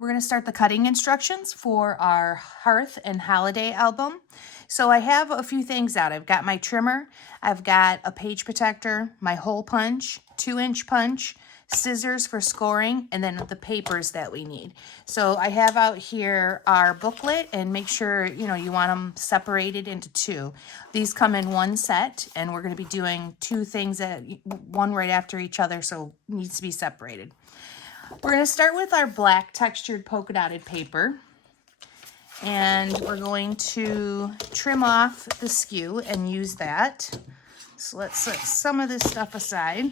We're going to start the cutting instructions for our Hearth and Holiday album. So I have a few things out. I've got my trimmer, I've got a page protector, my hole punch, 2-inch punch, scissors for scoring, and then the papers that we need. So I have out here our booklet, and make sure you want them separated into two. These come in one set, and we're going to be doing two things one right after each other, so it needs to be separated. We're going to start with our black textured polka dotted paper, and we're going to trim off the skew and use that. So let's set some of this stuff aside.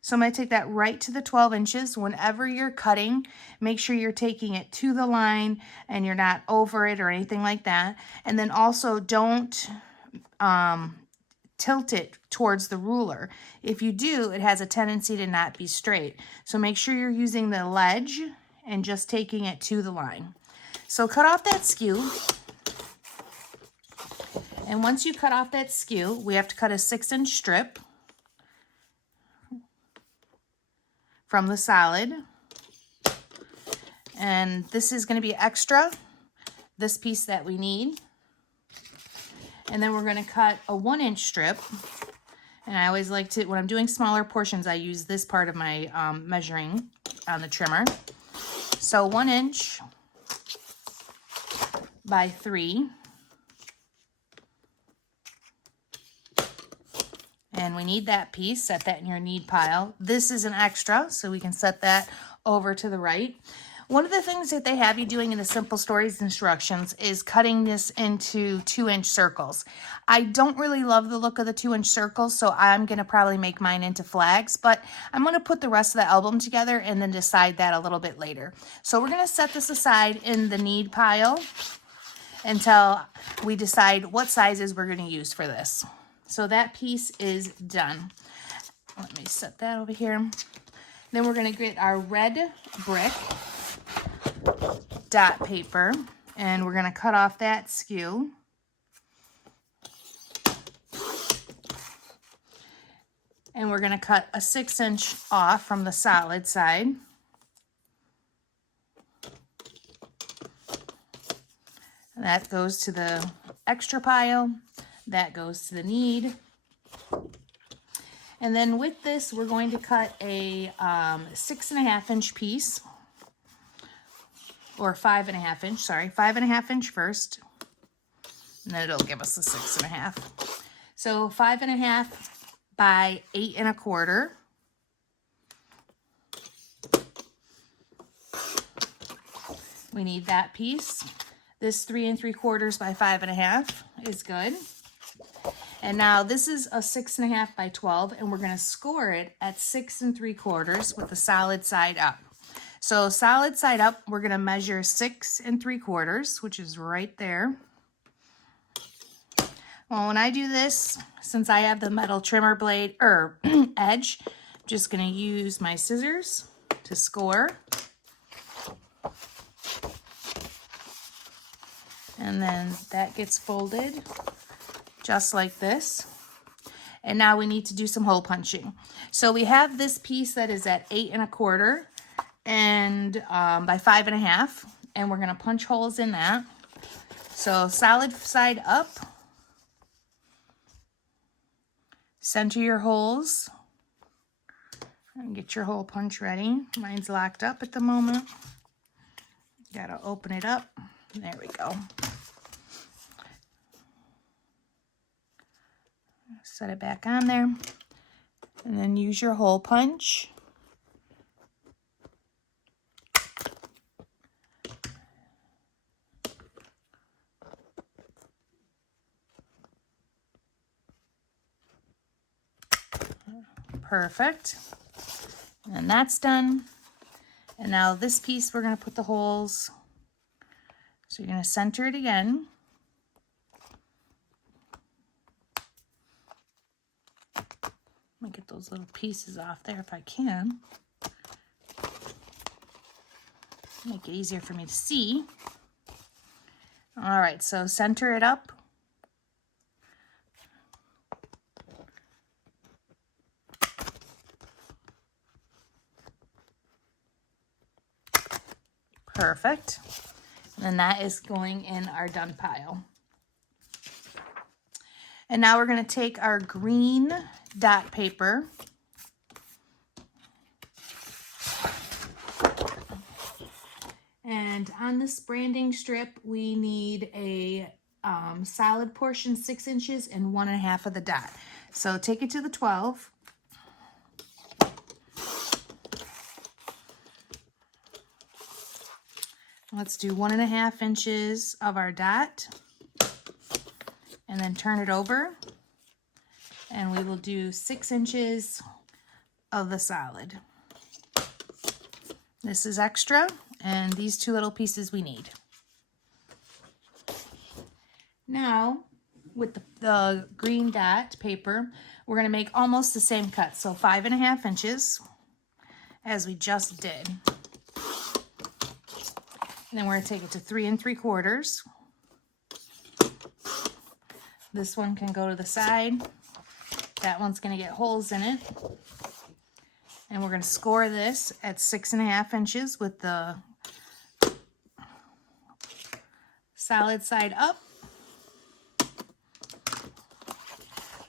So I'm going to take that right to the 12 inches. Whenever you're cutting, make sure you're taking it to the line and you're not over it or anything like that. And then also don't tilt it towards the ruler. If you do, it has a tendency to not be straight. So make sure you're using the ledge and just taking it to the line. So cut off that skew. And once you cut off that skew, we have to cut a 6-inch strip from the solid. And this is going to be extra, this piece that we need. And then we're going to cut a 1-inch strip. And I always like to, when I'm doing smaller portions, I use this part of my measuring on the trimmer. So 1 inch by 3. And we need that piece. Set that in your need pile. This is an extra, so we can set that over to the right. One of the things that they have you doing in the Simple Stories instructions is cutting this into 2-inch circles. I don't really love the look of the 2-inch circles, so I'm going to probably make mine into flags, but I'm going to put the rest of the album together and then decide that a little bit later. So we're going to set this aside in the need pile until we decide what sizes we're going to use for this. So that piece is done. Let me set that over here. Then we're going to get our red brick dot paper, and we're going to cut off that skew. And we're going to cut a 6-inch off from the solid side. And that goes to the extra pile. That goes to the need. And then with this, we're going to cut a 6.5-inch piece. Or 5.5 inch, sorry, 5.5 inch first, and then it'll give us a 6.5. So 5.5 by 8.25. We need that piece. This 3 3/4 by 5.5 is good. And now this is a 6.5 by 12, and we're going to score it at 6 3/4 with the solid side up. So solid side up, we're going to measure 6 3/4, which is right there. Well, when I do this, since I have the metal trimmer blade or edge, I'm just going to use my scissors to score. And then that gets folded just like this. And now we need to do some hole punching. So we have this piece that is at 8 1/4. And by 5.5, and we're going to punch holes in that. So solid side up, center your holes, and get your hole punch ready. Mine's locked up at the moment. Gotta open it up. There we go. Set it back on there, and then use your hole punch. Perfect. And that's done. And now this piece, we're going to put the holes. So you're going to center it again. Let me get those little pieces off there if I can. Make it easier for me to see. All right, so center it up. Perfect. And that is going in our done pile. And now we're going to take our green dot paper and on this branding strip we need a solid portion 6 inches and 1.5 of the dot. So take it to the 12. Let's do 1.5 inches of our dot and then turn it over, and we will do 6 inches of the solid. This is extra, and these 2 little pieces we need. Now, with the green dot paper, we're going to make almost the same cut. So 5.5 inches, as we just did. And then we're going to take it to 3 3/4. This one can go to the side. That one's going to get holes in it. And we're going to score this at 6.5 inches with the solid side up.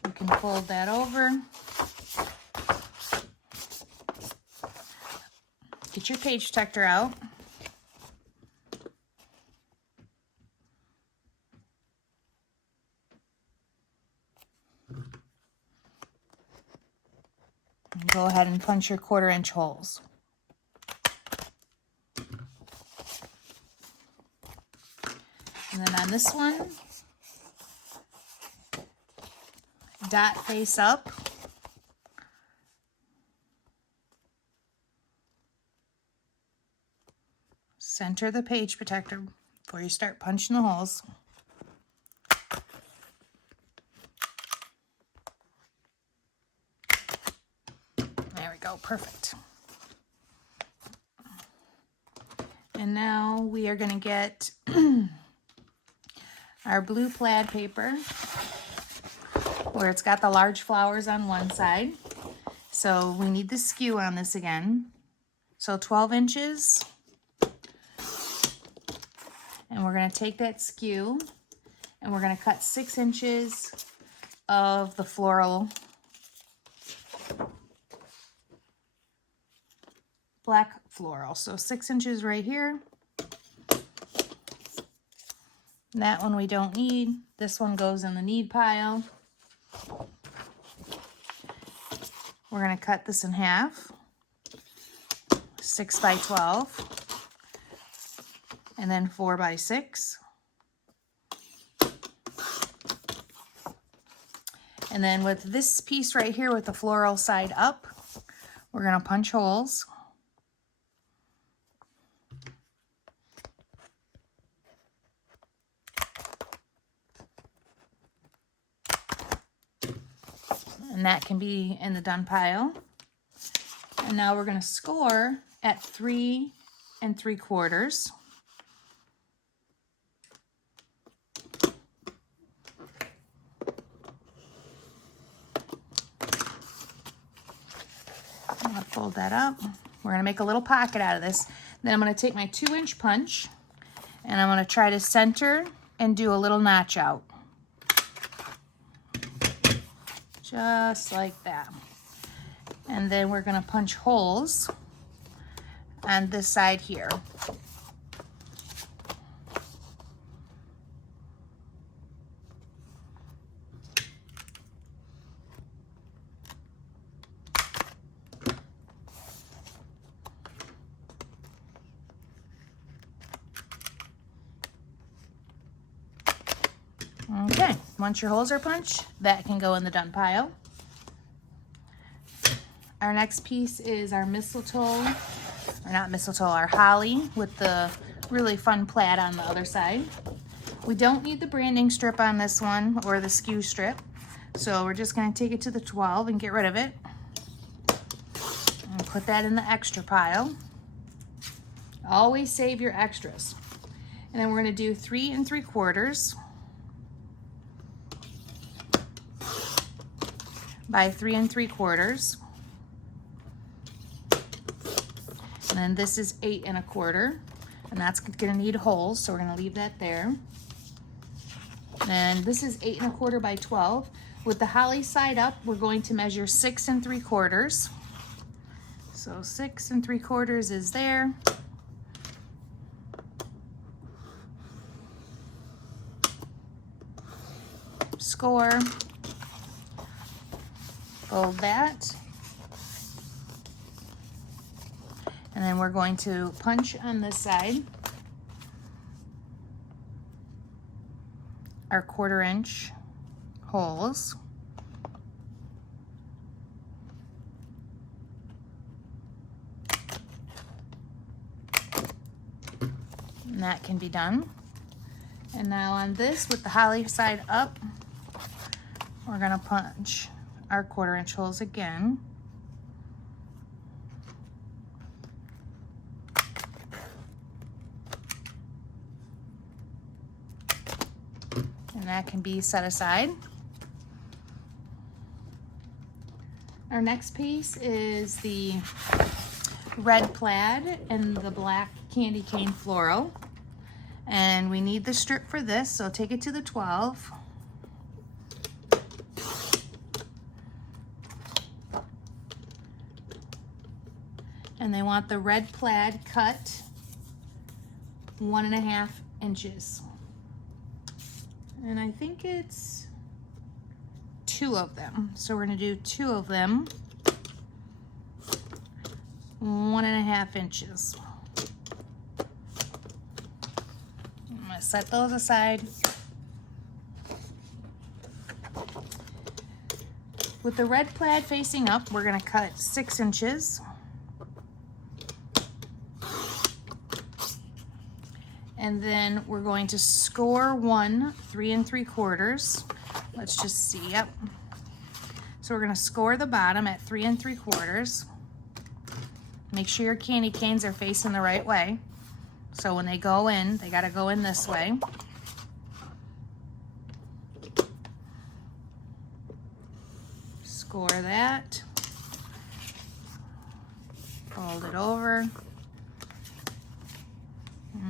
We can fold that over. Get your page protector out. And go ahead and punch your 1/4 inch holes. And then on this one, dot face up. Center the page protector before you start punching the holes. There we go, perfect. And now we are going to get our blue plaid paper where it's got the large flowers on one side. So we need the skew on this again. So 12 inches. And we're going to take that skew and we're going to cut 6 inches of the floral black floral. So 6 inches right here. That one we don't need. This one goes in the need pile. We're going to cut this in half, 6 by 12. And then 4 by 6. And then with this piece right here with the floral side up, we're going to punch holes. And that can be in the done pile. And now we're going to score at 3 3/4. I'm going to fold that up. We're going to make a little pocket out of this. Then I'm going to take my 2-inch punch and I'm going to try to center and do a little notch out. Just like that. And then we're going to punch holes on this side here. Okay, once your holes are punched, that can go in the done pile. Our next piece is our mistletoe, or not mistletoe, our holly with the really fun plaid on the other side. We don't need the branding strip on this one or the skew strip, so we're just going to take it to the 12 and get rid of it. And put that in the extra pile. Always save your extras. And then we're going to do 3 3/4 by 3 3/4. And then this is 8 1/4 And that's gonna need holes, so we're gonna leave that there. And this is 8 1/4 by 12. With the holly side up, we're going to measure 6 3/4. So 6 3/4 is there. Score. Fold that. And then we're going to punch on this side our 1/4 inch holes. And that can be done. And now on this, with the holly side up, we're gonna punch our 1/4 inch holes again. And that can be set aside. Our next piece is the red plaid and the black candy cane floral. And we need the strip for this, so take it to the 12. And they want the red plaid cut 1 1/2 inches. And I think it's 2 of them. So we're gonna do 2 of them, 1 1/2 inches. I'm gonna set those aside. With the red plaid facing up, we're gonna cut 6 inches. And then we're going to score one 3 3/4. Let's just see, yep. So we're gonna score the bottom at 3 3/4. Make sure your candy canes are facing the right way. So when they go in, they gotta go in this way. Score that. Fold it over.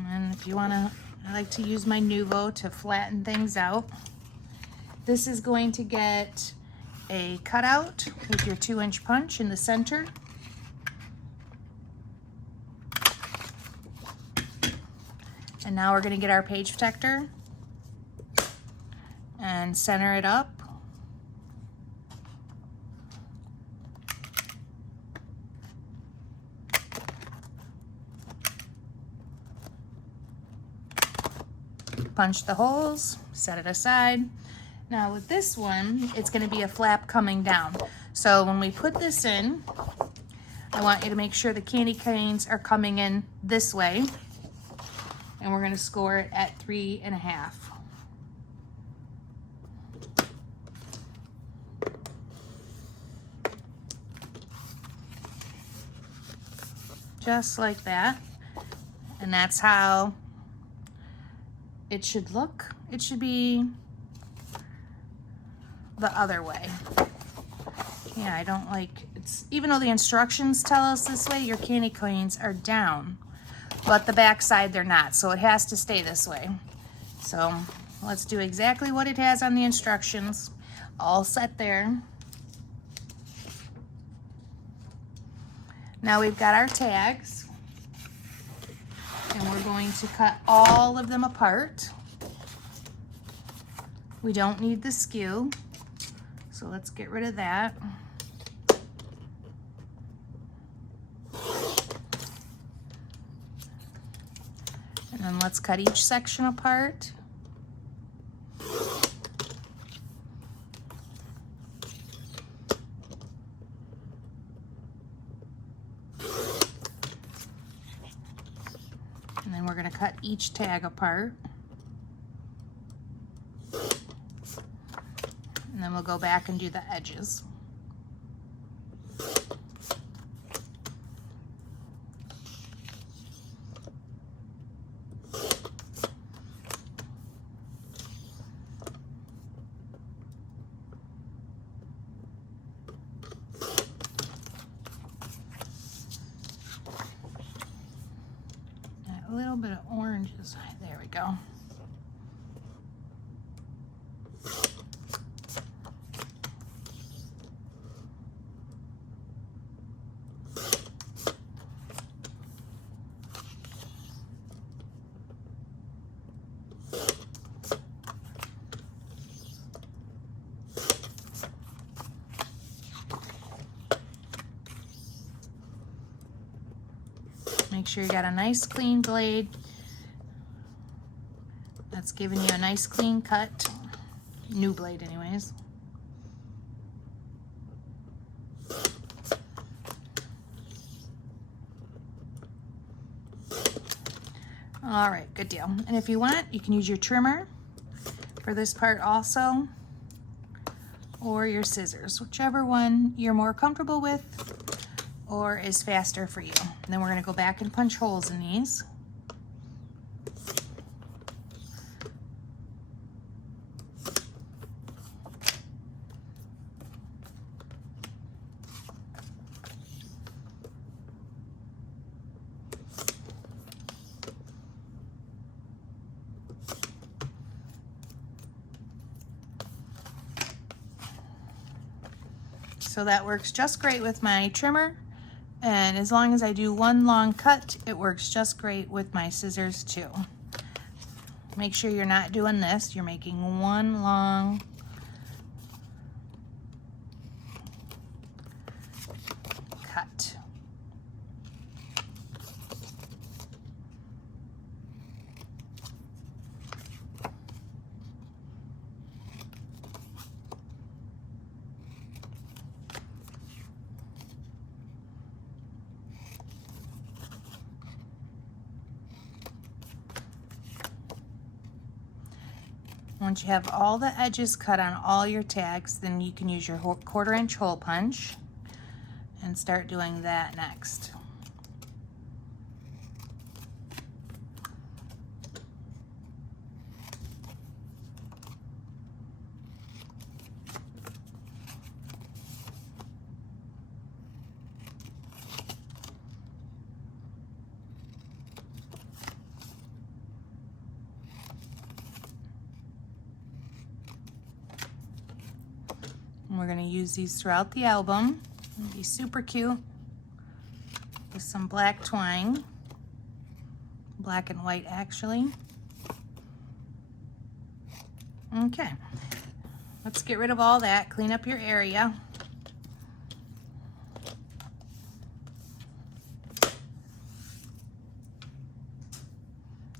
And if you wanna, I like to use my Nuvo to flatten things out. This is going to get a cutout with your 2 inch punch in the center. And now we're gonna get our page protector and center it up. Punch the holes, set it aside. Now with this one, it's gonna be a flap coming down. So when we put this in, I want you to make sure the candy canes are coming in this way. And we're gonna score it at 3 1/2. Just like that. And that's how it should look. It should be the other way. Yeah, I don't like, it's, even though the instructions tell us this way, your candy canes are down, but the back side they're not, so it has to stay this way. So let's do exactly what it has on the instructions. All set there. Now we've got our tags, and we're going to cut all of them apart. We don't need the skew, so let's get rid of that. And then let's cut each section apart. And then we're going to cut each tag apart. And then we'll go back and do the edges. little bit of oranges. There we go. Make sure you got a nice clean blade that's giving you a nice clean cut. New blade anyways. All right, good deal. And if you want, you can use your trimmer for this part also, or your scissors, whichever one you're more comfortable with or is faster for you. And then we're gonna go back and punch holes in these. So that works just great with my trimmer. And as long as I do one long cut, it works just great with my scissors too. Make sure you're not doing this. You're making one long cut. Once you have all the edges cut on all your tags, then you can use your 1/4 inch hole punch and start doing that next. And we're going to use these throughout the album. It'll be super cute with some black twine, black and white actually. Okay, let's get rid of all that, clean up your area.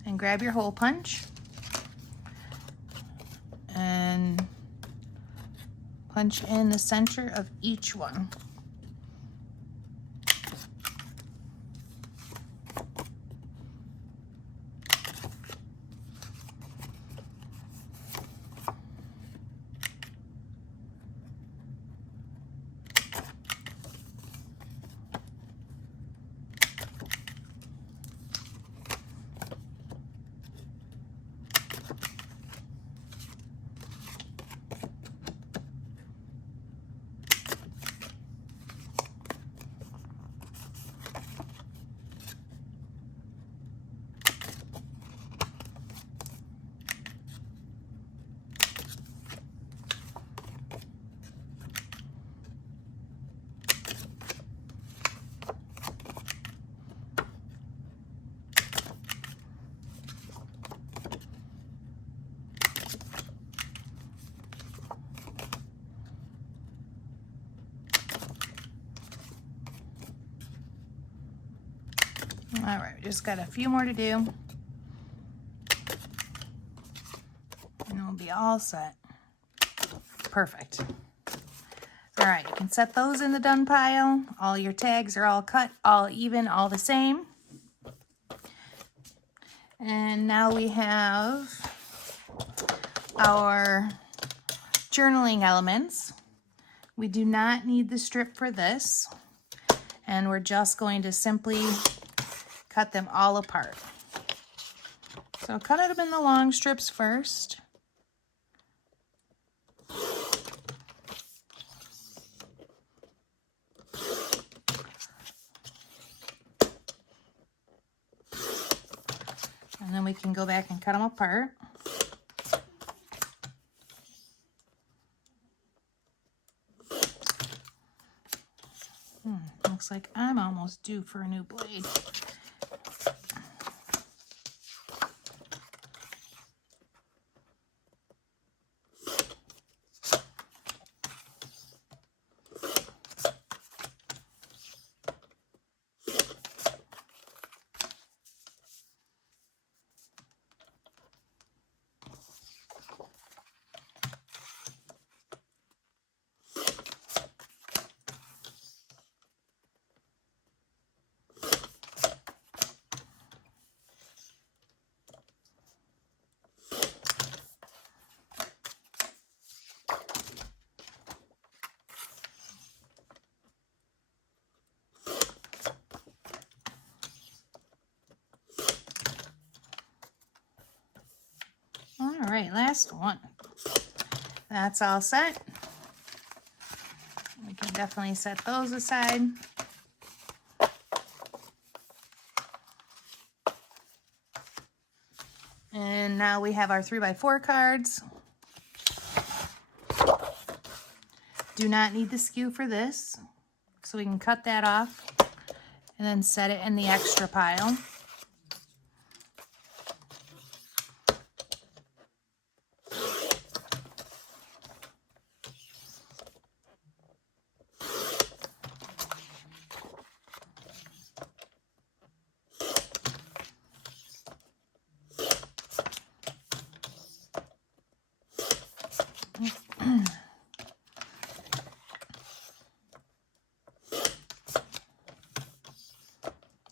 And grab your hole punch and punch in the center of each one. All right, we just got a few more to do, and we'll be all set. Perfect. All right, you can set those in the done pile. All your tags are all cut, all even, all the same. And now we have our journaling elements. We do not need the strip for this, and we're just going to simply cut them all apart. So cut them in the long strips first. then we can go back and cut them apart. Looks like I'm almost due for a new blade. All right, last one. That's all set. We can definitely set those aside. And now we have our 3x4 cards. Do not need the skew for this, so we can cut that off and then set it in the extra pile.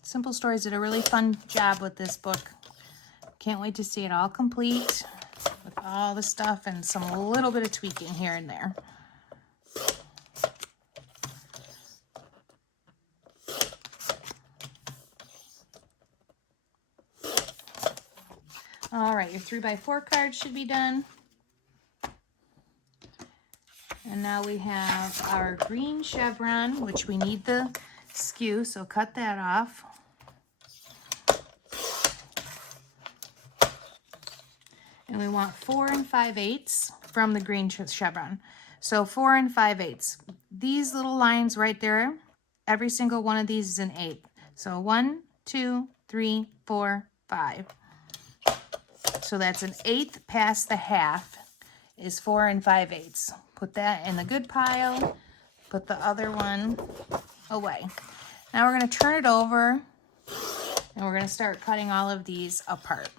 Simple Stories did a really fun job with this book. Can't wait to see it all complete with all the stuff and some little bit of tweaking here and there. All right, your 3x4 card should be done. And now we have our green chevron, which we need the skew, so cut that off. And we want 4 5/8 from the green chevron. So 4 5/8. These little lines right there, every single one of these is an 1/8. So 1, 2, 3, 4, 5. So that's an 1/8 past the half is 4 5/8. Put that in the good pile. Put the other one away. Now we're going to turn it over and we're going to start cutting all of these apart.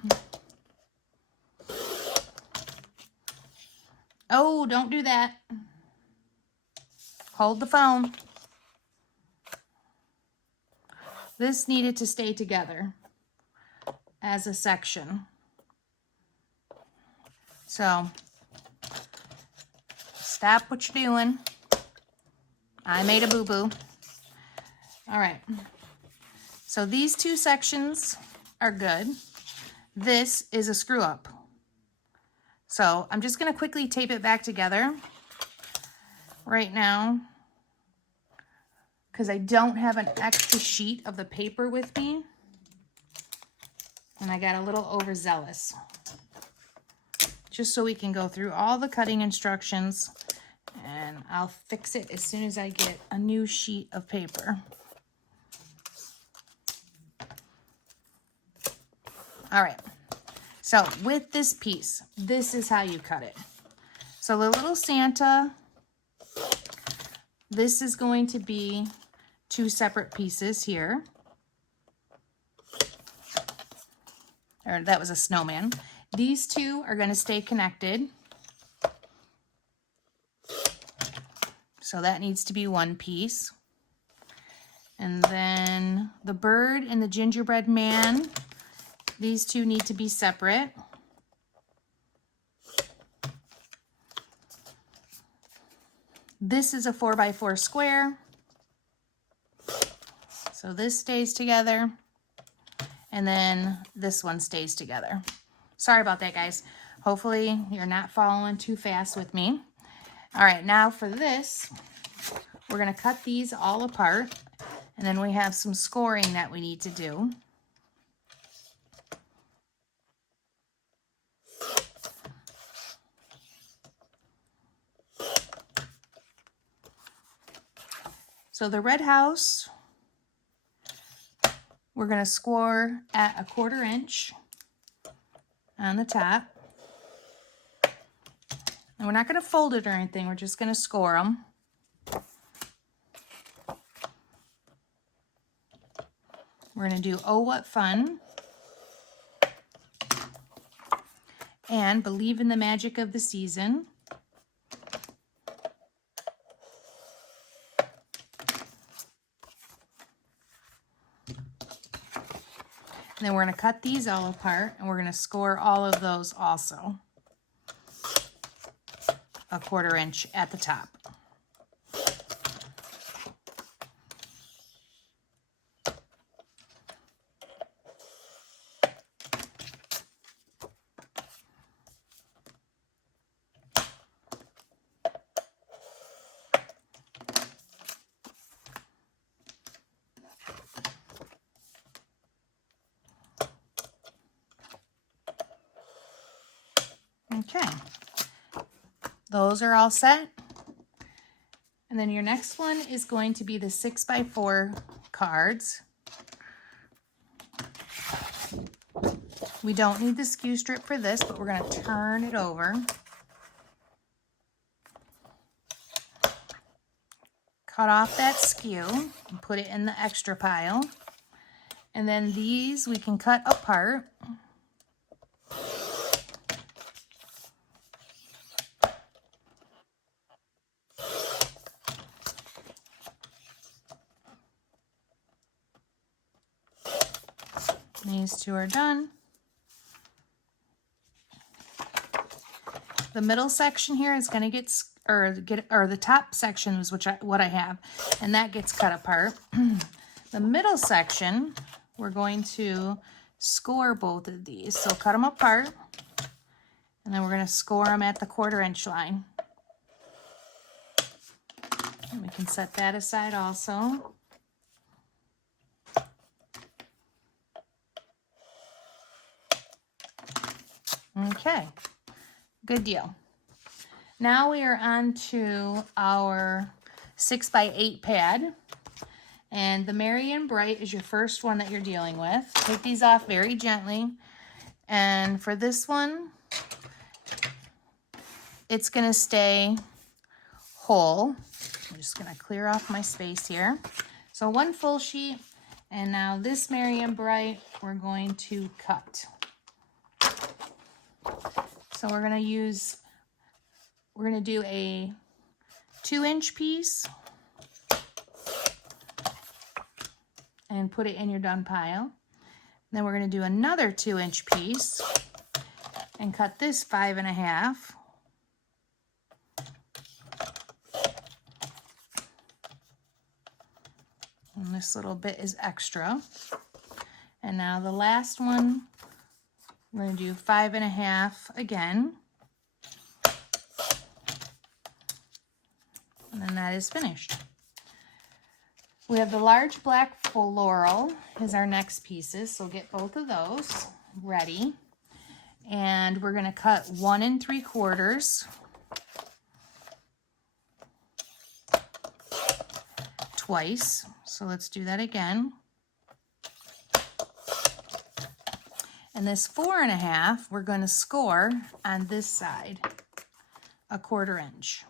Oh, don't do that. Hold the phone. This needed to stay together as a section. So, stop what you're doing. I made a boo-boo. All right. So these two sections are good. This is a screw up. So I'm just going to quickly tape it back together right now because I don't have an extra sheet of the paper with me. And I got a little overzealous. Just so we can go through all the cutting instructions, and I'll fix it as soon as I get a new sheet of paper. All right. So with this piece, this is how you cut it. So the little Santa, this is going to be 2 separate pieces here. Or that was a snowman. These 2 are going to stay connected. So that needs to be 1 piece. And then the bird and the gingerbread man, these 2 need to be separate. This is a 4x4 square. So this stays together. And then this one stays together. Sorry about that, guys. Hopefully you're not following too fast with me. All right, now for this, we're going to cut these all apart. And then we have some scoring that we need to do. So the red house, we're going to score at 1/4 inch on the top. And we're not going to fold it or anything, we're just going to score them. We're going to do Oh What Fun and Believe in the Magic of the Season. And then we're going to cut these all apart and we're going to score all of those also 1/4 inch at the top. Okay, those are all set. And then your next one is going to be the 6x4 cards. We don't need the skew strip for this, but we're going to turn it over. Cut off that skew and put it in the extra pile. And then these we can cut apart. These two are done. The middle section here is going to get the top section is what I have, and that gets cut apart. The middle section, we're going to score both of these. So cut them apart, and then we're going to score them at the 1/4 inch line. And we can set that aside also. Okay, good deal. Now we are on to our 6x8 pad. And the Merry and Bright is your first one that you're dealing with. Take these off very gently. And for this one, it's going to stay whole. I'm just going to clear off my space here. So one full sheet. And now this Merry and Bright, we're going to cut. So we're going to do a 2-inch piece and put it in your done pile. Then we're going to do another 2-inch piece and cut this 5.5. And this little bit is extra. And now the last one, we're going to do 5.5 again. And then that is finished. We have the large black floral is our next pieces. So get both of those ready. And we're going to cut 1 3/4 twice. So let's do that again. And this 4.5, we're going to score on this side 1/4 inch.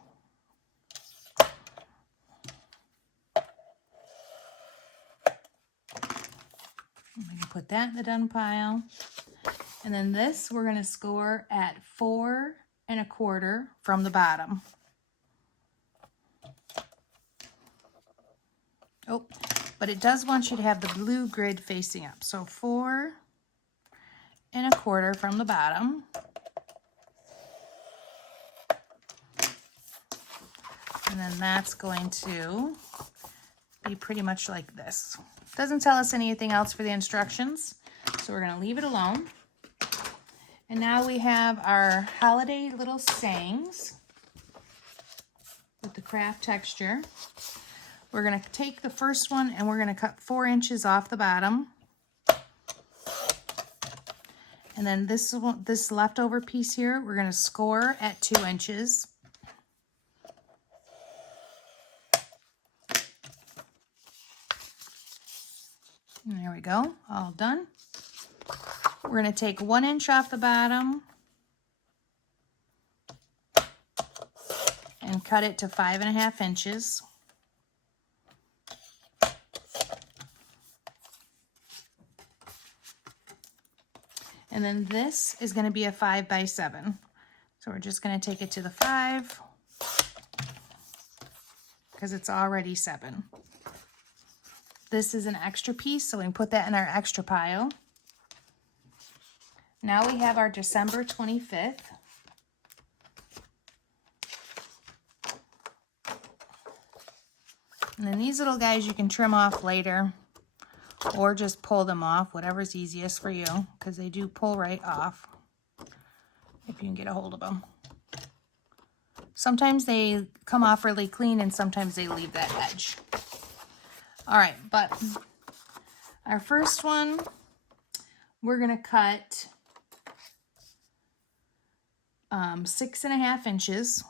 I'm going to put that in the done pile. And then this, we're going to score at 4 1/4 from the bottom. Oh, but it does want you to have the blue grid facing up. So 4 1/4 from the bottom. And then that's going to be pretty much like this. Doesn't tell us anything else for the instructions, so we're going to leave it alone. And now we have our holiday little sayings with the craft texture. We're going to take the first one and we're going to cut 4 inches off the bottom. And then this leftover piece here, we're going to score at 2 inches. And there we go, all done. We're going to take 1 inch off the bottom and cut it to 5.5 inches. And then this is going to be a 5 by 7. So we're just going to take it to the 5 because it's already 7. This is an extra piece, so we can put that in our extra pile. Now we have our December 25th. And then these little guys you can trim off later or just pull them off, whatever's easiest for you, because they do pull right off if you can get a hold of them. Sometimes they come off really clean and sometimes they leave that edge. All right, but our first one, we're gonna cut 6.5 inches.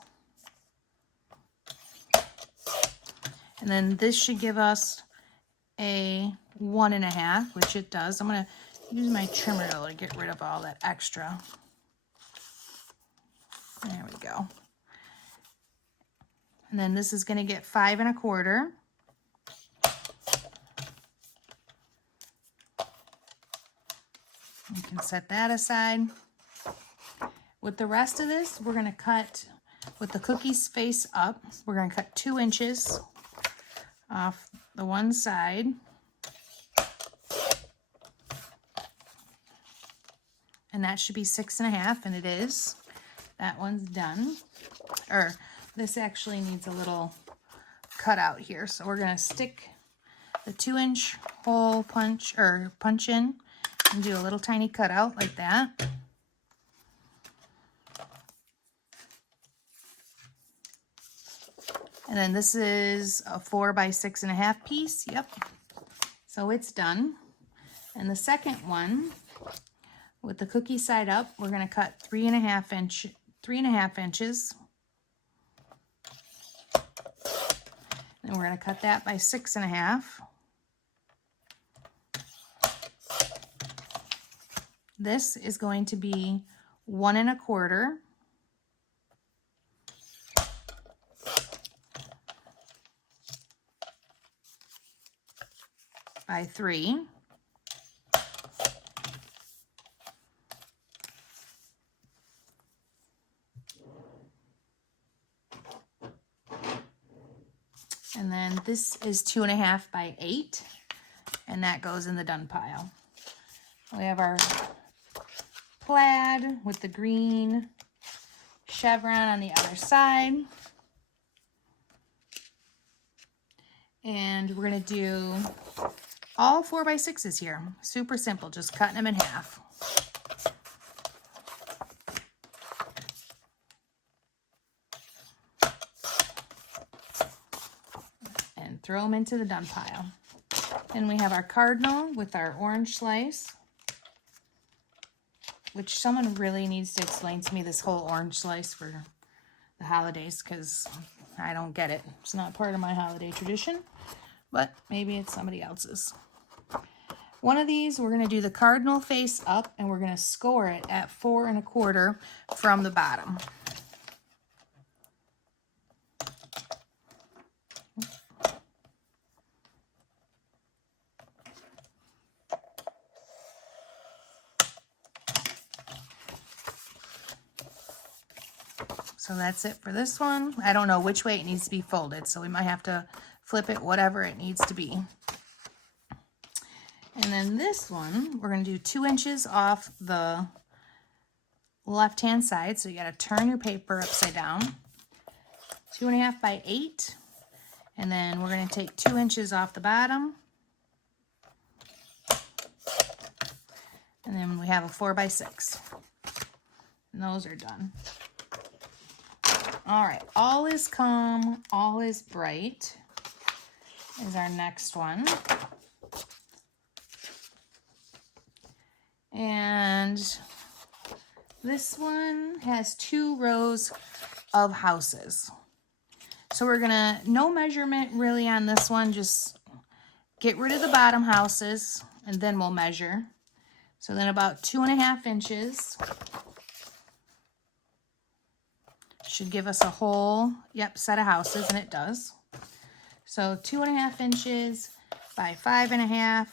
And then this should give us a 1.5, which it does. I'm gonna use my trimmer to get rid of all that extra. There we go. And then this is gonna get 5.25. You can set that aside. With the rest of this, we're gonna cut, with the cookies face up, we're gonna cut 2 inches off the one side. And that should be 6.5, and it is. That one's done. Or this actually needs a little cut out here. So we're gonna stick the 2-inch hole punch in and do a little tiny cutout like that. And then this is a 4 by 6.5 piece. Yep. So it's done. And the second one, with the cookie side up, we're going to cut 3.5 inches. And we're going to cut that by 6.5. This is going to be 1.25 by 3. And then this is 2.5 by 8, and that goes in the done pile. We have our plaid with the green chevron on the other side. And we're gonna do all 4 by 6s here. Super simple, just cutting them in half. And throw them into the done pile. Then we have our cardinal with our orange slice, which someone really needs to explain to me this whole orange slice for the holidays, because I don't get it. It's not part of my holiday tradition, but maybe it's somebody else's. One of these, we're going to do the cardinal face up, and we're going to score it at 4.25 from the bottom. So that's it for this one. I don't know which way it needs to be folded, so we might have to flip it, whatever it needs to be. And then this one, we're going to do 2 inches off the left-hand side. So you got to turn your paper upside down. 2.5 by 8. And then we're going to take 2 inches off the bottom. And then we have a 4 by 6. And those are done. All right, all is calm, all is bright is our next one. And this one has 2 rows of houses. So we're gonna, no measurement really on this one, just get rid of the bottom houses, and then we'll measure. So then about 2.5 inches should give us a whole, set of houses, and it does. So 2.5 inches by 5.5.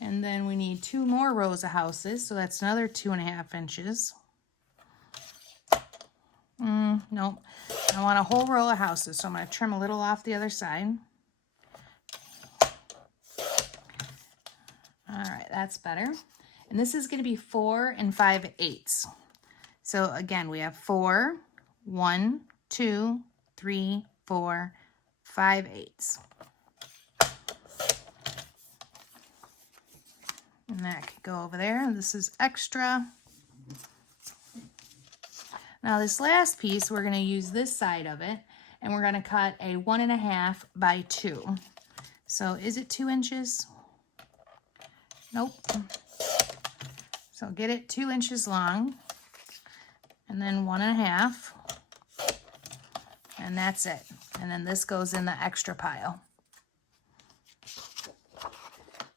And then we need 2 more rows of houses, so that's another 2.5 inches. Nope, I want a whole row of houses, so I'm going to trim a little off the other side. All right, that's better. And this is going to be 4 5/8. So again, we have 4, 1, 2, 3, 4, 5/8. And that could go over there. This is extra. Now this last piece, we're going to use this side of it, and we're going to cut a 1.5 by 2. So is it 2 inches? Nope. So get it 2 inches long, and then 1.5, and that's it. And then this goes in the extra pile.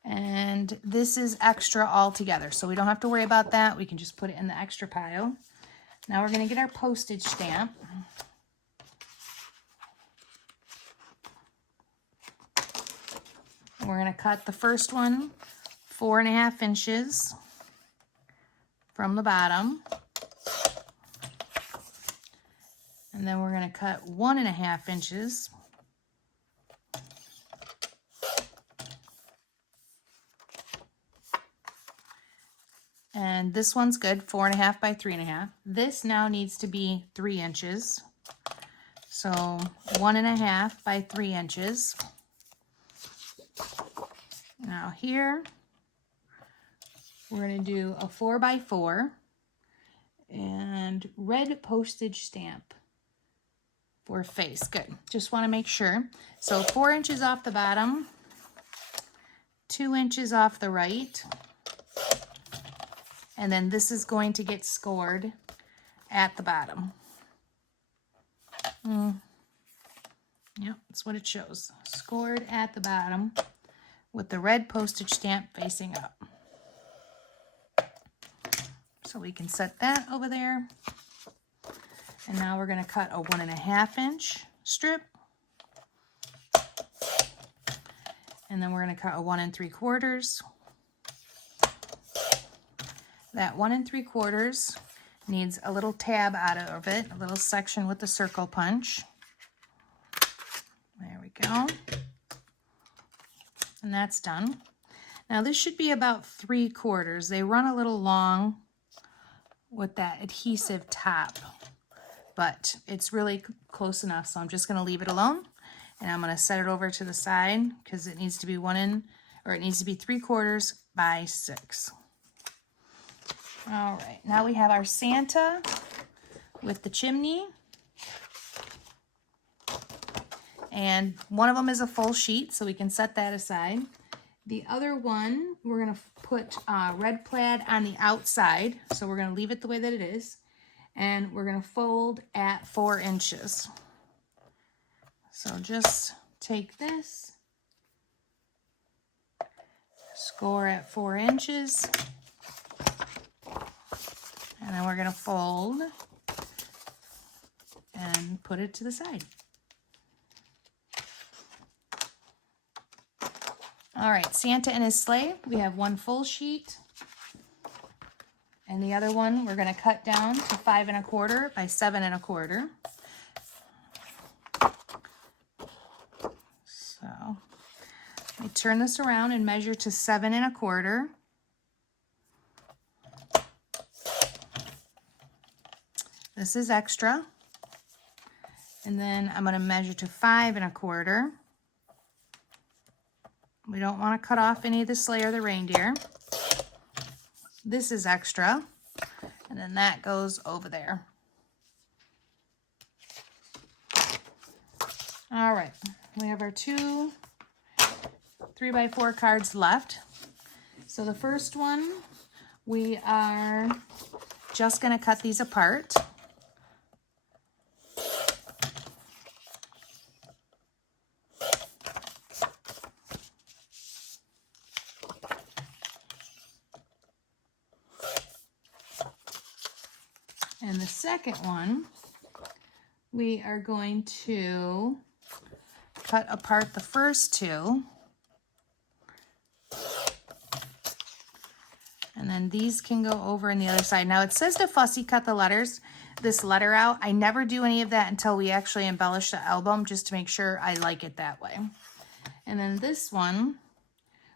And this is extra altogether, so we don't have to worry about that. We can just put it in the extra pile. Now we're going to get our postage stamp. We're going to cut the first one 4.5 inches from the bottom. And then we're going to cut 1.5 inches. And this one's good, 4.5 by 3.5. This now needs to be 3 inches. So 1.5 by 3 inches. Now here, we're going to do a 4 by 4 and red postage stamp for face. Good. Just want to make sure. So 4 inches off the bottom, 2 inches off the right. And then this is going to get scored at the bottom. Yep, that's what it shows. Scored at the bottom with the red postage stamp facing up. So we can set that over there. And now we're going to cut a 1.5 inch strip. And then we're going to cut a 1 3/4. That 1 3/4 needs a little tab out of it, a little section with the circle punch. There we go. And that's done. Now this should be about 3/4. They run a little long with that adhesive top, but it's really close enough, so I'm just going to leave it alone. And I'm going to set it over to the side because it needs to be it needs to be 3/4 by 6. All right, now we have our Santa with the chimney. And one of them is a full sheet, so we can set that aside. The other one, we're going to put red plaid on the outside, so we're going to leave it the way that it is. And we're going to fold at 4 inches. So just take this, score at 4 inches. And then we're going to fold and put it to the side. All right, Santa and his sleigh. We have one full sheet. And the other one we're going to cut down to 5 1/4 by 7 1/4. So let me turn this around and measure to 7 1/4. This is extra. And then I'm going to measure to 5 1/4. We don't want to cut off any of the sleigh or the reindeer. This is extra. And then that goes over there. All right. We have our 2 3x4 cards left. So the first one, we are just going to cut these apart. And the second one, we are going to cut apart the first two. And then these can go over on the other side. Now it says to fussy cut the letters, this letter out. I never do any of that until we actually embellish the album, just to make sure I like it that way. And then this one,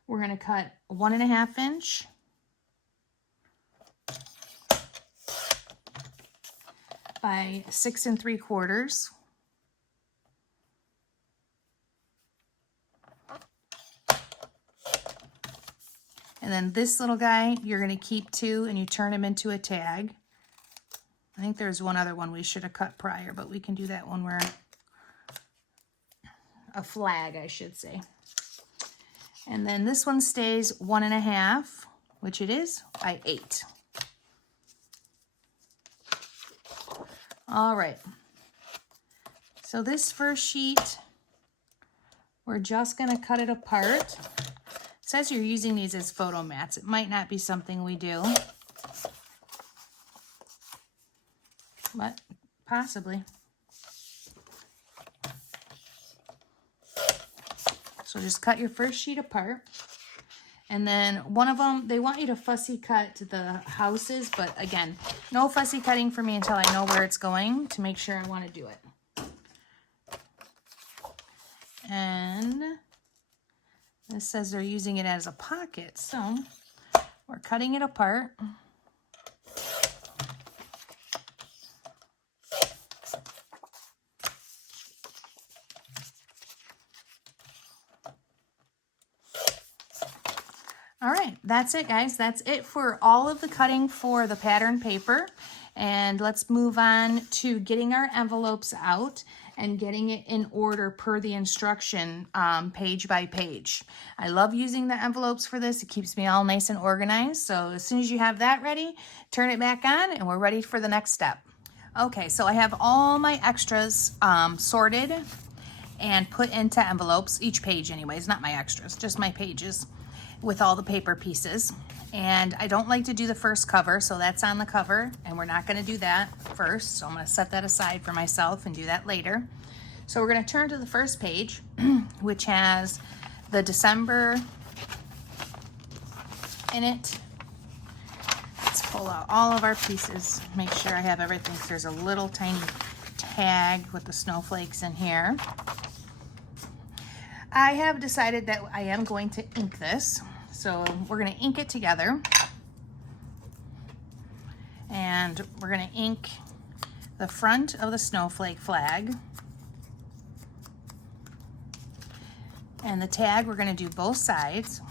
we're going to cut 1.5 inch by 6 3/4. And then this little guy, you're going to keep 2 and you turn him into a tag. I think there's one other one we should have cut prior, but we can do that when we're a flag, I should say. And then this one stays 1.5, which it is, by 8. All right. So this first sheet, we're just going to cut it apart. It says you're using these as photo mats. It might not be something we do, but possibly. So just cut your first sheet apart. And then one of them, they want you to fussy cut the houses, but again, no fussy cutting for me until I know where it's going to make sure I want to do it. And this says they're using it as a pocket, so we're cutting it apart. All right, that's it, guys. That's it for all of the cutting for the pattern paper. And let's move on to getting our envelopes out and getting it in order per the instruction, page by page. I love using the envelopes for this. It keeps me all nice and organized. So as soon as you have that ready, turn it back on and we're ready for the next step. Okay, so I have all my extras sorted and put into envelopes, each page anyways, not my extras, just my pages with all the paper pieces. And I don't like to do the first cover, so that's on the cover, and we're not gonna do that first, so I'm gonna set that aside for myself and do that later. So we're gonna turn to the first page, which has the December in it. Let's pull out all of our pieces, make sure I have everything. So there's a little tiny tag with the snowflakes in here. I have decided that I am going to ink this. So we're going to ink it together. And we're going to ink the front of the snowflake flag. And the tag, we're going to do both sides.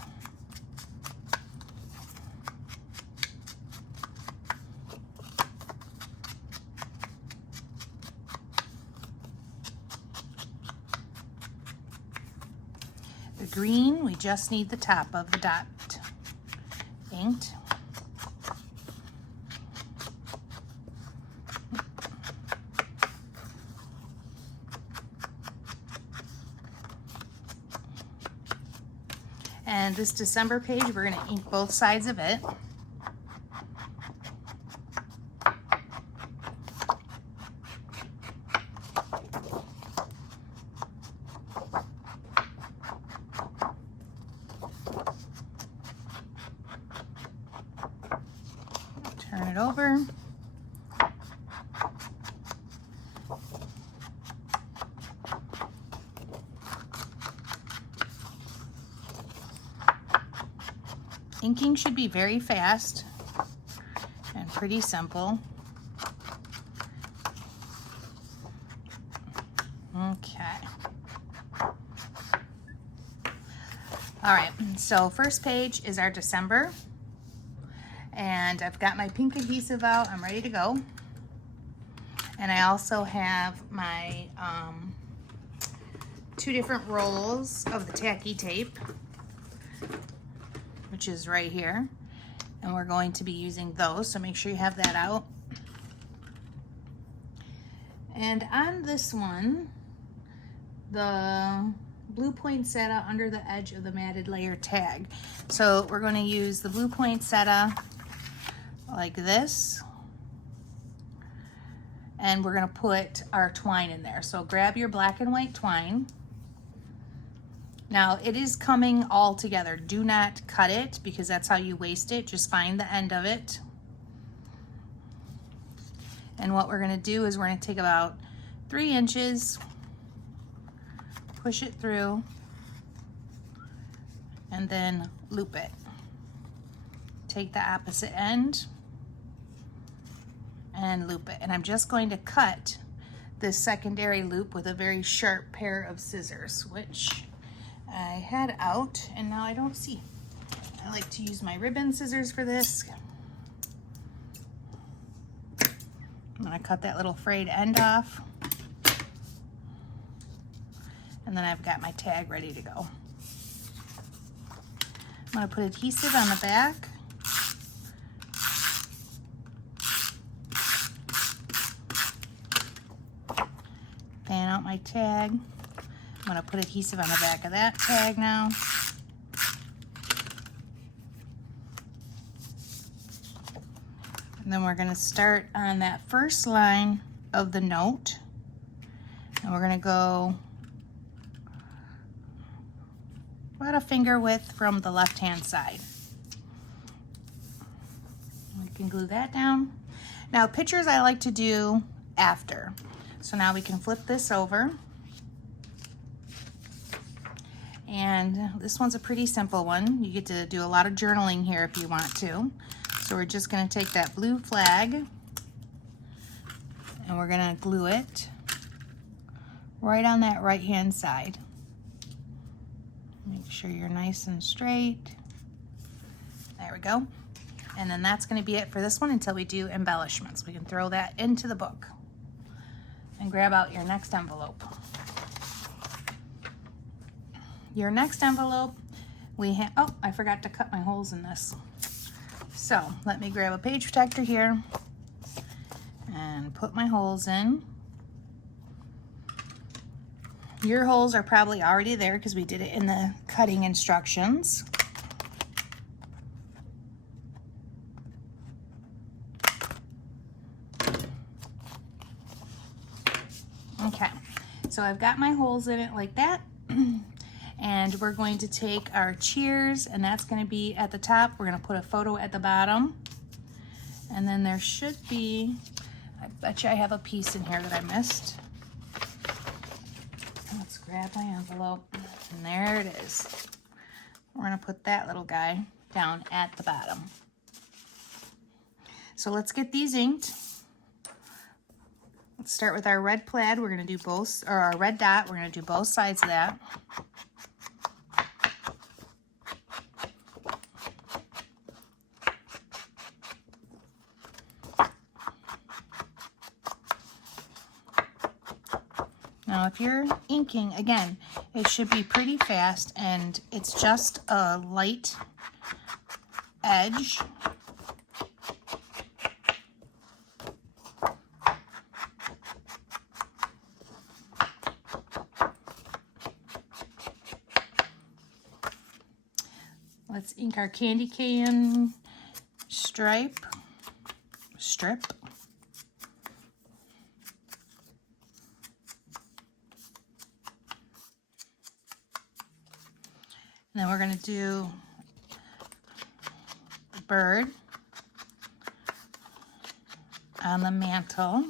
The green, we just need the top of the dot inked. And this December page, we're going to ink both sides of it. Turn it over. Inking should be very fast and pretty simple. Okay. All right, so first page is our December. And I've got my pink adhesive out. I'm ready to go. And I also have my 2 different rolls of the tacky tape, which is right here. And we're going to be using those, so make sure you have that out. And on this one, the blue poinsettia under the edge of the matted layer tag. So we're going to use the blue poinsettia like this, and we're gonna put our twine in there. So grab your black and white twine. Now it is coming all together. Do not cut it because that's how you waste it. Just find the end of it. And what we're gonna do is we're gonna take about 3 inches, push it through, and then loop it. Take the opposite end and loop it. And I'm just going to cut this secondary loop with a very sharp pair of scissors, which I had out and now I don't see. I like to use my ribbon scissors for this. I'm gonna cut that little frayed end off. And then I've got my tag ready to go. I'm gonna put adhesive on the back. Fan out my tag. I'm gonna put adhesive on the back of that tag now. And then we're gonna start on that first line of the note. And we're gonna go about a finger width from the left-hand side. We can glue that down. Now pictures I like to do after. So now we can flip this over. And this one's a pretty simple one. You get to do a lot of journaling here if you want to. So we're just gonna take that blue flag and we're gonna glue it right on that right-hand side. Make sure you're nice and straight. There we go. And then that's gonna be it for this one until we do embellishments. We can throw that into the book. And grab out your next envelope. Your next envelope, we have, oh, I forgot to cut my holes in this. So let me grab a page protector here and put my holes in. Your holes are probably already there because we did it in the cutting instructions. Okay, so I've got my holes in it like that. And we're going to take our cheers, and that's going to be at the top. We're going to put a photo at the bottom. And then there should be, I bet you I have a piece in here that I missed. Let's grab my envelope, and there it is. We're going to put that little guy down at the bottom. So let's get these inked. Let's start with our red plaid. We're going to do both, or our red dot. We're going to do both sides of that. Now, if you're inking, again, it should be pretty fast, and it's just a light edge. Let's ink our candy cane strip. And then we're going to do the bird on the mantle.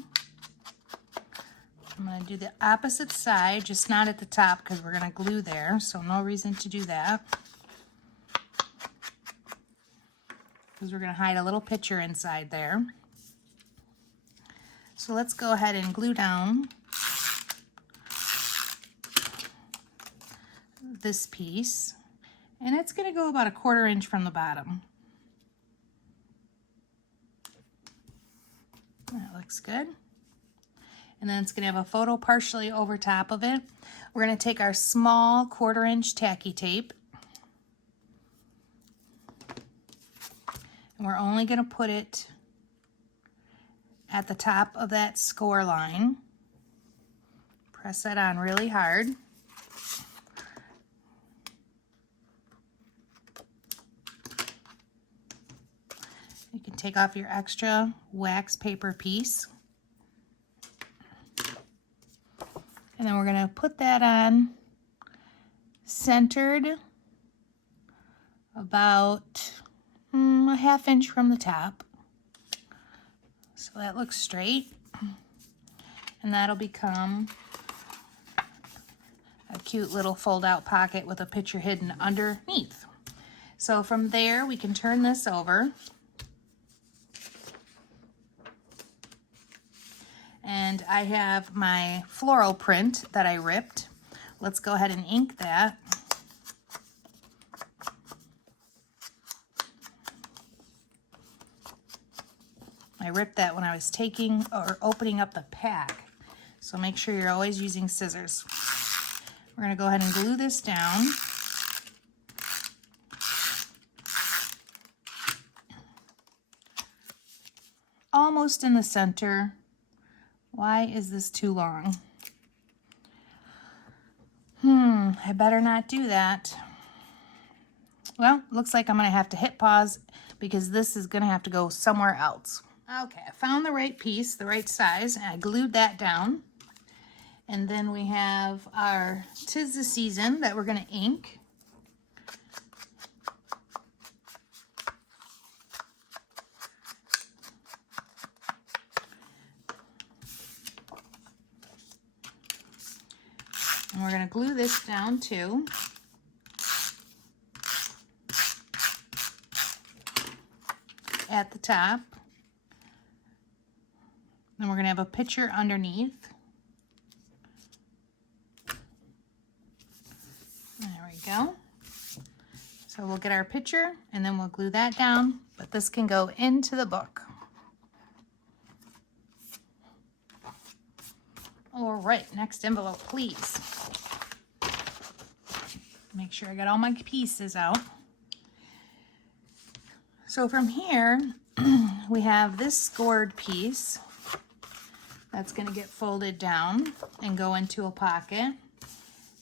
I'm going to do the opposite side, just not at the top because we're going to glue there, so no reason to do that. Because we're going to hide a little picture inside there. So let's go ahead and glue down this piece. And it's going to go about 1/4 inch from the bottom. That looks good. And then it's going to have a photo partially over top of it. We're going to take our small 1/4 inch tacky tape. And we're only going to put it at the top of that score line. Press that on really hard. You can take off your extra wax paper piece. And then we're going to put that on centered about a 1/2 inch from the top. So that looks straight. And that'll become a cute little fold-out pocket with a picture hidden underneath. So from there, we can turn this over. And I have my floral print that I ripped. Let's go ahead and ink that. I ripped that when I was taking or opening up the pack. So make sure you're always using scissors. We're going to go ahead and glue this down. Almost in the center. Why is this too long? I better not do that. Well, looks like I'm going to have to hit pause because this is going to have to go somewhere else. Okay, I found the right piece, the right size, and I glued that down. And then we have our 'Tis the Season that we're going to ink. And we're going to glue this down too. At the top. Then we're going to have a picture underneath. There we go. So we'll get our picture and then we'll glue that down, but this can go into the book. All right, next envelope, please. Make sure I got all my pieces out. So from here, we have this scored piece that's going to get folded down and go into a pocket.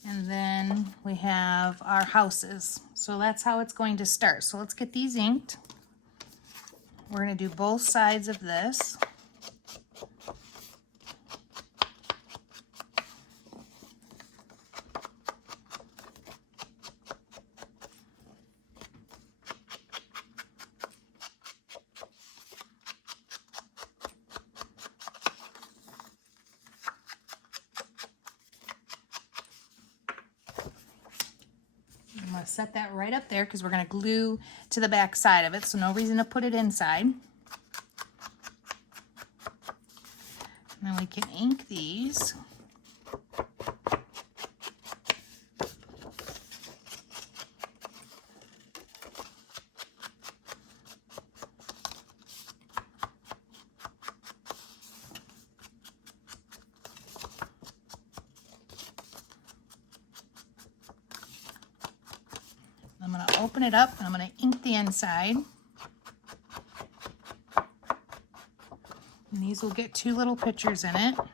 And then we have our houses. So that's how it's going to start. So let's get these inked. We're going to do both sides of this. I'm going to set that right up there because we're going to glue to the back side of it, so no reason to put it inside. And then we can ink these. I'm going to open it up and I'm going to ink the inside. And these will get 2 little pictures in it. All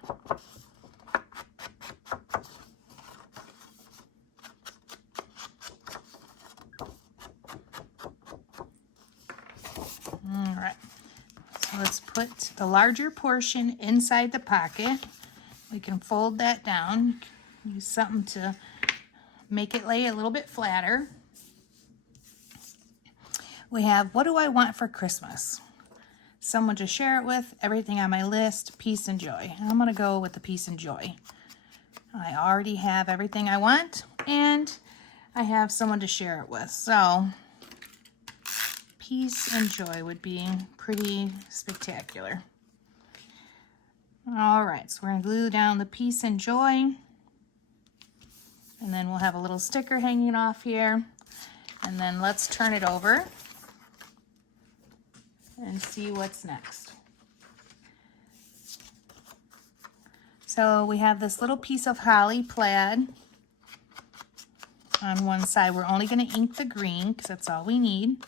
right, so let's put the larger portion inside the pocket. We can fold that down, use something to make it lay a little bit flatter. We have, what do I want for Christmas? Someone to share it with, everything on my list, peace and joy. And I'm going to go with the peace and joy. I already have everything I want, and I have someone to share it with. So, peace and joy would be pretty spectacular. All right, so we're going to glue down the peace and joy. And then we'll have a little sticker hanging off here. And then let's turn it over and see what's next. So we have this little piece of holly plaid on one side. We're only going to ink the green because that's all we need.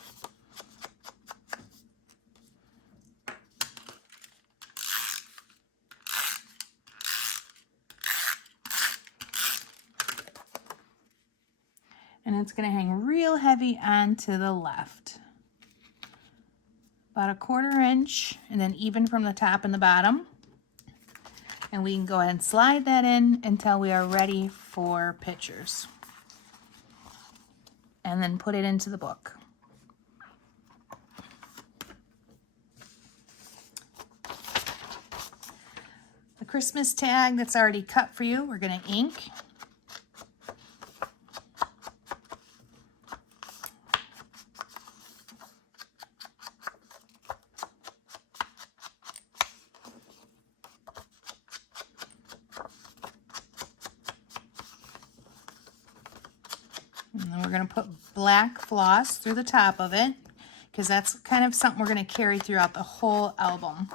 And it's going to hang real heavy onto the left. About 1/4 inch, and then even from the top and the bottom. And we can go ahead and slide that in until we are ready for pictures. And then put it into the book. The Christmas tag that's already cut for you, we're going to ink. And then we're going to put black floss through the top of it, because that's kind of something we're going to carry throughout the whole album.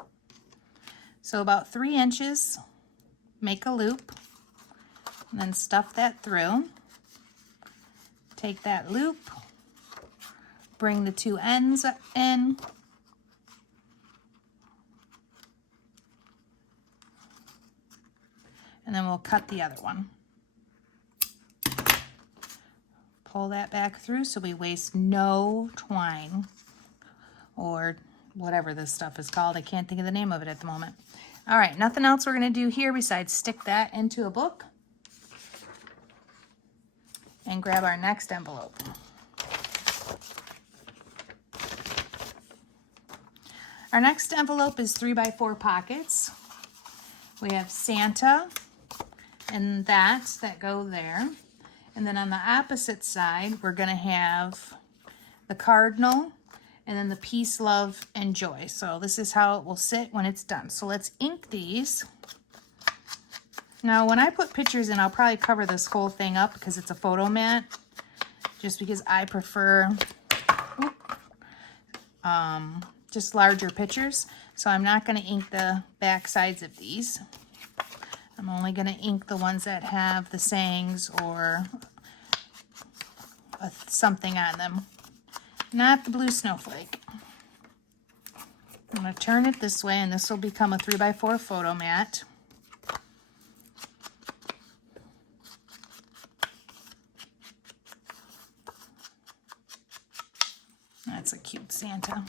So about 3 inches, make a loop, and then stuff that through. Take that loop, bring the 2 ends in, and then we'll cut the other one. Pull that back through so we waste no twine, or whatever this stuff is called. I can't think of the name of it at the moment. All right, nothing else we're going to do here besides stick that into a book and grab our next envelope. Our next envelope is 3x4 pockets. We have Santa and that go there. And then on the opposite side, we're going to have the cardinal and then the peace, love, and joy. So this is how it will sit when it's done. So let's ink these. Now, when I put pictures in, I'll probably cover this whole thing up because it's a photo mat, just because I prefer just larger pictures. So I'm not going to ink the back sides of these. I'm only going to ink the ones that have the sayings or something on them, not the blue snowflake. I'm going to turn it this way, and this will become a 3x4 photo mat. That's a cute Santa.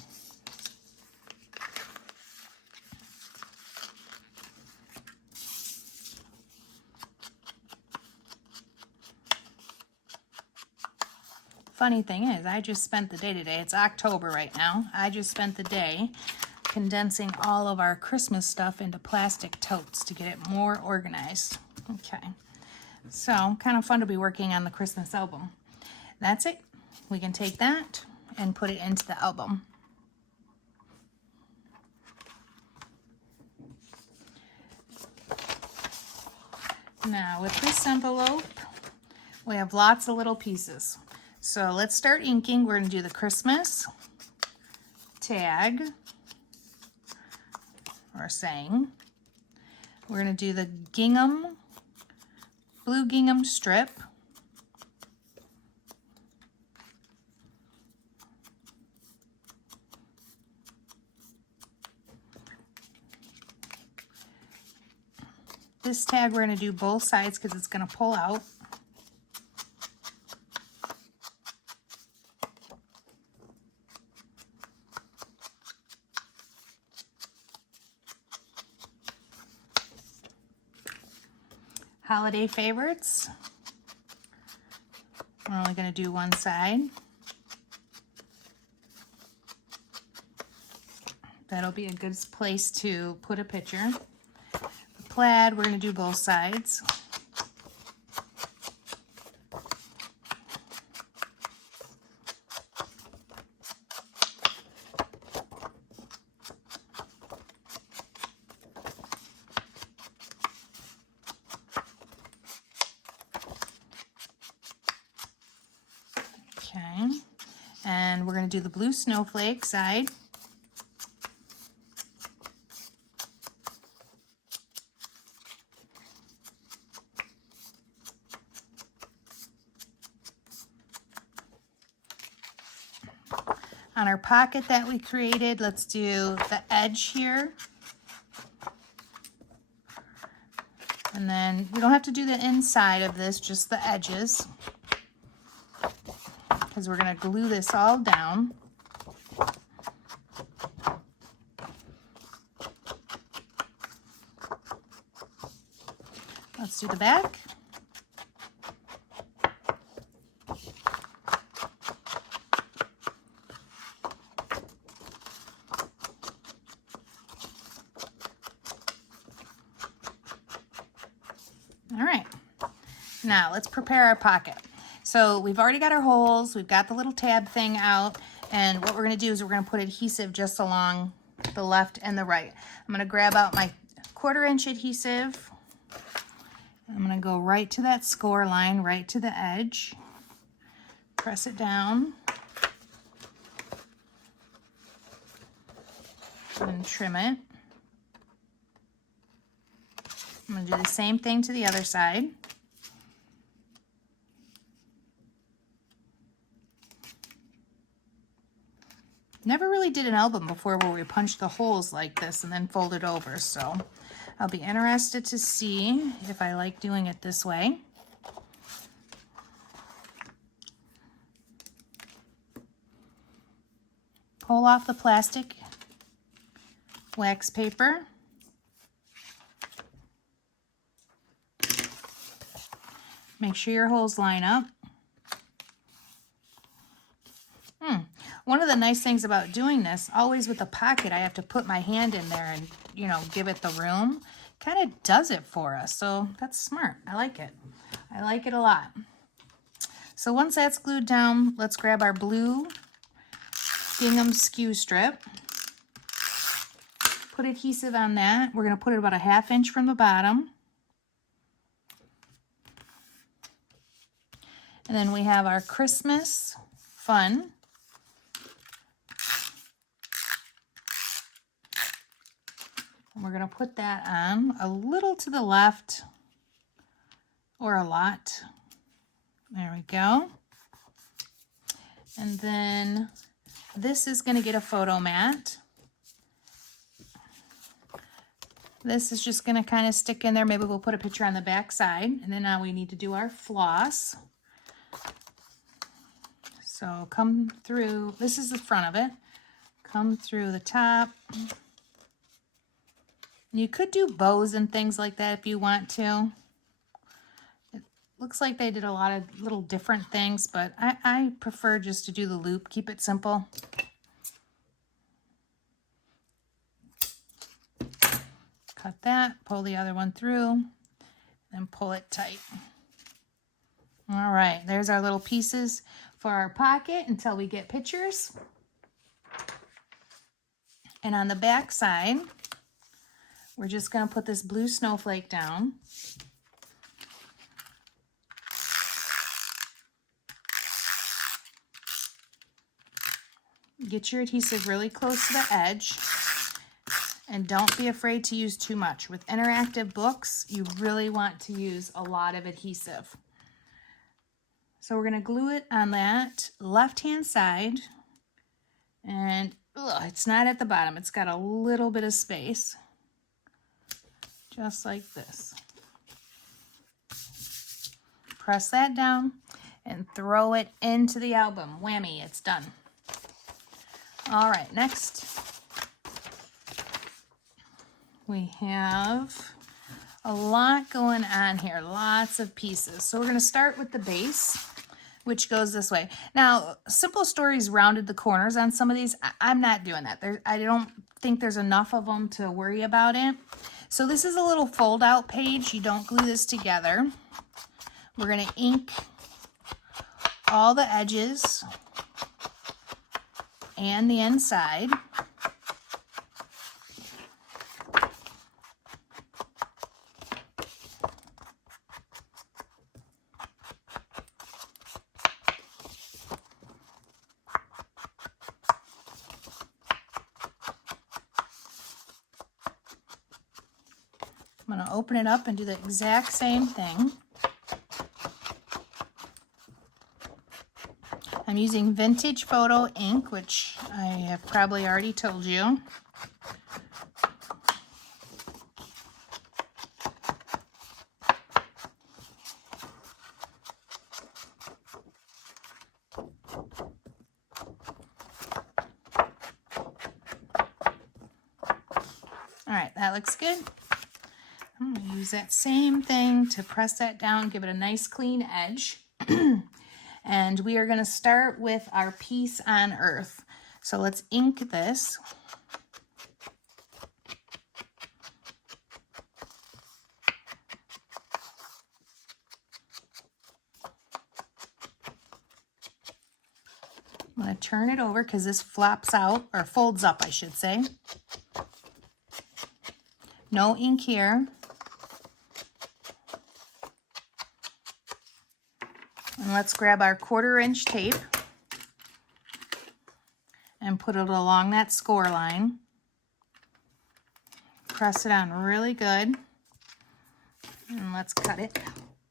Funny thing is, I just spent the day today, it's October right now, I just spent the day condensing all of our Christmas stuff into plastic totes to get it more organized. Okay, so kind of fun to be working on the Christmas album. That's it. We can take that and put it into the album. Now with this envelope, we have lots of little pieces. So let's start inking. We're going to do the Christmas tag, or saying. We're going to do the gingham, blue gingham strip. This tag we're going to do both sides because it's going to pull out. Holiday favorites. We're only going to do one side. That'll be a good place to put a picture. The plaid, we're going to do both sides. Okay, and we're going to do the blue snowflake side. On our pocket that we created, let's do the edge here. And then we don't have to do the inside of this, just the edges, because we're going to glue this all down. Let's do the back. All right, now let's prepare our pocket. So we've already got our holes, we've got the little tab thing out, and what we're gonna do is we're gonna put adhesive just along the left and the right. I'm gonna grab out my 1/4 inch adhesive. I'm gonna go right to that score line, right to the edge. Press it down. And trim it. I'm gonna do the same thing to the other side. Never really did an album before where we punched the holes like this and then fold it over, so I'll be interested to see if I like doing it this way. Pull off the plastic wax paper. Make sure your holes line up. One of the nice things about doing this, always with the pocket, I have to put my hand in there and, you know, give it the room. Kind of does it for us, so that's smart. I like it. I like it a lot. So once that's glued down, let's grab our blue gingham skew strip. Put adhesive on that. We're going to put it about a 1/2 inch from the bottom. And then we have our Christmas fun. And we're going to put that on a little to the left or a lot. There we go. And then this is going to get a photo mat. This is just going to kind of stick in there. Maybe we'll put a picture on the back side. And then now we need to do our floss. So come through, this is the front of it. Come through the top. You could do bows and things like that if you want to. It looks like they did a lot of little different things, but I prefer just to do the loop, keep it simple. Cut that, pull the other one through, and pull it tight. All right, there's our little pieces for our pocket until we get pictures. And on the back side, we're just going to put this blue snowflake down. Get your adhesive really close to the edge. And don't be afraid to use too much. With interactive books, you really want to use a lot of adhesive. So we're going to glue it on that left-hand side. And it's not at the bottom. It's got a little bit of space. Just like this. Press that down and throw it into the album. Whammy, it's done. All right, next we have a lot going on here, lots of pieces. So we're going to start with the base, which goes this way. Now, Simple Stories rounded the corners on some of these. I'm not doing that. I don't think there's enough of them to worry about it. So this is a little fold-out page. You don't glue this together. We're going to ink all the edges and the inside. I'm going to open it up and do the exact same thing. I'm using Vintage Photo ink, which I have probably already told you. All right, that looks good. I'm going to use that same thing to press that down, give it a nice clean edge. And we are going to start with our piece on Earth. So let's ink this. I'm going to turn it over because this flops out, or folds up, I should say. No ink here. And let's grab our 1/4 inch tape and put it along that score line. Press it on really good. And let's cut it.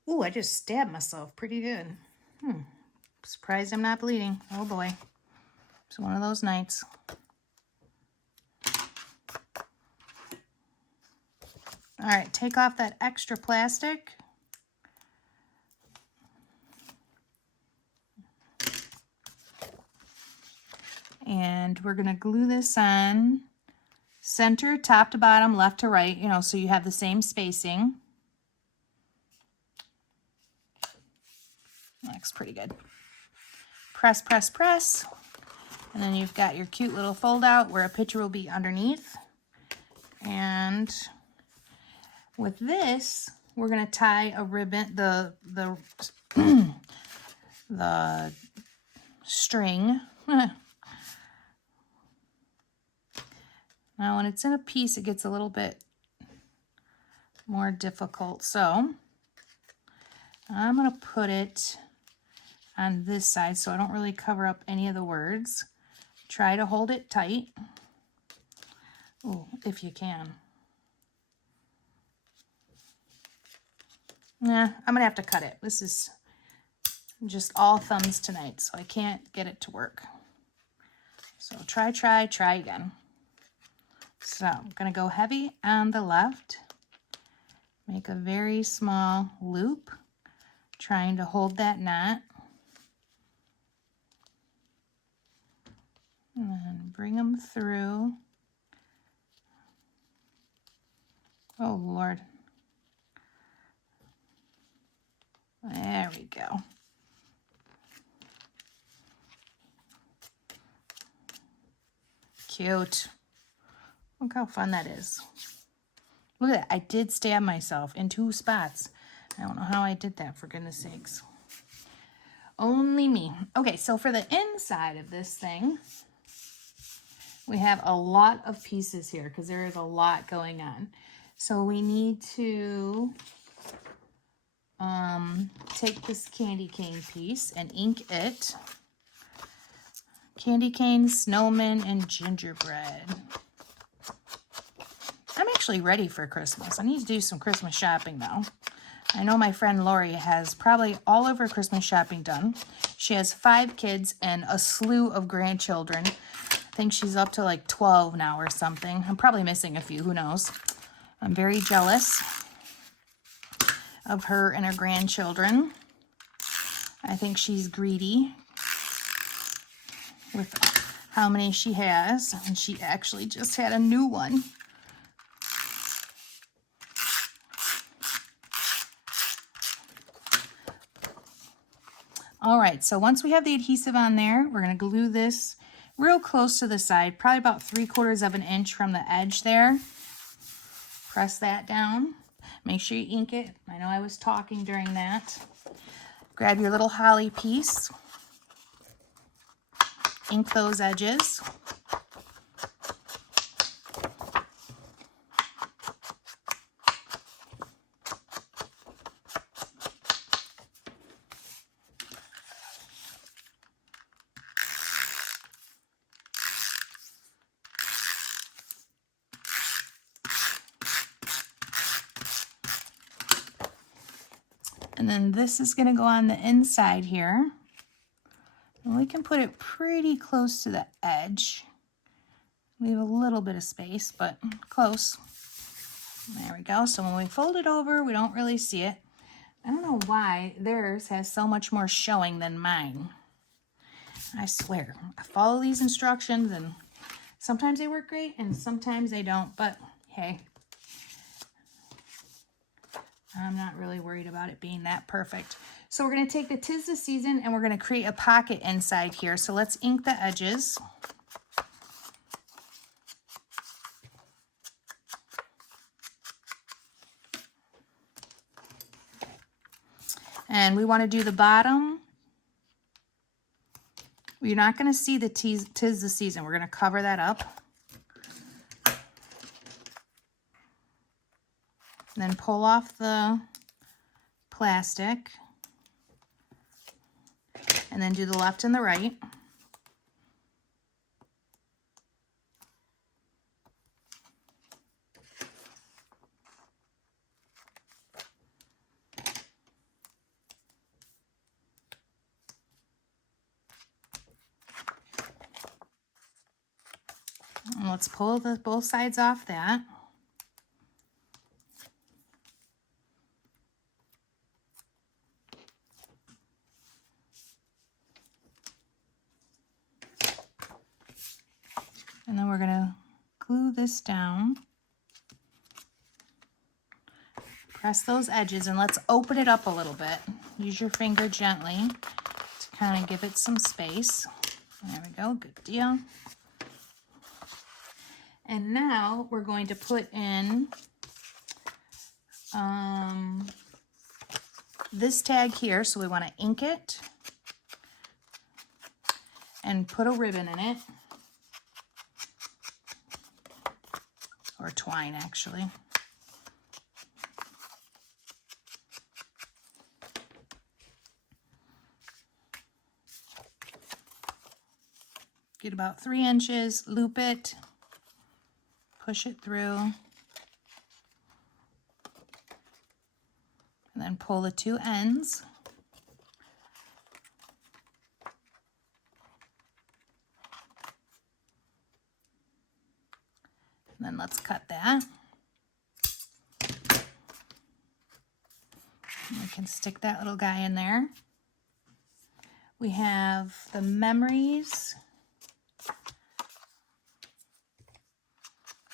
Ooh, I just stabbed myself pretty good. Surprised I'm not bleeding. Oh boy. It's one of those nights. All right, take off that extra plastic. And we're gonna glue this on center, top to bottom, left to right, you know, so you have the same spacing. Looks pretty good. Press, press, press. And then you've got your cute little fold out where a picture will be underneath. And with this, we're gonna tie a ribbon, the string. Now when it's in a piece, it gets a little bit more difficult. So I'm gonna put it on this side so I don't really cover up any of the words. Try to hold it tight. Oh, if you can. Nah, I'm gonna have to cut it. This is just all thumbs tonight, so I can't get it to work. So try again. So I'm gonna go heavy on the left, make a very small loop, trying to hold that knot. And then bring them through. Oh Lord. There we go. Cute. Look how fun that is. Look at that. I did stab myself in 2 spots. I don't know how I did that, for goodness sakes. Only me. Okay, so for the inside of this thing, we have a lot of pieces here because there is a lot going on. So we need to take this candy cane piece and ink it. Candy cane, snowman, and gingerbread. I'm actually ready for Christmas. I need to do some Christmas shopping though. I know my friend Lori has probably all of her Christmas shopping done. She has 5 kids and a slew of grandchildren. I think she's up to like 12 now or something. I'm probably missing a few, who knows. I'm very jealous of her and her grandchildren. I think she's greedy with how many she has, and she actually just had a new one. All right, so once we have the adhesive on there, we're gonna glue this real close to the side, probably about 3/4 of an inch from the edge there. Press that down. Make sure you ink it. I know I was talking during that. Grab your little holly piece. Ink those edges. And then this is going to go on the inside here. And we can put it pretty close to the edge. Leave a little bit of space, but close. There we go. So when we fold it over, we don't really see it. I don't know why theirs has so much more showing than mine. I swear. I follow these instructions and sometimes they work great and sometimes they don't, but hey. I'm not really worried about it being that perfect. So we're going to take the 'Tis the Season and we're going to create a pocket inside here. So let's ink the edges. And we want to do the bottom. You're not going to see the 'Tis the Season. We're going to cover that up. And then pull off the plastic. And then do the left and the right. And let's pull both sides off that. And then we're going to glue this down. Press those edges and let's open it up a little bit. Use your finger gently to kind of give it some space. There we go, good deal. And now we're going to put in this tag here. So we want to ink it and put a ribbon in it. Or twine, actually. Get about 3 inches, loop it, push it through, and then pull the 2 ends. And then let's cut that. And we can stick that little guy in there. We have the memories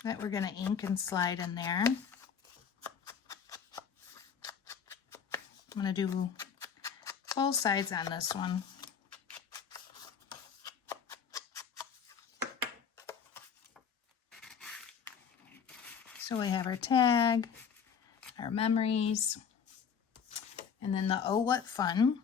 that we're going to ink and slide in there. I'm going to do both sides on this one. So we have our tag, our memories, and then the Oh What Fun.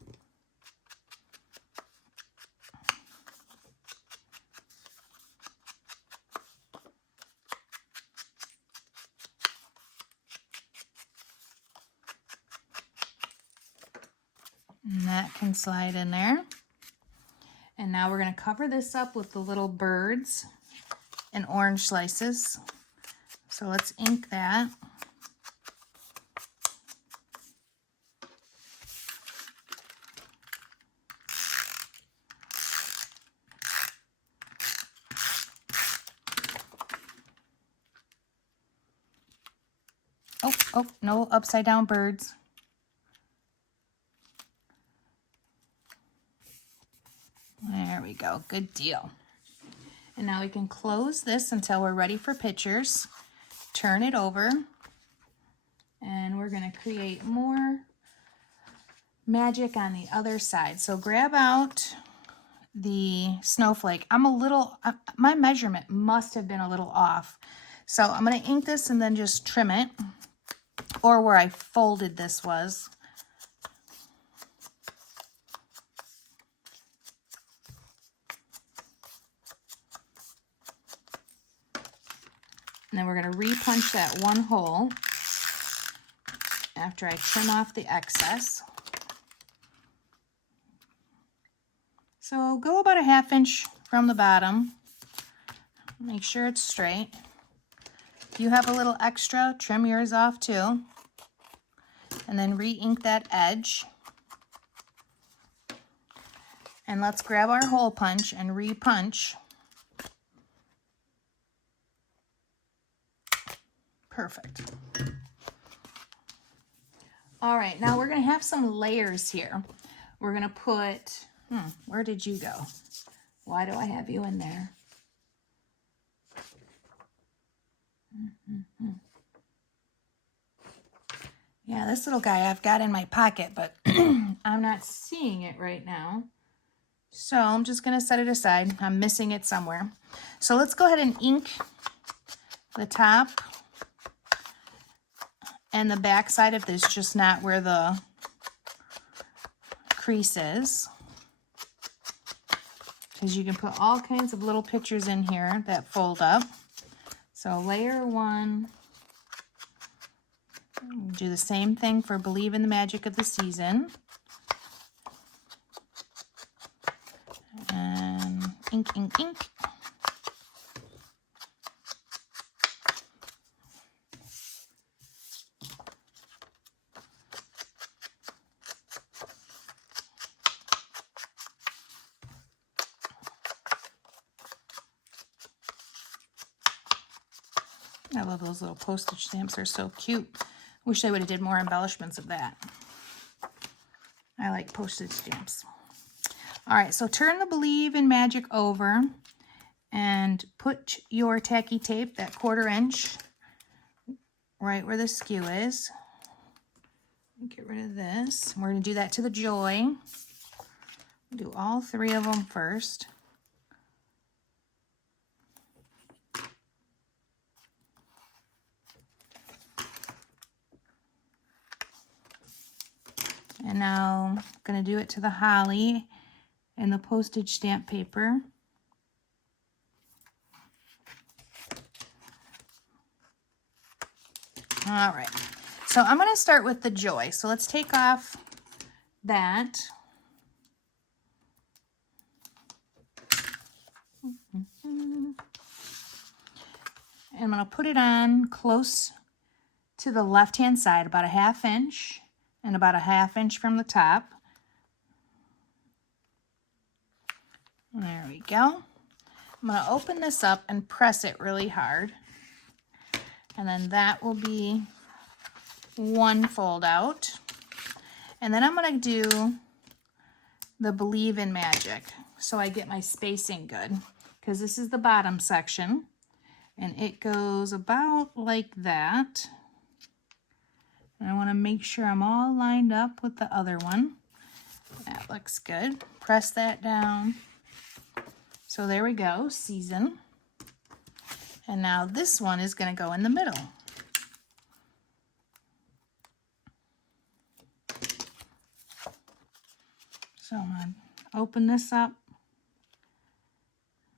And that can slide in there. And now we're going to cover this up with the little birds and orange slices. So let's ink that. Oh, no upside down birds. There we go, good deal. And now we can close this until we're ready for pictures. Turn it over. And we're gonna create more magic on the other side. So grab out the snowflake. My measurement must have been a little off. So I'm gonna ink this and then just trim it, or where I folded this was. And then we're going to re-punch that one hole after I trim off the excess. So go about a 1/2 inch from the bottom. Make sure it's straight. If you have a little extra, trim yours off too. And then re-ink that edge. And let's grab our hole punch and re-punch. Perfect. All right, now we're going to have some layers here. We're going to put, where did you go? Why do I have you in there? Yeah, this little guy I've got in my pocket, but I'm not seeing it right now. So I'm just going to set it aside. I'm missing it somewhere. So let's go ahead and ink the top and the back side of this, just not where the crease is. Because you can put all kinds of little pictures in here that fold up. So layer 1. Do the same thing for Believe in the Magic of the Season. And ink, ink, ink. I love those little postage stamps. They're so cute. Wish they would have did more embellishments of that. I like postage stamps. All right, so turn the Believe in Magic over and put your tacky tape, that 1/4 inch, right where the skew is. Get rid of this. We're going to do that to the Joy. Do all 3 of them first. And now I'm going to do it to the Holly and the postage stamp paper. All right, so I'm going to start with the Joy. So let's take off that. And I'm going to put it on close to the left-hand side, about a 1/2 inch and about a 1/2 inch from the top. There we go. I'm going to open this up and press it really hard. And then that will be one fold out. And then I'm going to do the Believe in Magic so I get my spacing good, because this is the bottom section and it goes about like that. And I want to make sure I'm all lined up with the other one. That looks good. Press that down. So there we go, Season. And now this one is going to go in the middle. So I'm going to open this up.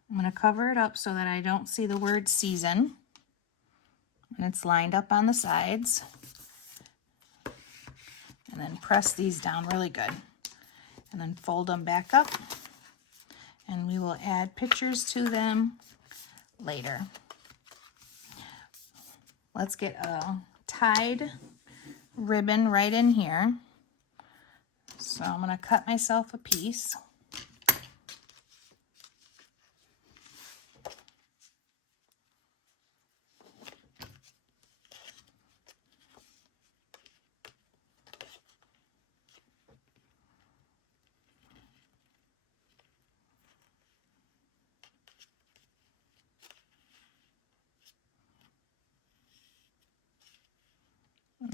I'm going to cover it up so that I don't see the word Season. And it's lined up on the sides. And then press these down really good. And then fold them back up. And we will add pictures to them later. Let's get a tied ribbon right in here. So I'm going to cut myself a piece.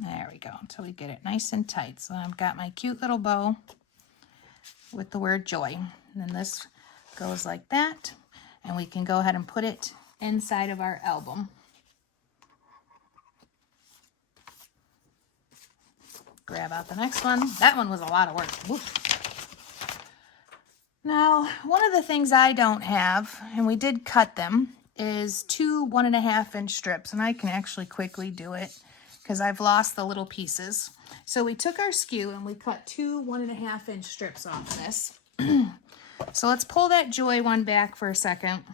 There we go, until we get it nice and tight. So I've got my cute little bow with the word Joy. And then this goes like that. And we can go ahead and put it inside of our album. Grab out the next one. That one was a lot of work. Woof. Now, one of the things I don't have, and we did cut them, is 2 1.5 inch strips. And I can actually quickly do it because I've lost the little pieces. So we took our skew and we cut 2 1.5 inch strips off this. So let's pull that Joy one back for a second,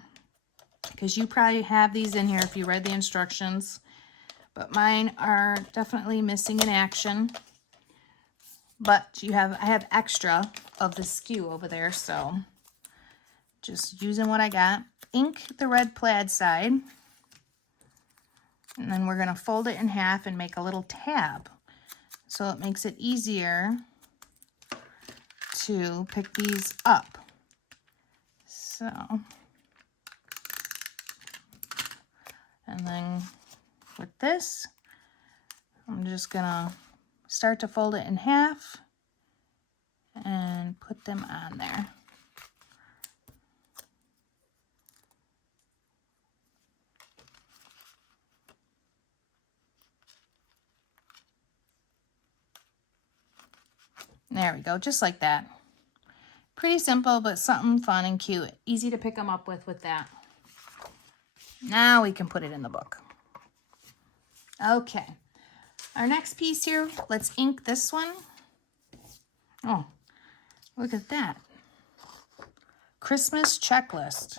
because you probably have these in here if you read the instructions, but mine are definitely missing in action. But I have extra of the skew over there, so just using what I got. Ink the red plaid side. And then we're going to fold it in half and make a little tab. So it makes it easier to pick these up. So, and then with this, I'm just going to start to fold it in half and put them on there. There we go, just like that. Pretty simple, but something fun and cute. Easy to pick them up with that. Now we can put it in the book. Okay, our next piece here, let's ink this one. Oh, look at that. Christmas checklist.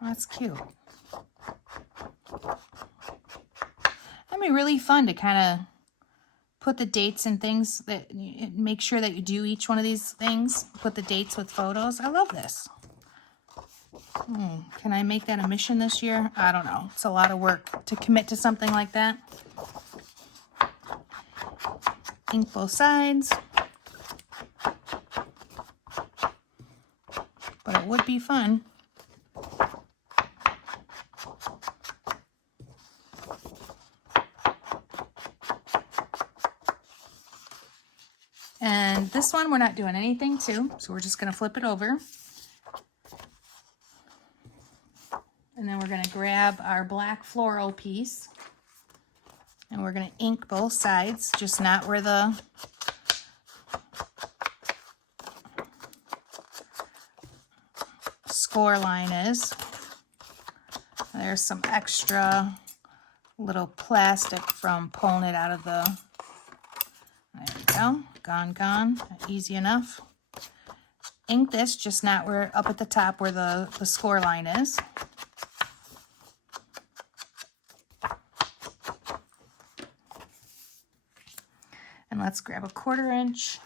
That's cute. That'd be really fun to kind of put the dates and things, that make sure that you do each one of these things. Put the dates with photos. I love this. Can I make that a mission this year? I don't know. It's a lot of work to commit to something like that. Ink both sides. But it would be fun. And this one we're not doing anything to, so we're just going to flip it over. And then we're going to grab our black floral piece. And we're going to ink both sides, just not where the score line is. There's some extra little plastic from pulling it out of the... There we go. Gone. Easy enough. Ink this, just not where up at the top where the score line is. And let's grab a 1/4 inch.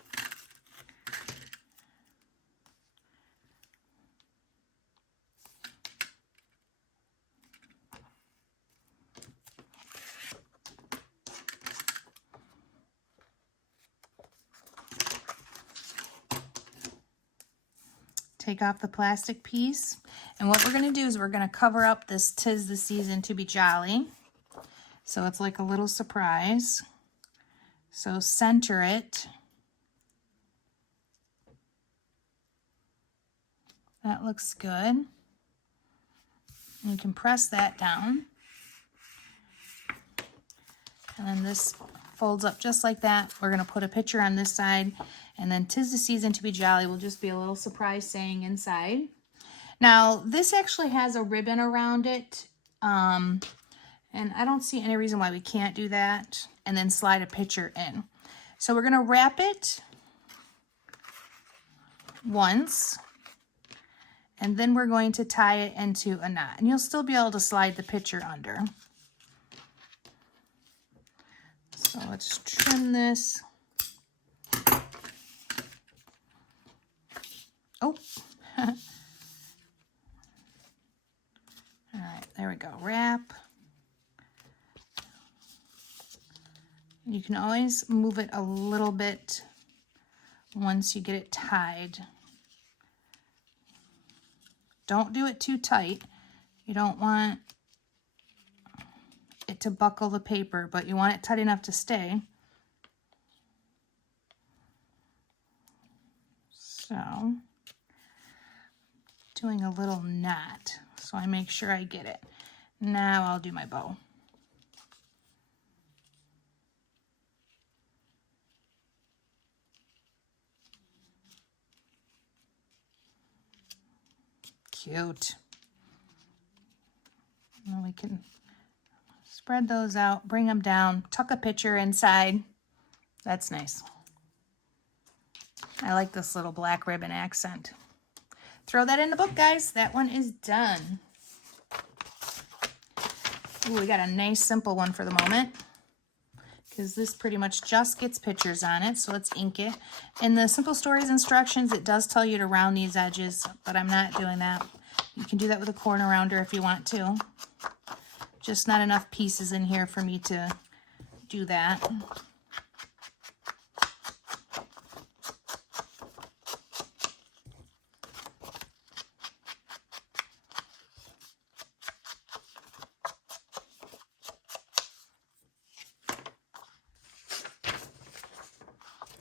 Take off the plastic piece, and what we're going to do is we're going to cover up this "'Tis the Season to be Jolly," so it's like a little surprise. So center it. That looks good. You can press that down, and then this folds up just like that. We're going to put a picture on this side, and then "'Tis the Season to be Jolly" will just be a little surprise saying inside. Now, this actually has a ribbon around it, and I don't see any reason why we can't do that, and then slide a picture in. So we're going to wrap it once, and then we're going to tie it into a knot, and you'll still be able to slide the picture under. So let's trim this. Oh, all right, there we go. Wrap. You can always move it a little bit once you get it tied. Don't do it too tight. You don't want it to buckle the paper, but you want it tight enough to stay. So, doing a little knot so I make sure I get it. Now I'll do my bow. Cute. And we can spread those out, bring them down, tuck a picture inside. That's nice. I like this little black ribbon accent. Throw that in the book, guys. That one is done. Ooh, we got a nice simple one for the moment, because this pretty much just gets pictures on it. So let's ink it. In the Simple Stories instructions, it does tell you to round these edges, but I'm not doing that. You can do that with a corner rounder if you want to. Just not enough pieces in here for me to do that.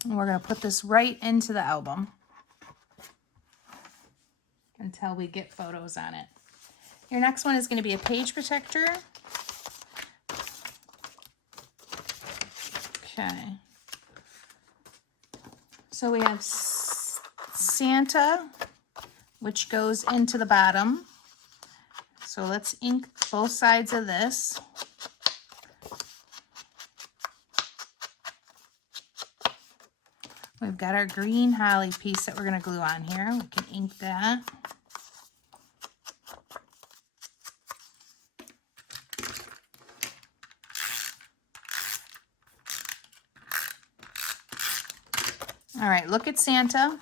And we're going to put this right into the album until we get photos on it. Your next one is going to be a page protector. Okay. So we have Santa, which goes into the bottom. So let's ink both sides of this. We've got our green holly piece that we're going to glue on here. We can ink that. All right, look at Santa.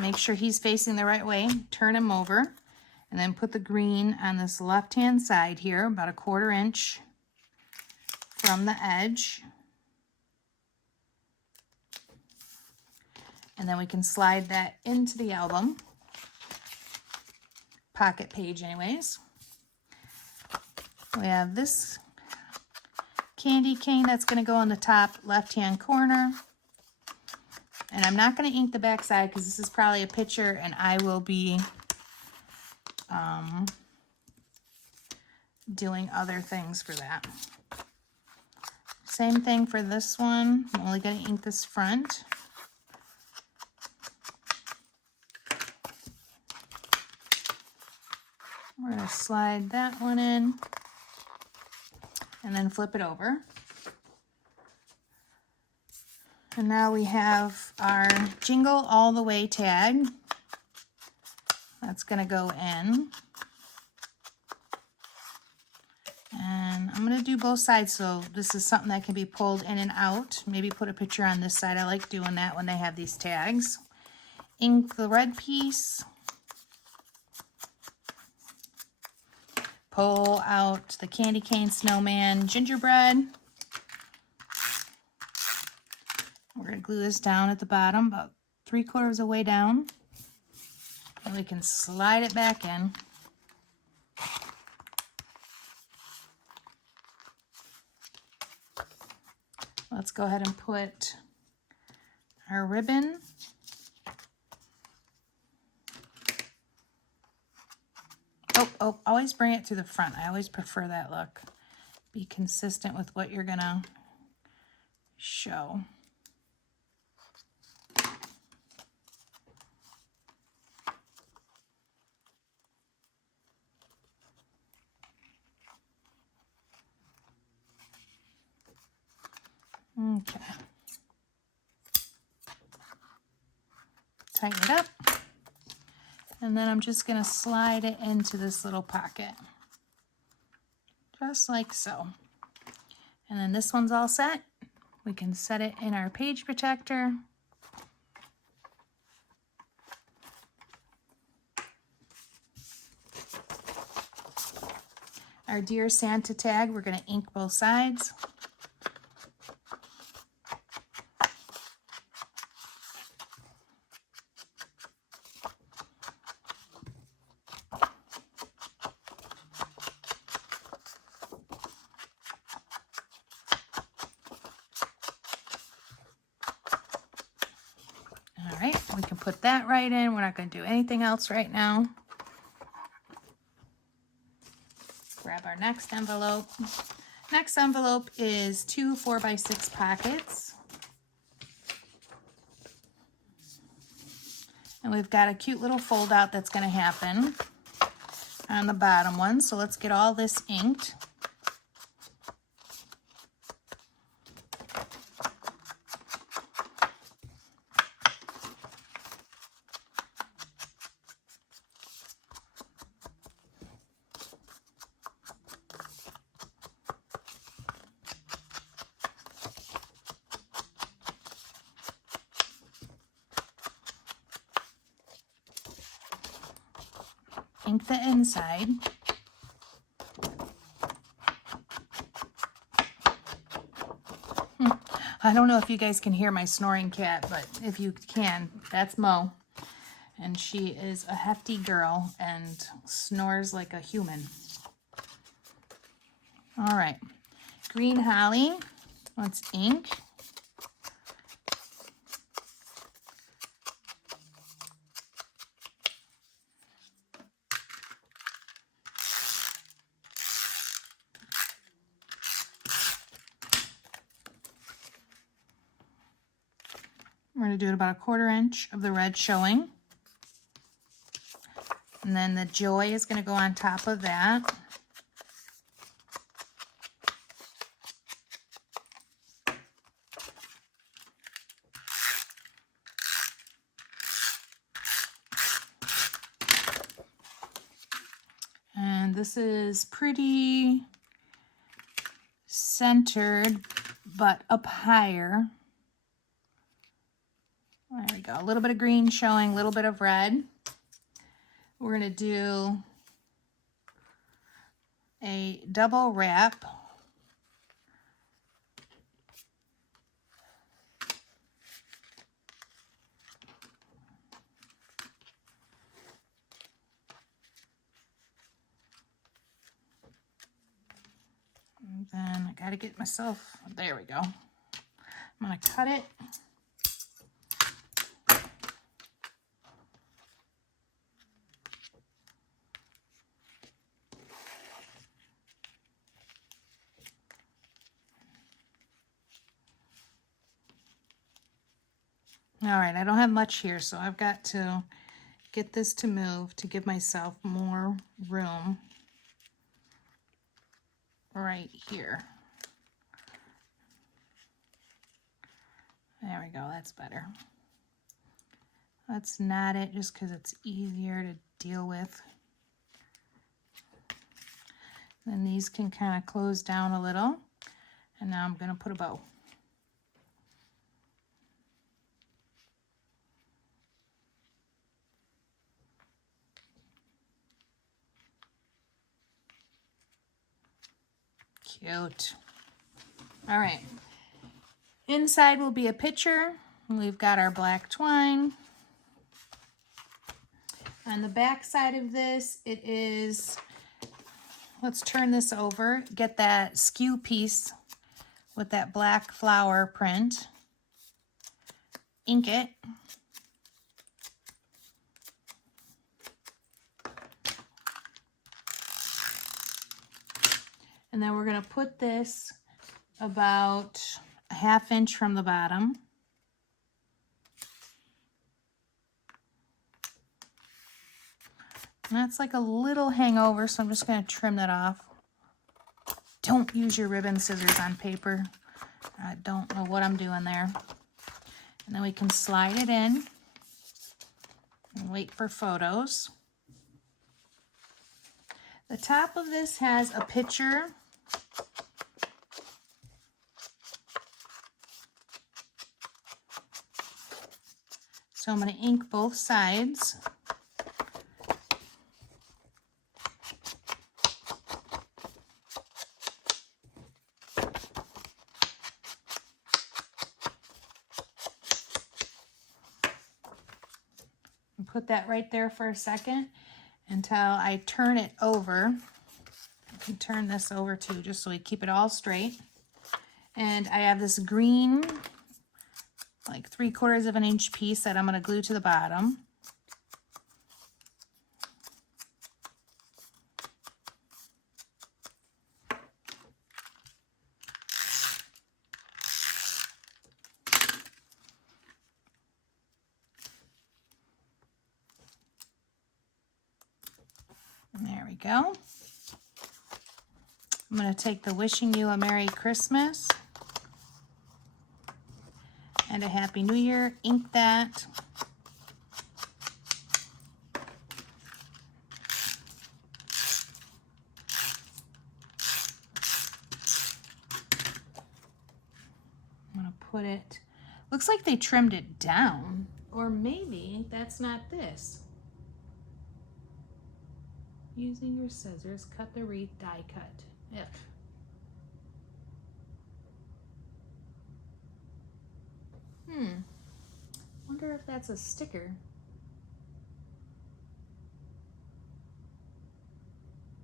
Make sure he's facing the right way. Turn him over. And then put the green on this left-hand side here, about a 1/4 inch from the edge. And then we can slide that into the album. Pocket page anyways. We have this candy cane that's going to go on the top left-hand corner. And I'm not going to ink the back side because this is probably a picture and I will be doing other things for that. Same thing for this one. I'm only going to ink this front. We're going to slide that one in and then flip it over. And now we have our Jingle All the Way tag. That's going to go in. And I'm going to do both sides, so this is something that can be pulled in and out. Maybe put a picture on this side. I like doing that when they have these tags. Ink the red piece. Pull out the candy cane snowman gingerbread. We're going to glue this down at the bottom, about 3/4 of the way down. And we can slide it back in. Let's go ahead and put our ribbon. Oh, always bring it to the front. I always prefer that look. Be consistent with what you're gonna show. Okay. Tighten it up. And then I'm just going to slide it into this little pocket. Just like so. And then this one's all set. We can set it in our page protector. Our Dear Santa tag, we're going to ink both sides. All right, we can put that right in. We're not going to do anything else right now. Grab our next envelope. Next envelope is 2 4x6 pockets. And we've got a cute little fold out that's going to happen on the bottom one. So let's get all this inked. Ink the inside. I don't know if you guys can hear my snoring cat, but if you can, that's Mo. And she is a hefty girl and snores like a human. All right, green holly. Let's ink. We're going to do it about 1/4 inch of the red showing. And then the joy is going to go on top of that. And this is pretty centered, but up higher. There we go. A little bit of green showing, a little bit of red. We're going to do a double wrap. And then I got to get myself, there we go. I'm going to cut it. All right, I don't have much here, so I've got to get this to move to give myself more room right here. There we go, that's better. Let's knot it just because it's easier to deal with. Then these can kind of close down a little. And now I'm going to put a bow. Cute. All right. Inside will be a picture. We've got our black twine. On the back side of this, it is, let's turn this over, get that skew piece with that black flower print. Ink it. And then we're going to put this about a 1/2 inch from the bottom. And that's like a little hangover, so I'm just going to trim that off. Don't use your ribbon scissors on paper. I don't know what I'm doing there. And then we can slide it in and wait for photos. The top of this has a picture. So I'm going to ink both sides. And put that right there for a second until I turn it over. I can turn this over too, just so we keep it all straight. And I have this green, like 3/4 of an inch piece that I'm going to glue to the bottom. And there we go. I'm going to take the Wishing You a Merry Christmas and a Happy New Year, ink that. I'm going to put it, looks like they trimmed it down, or maybe that's not this. Using your scissors, cut the wreath, die cut. Ugh. Wonder if that's a sticker.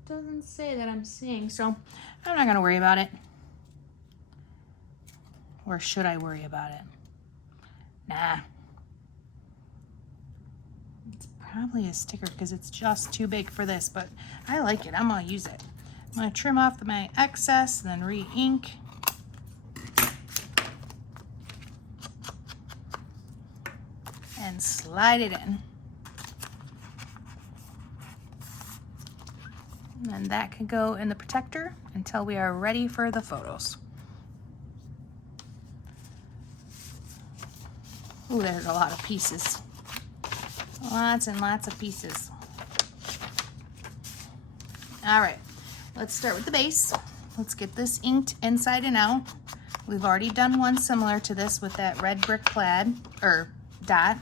Doesn't say that I'm seeing, so I'm not gonna worry about it. Or should I worry about it? Nah. It's probably a sticker because it's just too big for this, but I like it. I'm gonna use it. I'm gonna trim off my excess and then re-ink. and slide it in. And that can go in the protector until we are ready for the photos. Ooh, there's a lot of pieces. Lots and lots of pieces. All right, let's start with the base. Let's get this inked inside and out. We've already done one similar to this with that red brick plaid, or dot.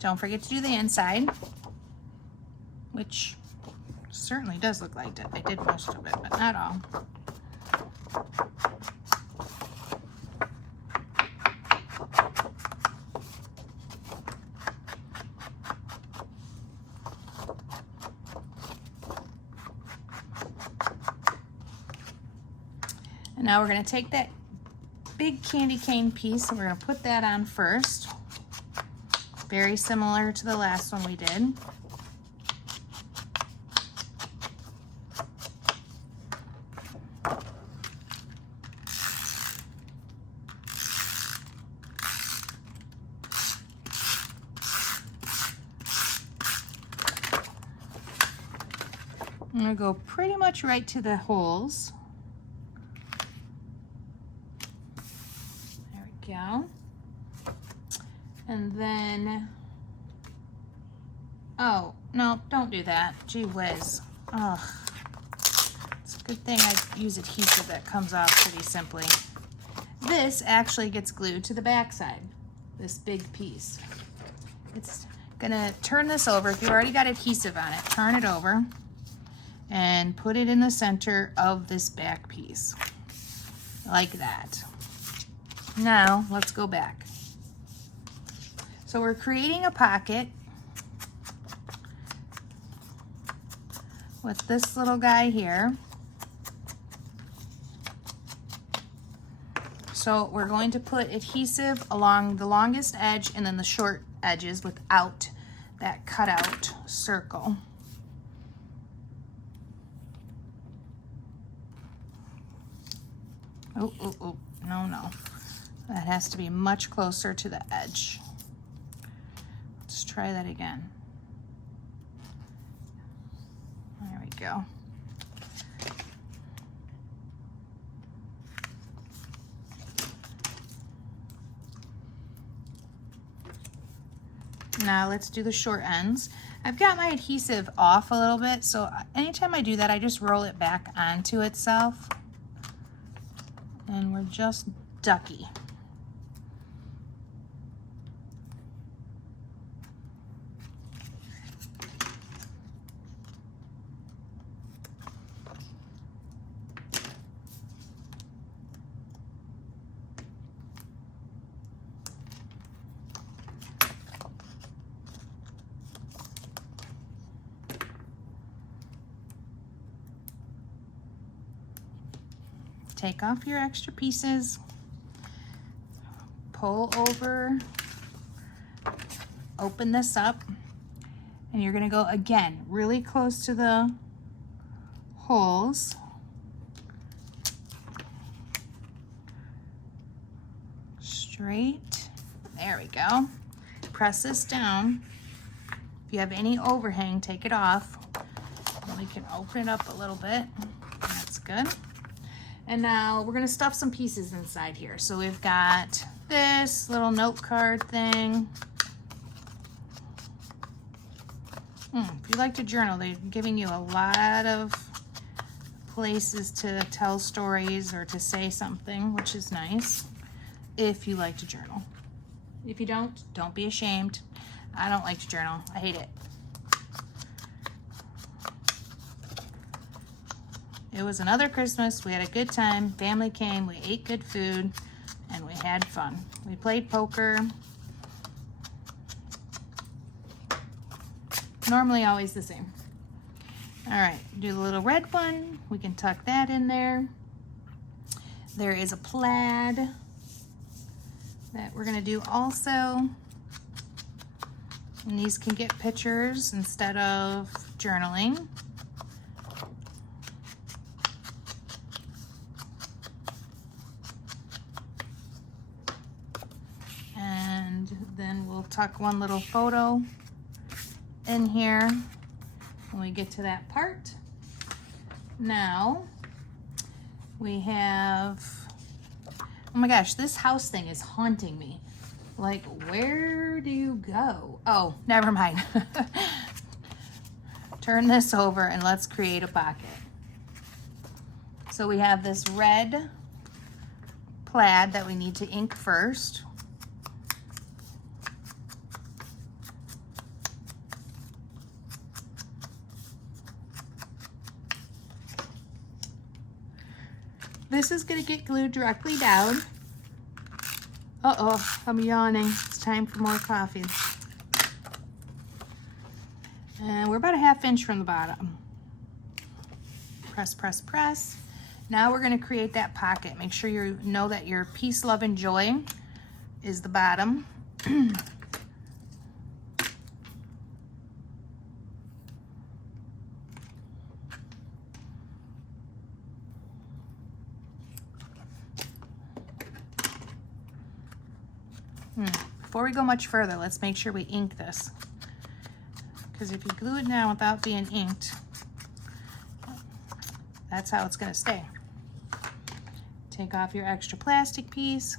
Don't forget to do the inside, which certainly does look like I did most of it, but not all. And now we're going to take that big candy cane piece and we're going to put that on first. Very similar to the last one we did. I'm going to go pretty much right to the holes. There we go. And then, oh, no, don't do that. Gee whiz. Ugh. It's a good thing I use adhesive that comes off pretty simply. This actually gets glued to the back side, this big piece. It's gonna turn this over. If you've already got adhesive on it, turn it over and put it in the center of this back piece, like that. Now, let's go back. So we're creating a pocket with this little guy here. So we're going to put adhesive along the longest edge and then the short edges without that cutout circle. Oh, oh, oh, no, no. That has to be much closer to the edge. Let's try that again. There we go. Now let's do the short ends. I've got my adhesive off a little bit, so anytime I do that, I just roll it back onto itself. And we're just ducky. Take off your extra pieces, pull over, open this up, and you're going to go again really close to the holes. Straight. There we go. Press this down. If you have any overhang, take it off. And we can open it up a little bit. That's good. And now we're going to stuff some pieces inside here. So we've got this little note card thing. If you like to journal, they're giving you a lot of places to tell stories or to say something, which is nice if you like to journal. If you don't be ashamed. I don't like to journal. I hate it. It was another Christmas. We had a good time. Family came. We ate good food. And we had fun. We played poker. Normally always the same. All right, do the little red one. We can tuck that in there. There is a plaid that we're gonna do also. And these can get pictures instead of journaling. And then we'll tuck one little photo in here when we get to that part. Now we have, oh my gosh, this house thing is haunting me. Like, where do you go? Oh, never mind. Turn this over and let's create a pocket. So we have this red plaid that we need to ink first. This is going to get glued directly down. Uh-oh, I'm yawning. It's time for more coffee. And we're about a 1/2 inch from the bottom. Press, press, press. Now we're going to create that pocket. Make sure you know that your peace, love, and joy is the bottom. Before we go much further, let's make sure we ink this. Because if you glue it down without being inked, that's how it's going to stay. Take off your extra plastic piece.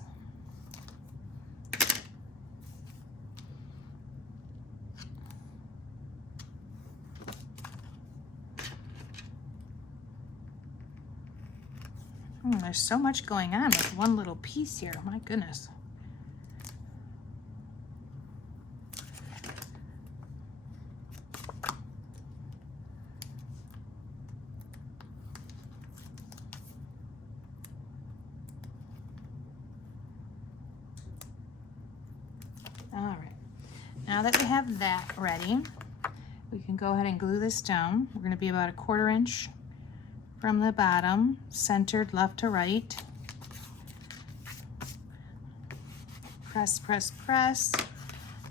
There's so much going on with one little piece here. My goodness. All right, now that we have that ready, we can go ahead and glue this down. We're going to be about a 1/4 inch from the bottom, centered left to right. Press, press, press.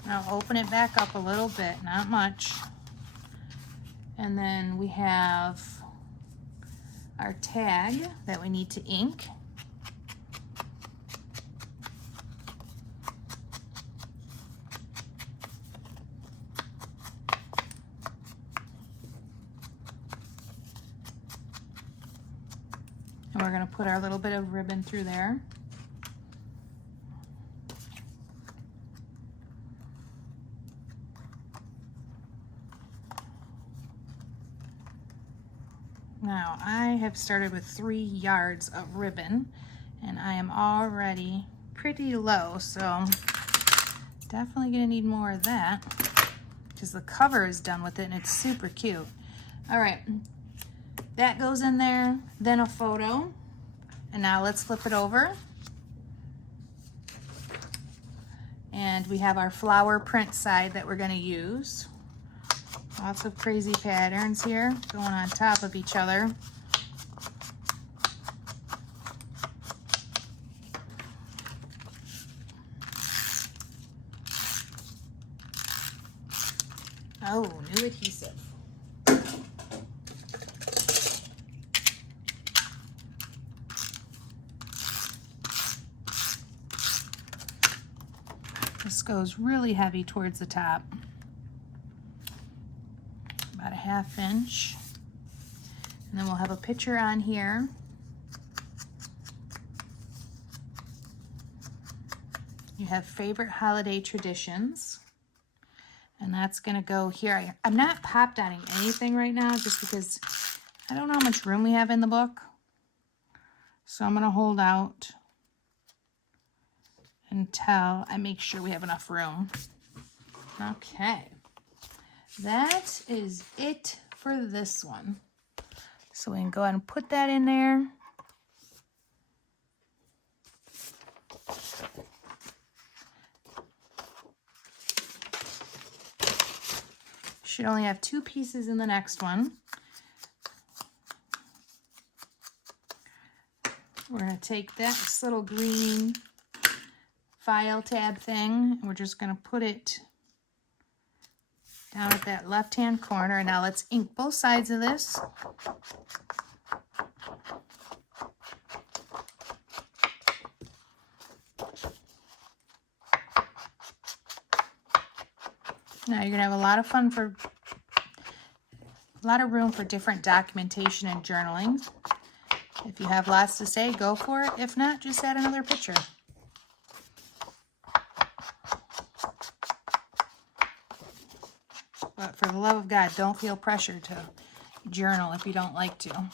Now open it back up a little bit, not much. And then we have our tag that we need to ink. And we're going to put our little bit of ribbon through there. Now I have started with 3 yards of ribbon and I am already pretty low, so definitely going to need more of that because the cover is done with it and it's super cute. All right. That goes in there, then a photo. And now let's flip it over. And we have our flower print side that we're going to use. Lots of crazy patterns here going on top of each other. Oh, new adhesive. This goes really heavy towards the top. About a 1/2 inch. And then we'll have a picture on here. You have favorite holiday traditions. And that's going to go here. I'm not pop dotting anything right now just because I don't know how much room we have in the book. So I'm going to hold out until I make sure we have enough room. Okay. That is it for this one. So we can go ahead and put that in there. Should only have 2 pieces in the next one. We're going to take this little green file tab thing, and we're just going to put it down at that left-hand corner. Now let's ink both sides of this. Now you're going to have a lot of fun for a lot of room for different documentation and journaling. If you have lots to say, go for it. If not, just add another picture. But for the love of God, don't feel pressure to journal if you don't like to.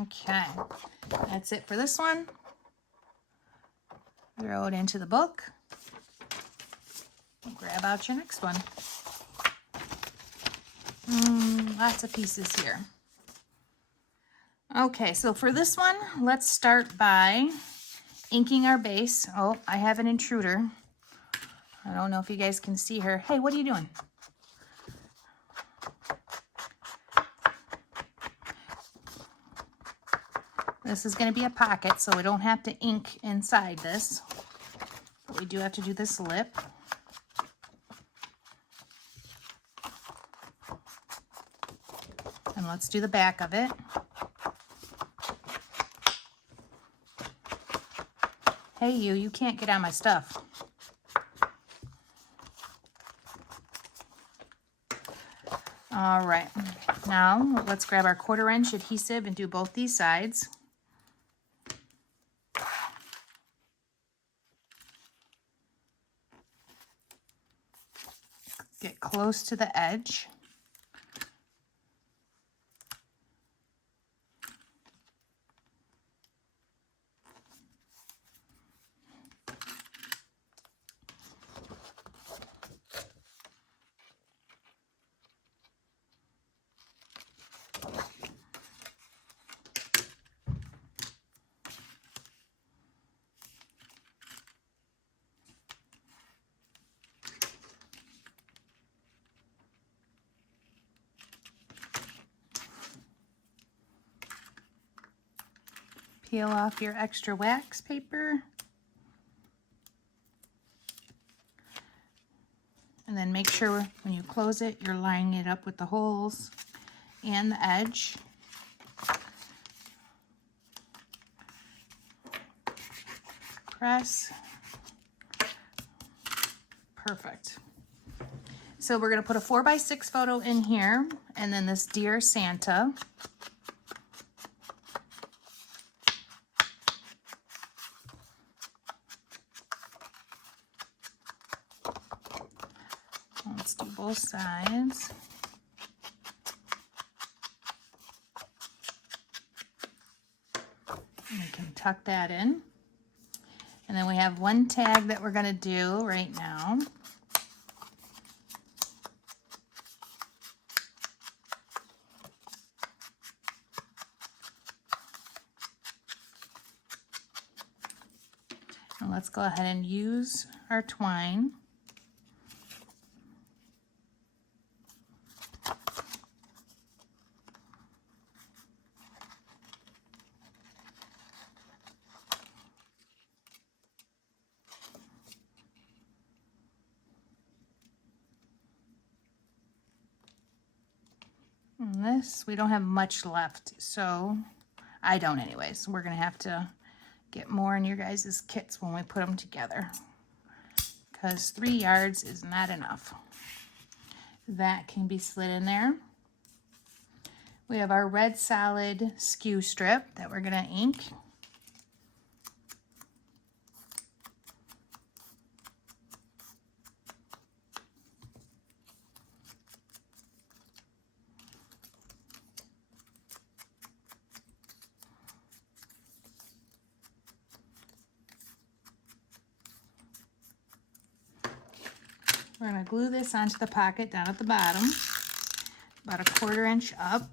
Okay, that's it for this one. Throw it into the book. Grab out your next one. Lots of pieces here. Okay, so for this one, let's start by inking our base. Oh, I have an intruder. I don't know if you guys can see her. Hey, what are you doing? This is going to be a pocket, so we don't have to ink inside this. But we do have to do this lip. And let's do the back of it. Hey, you can't get on my stuff. All right, now let's grab our 1/4 inch adhesive and do both these sides. Get close to the edge. Peel off your extra wax paper. And then make sure when you close it, you're lining it up with the holes and the edge. Press. Perfect. So we're going to put a 4x6 photo in here, and then this Dear Santa. Let's do both sides. And we can tuck that in. And then we have one tag that we're going to do right now. And let's go ahead and use our twine. And this, we don't have much left, so I don't anyways. We're gonna have to get more in your guys' kits when we put them together, because 3 yards is not enough. That can be slid in there. We have our red solid skew strip that we're gonna ink. We're going to glue this onto the pocket down at the bottom, about a 1/4 inch up.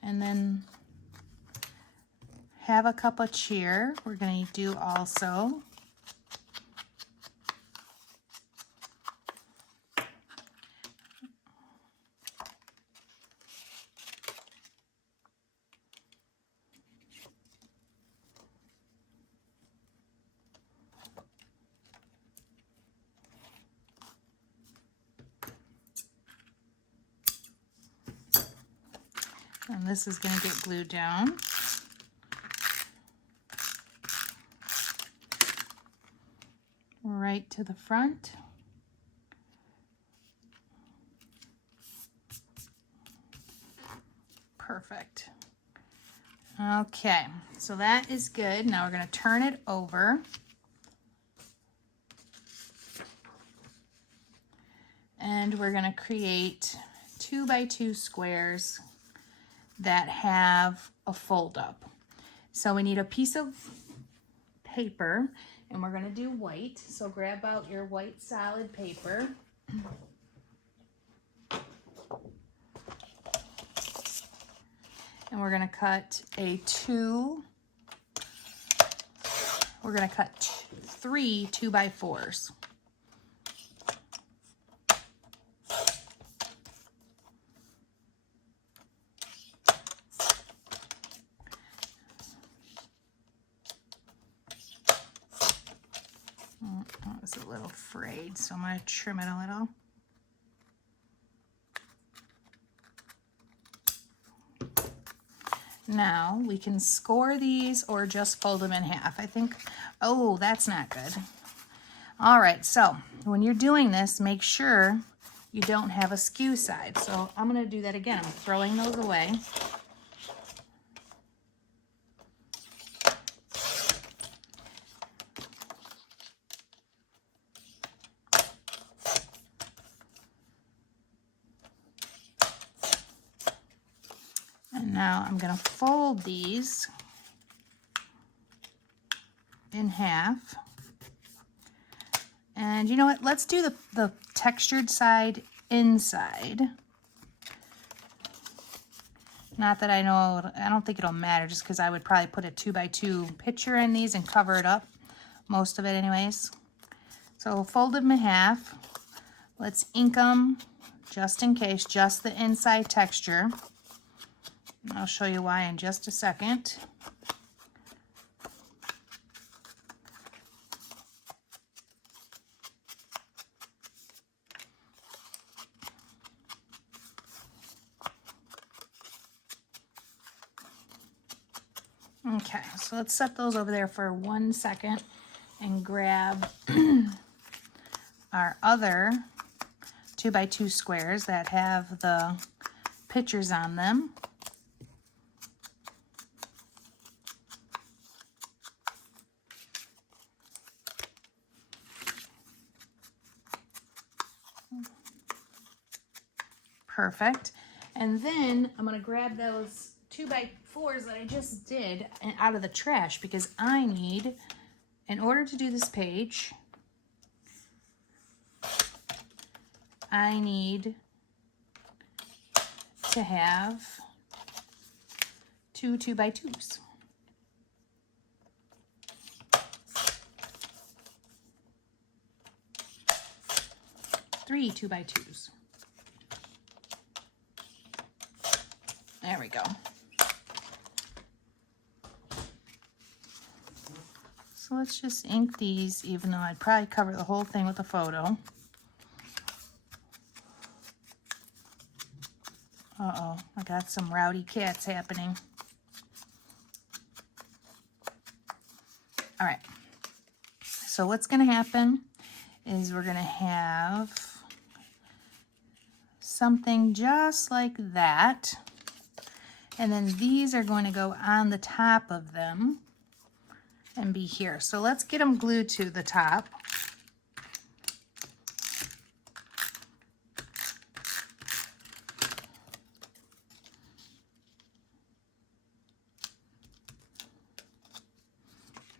And then have a cup of cheer we're going to do also. And this is going to get glued down. Right to the front. Perfect. Okay, so that is good. Now we're going to turn it over. And we're going to create 2 by 2 squares that have a fold up. So we need a piece of paper, and we're going to do white. So grab out your white solid paper. And we're going to cut we're going to cut 3 2 by 4s. That was a little frayed, so I'm going to trim it a little. Now we can score these or just fold them in half. I think, oh, that's not good. All right, so when you're doing this, make sure you don't have a skew side. So I'm going to do that again. I'm throwing those away. And now I'm going to fold these in half. And you know what? Let's do the textured side inside. Not that I know, I don't think it'll matter, just because I would probably put a 2 by 2 picture in these and cover it up. Most of it anyways. So we'll fold them in half. Let's ink them just in case, just the inside texture. I'll show you why in just a second. Okay, so let's set those over there for 1 second and grab our other 2 by 2 squares that have the pictures on them. Perfect. And then I'm going to grab those 2 by 4s that I just did out of the trash, because I need, in order to do this page, I need to have 2 2 by 2s. Three 2 by 2s. There we go. So let's just ink these, even though I'd probably cover the whole thing with a photo. Uh-oh, I got some rowdy cats happening. All right. So what's going to happen is we're going to have something just like that. And then these are going to go on the top of them and be here. So let's get them glued to the top.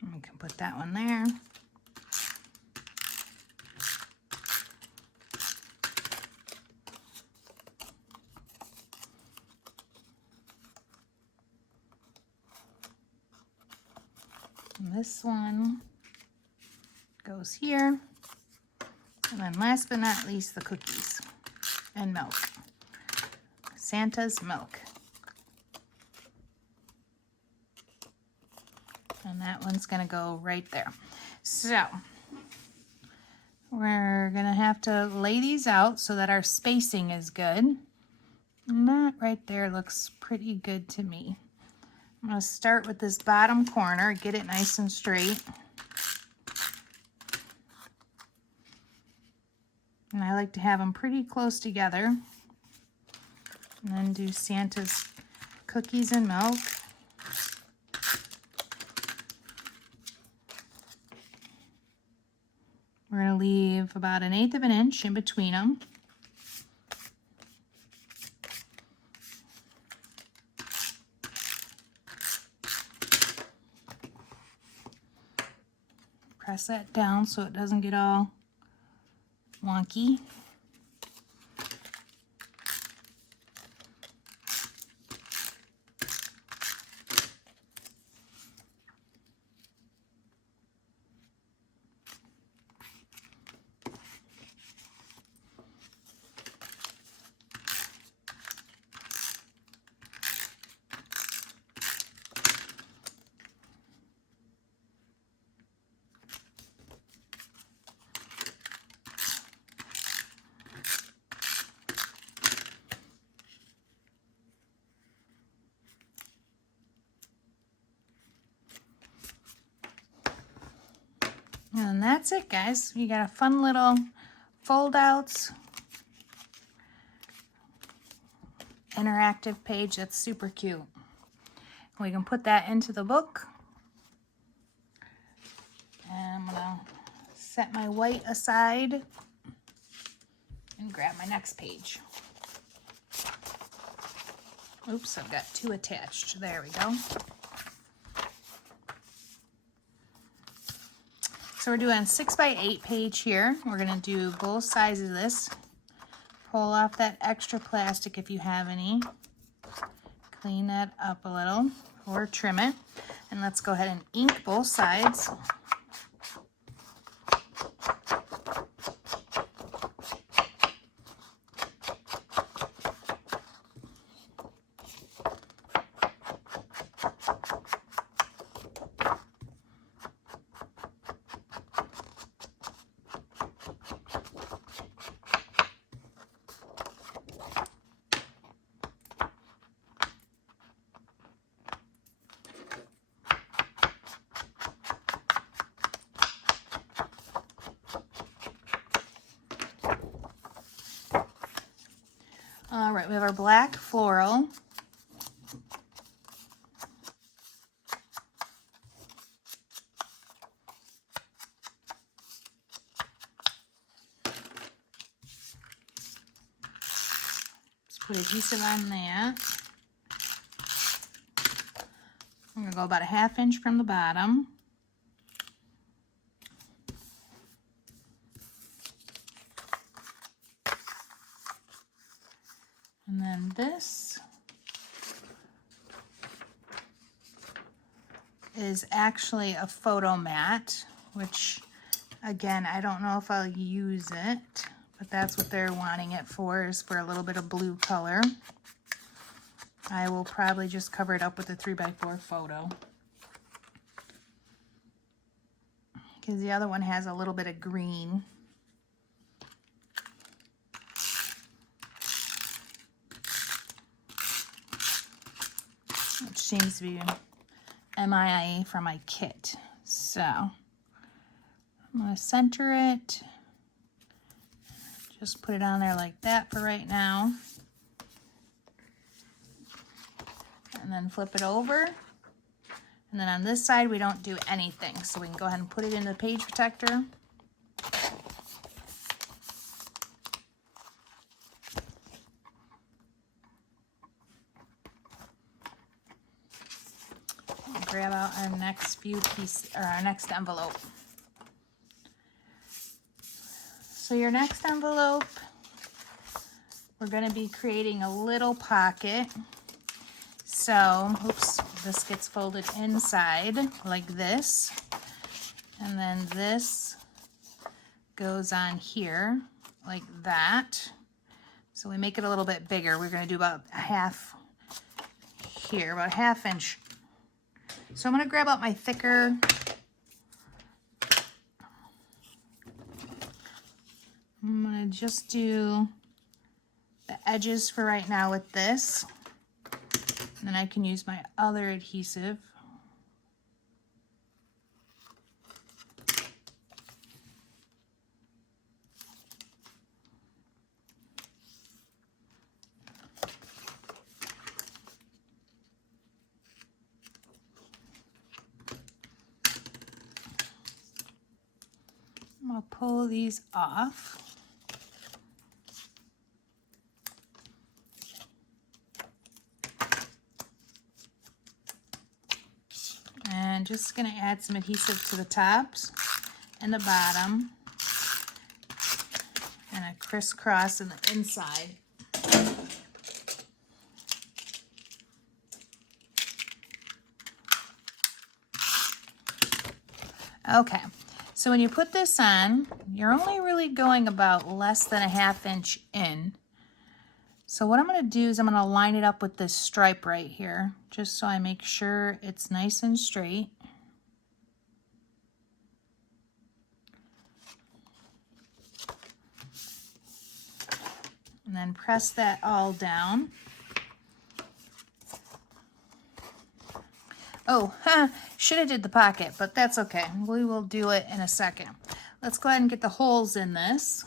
We can put that one there. And this one goes here. And then last but not least, the cookies and milk. Santa's milk. And that one's going to go right there. So we're going to have to lay these out so that our spacing is good. Not right there, looks pretty good to me. I'm going to start with this bottom corner, get it nice and straight. And I like to have them pretty close together. And then do Santa's cookies and milk. We're going to leave about 1/8 of an inch in between them. Press that down so it doesn't get all wonky. And that's it, guys. You got a fun little fold outs interactive page that's super cute. We can put that into the book. And I'm gonna set my white aside and grab my next page. Oops, I've got 2 attached. There we go. So we're doing a 6x8 page here. We're gonna do both sides of this. Pull off that extra plastic if you have any. Clean that up a little or trim it. And let's go ahead and ink both sides. All right, we have our black floral. Let's put adhesive on that. I'm gonna go about 1/2 inch from the bottom. And then this is actually a photo mat, which again, I don't know if I'll use it, but that's what they're wanting it for, is for a little bit of blue color. I will probably just cover it up with a 3x4 photo, because the other one has a little bit of green. Which seems to be MIA from my kit. So I'm going to center it. Just put it on there like that for right now. And then flip it over. And then on this side, we don't do anything. So we can go ahead and put it in the page protector. Grab out our next few pieces, or our next envelope. So your next envelope, we're going to be creating a little pocket. So, oops, this gets folded inside like this. And then this goes on here like that. So we make it a little bit bigger. We're going to do about 1/2 here, about 1/2 inch. So I'm going to grab out my thicker I'm going to just do the edges for right now with this. And then I can use my other adhesive. I'm going to pull these off. And just going to add some adhesive to the tops and the bottom. And a crisscross in the inside. Okay, so when you put this on, you're only really going about less than a 1/2 inch in. So what I'm going to do is I'm going to line it up with this stripe right here, just so I make sure it's nice and straight. And then press that all down. Oh, should have did the pocket, but that's okay. We will do it in a second. Let's go ahead and get the holes in this.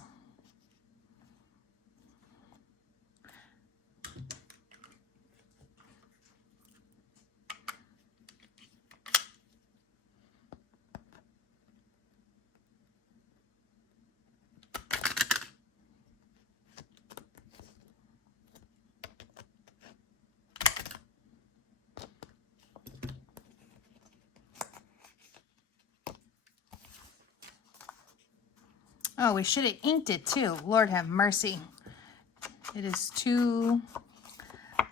Oh, we should have inked it too. Lord have mercy. It is too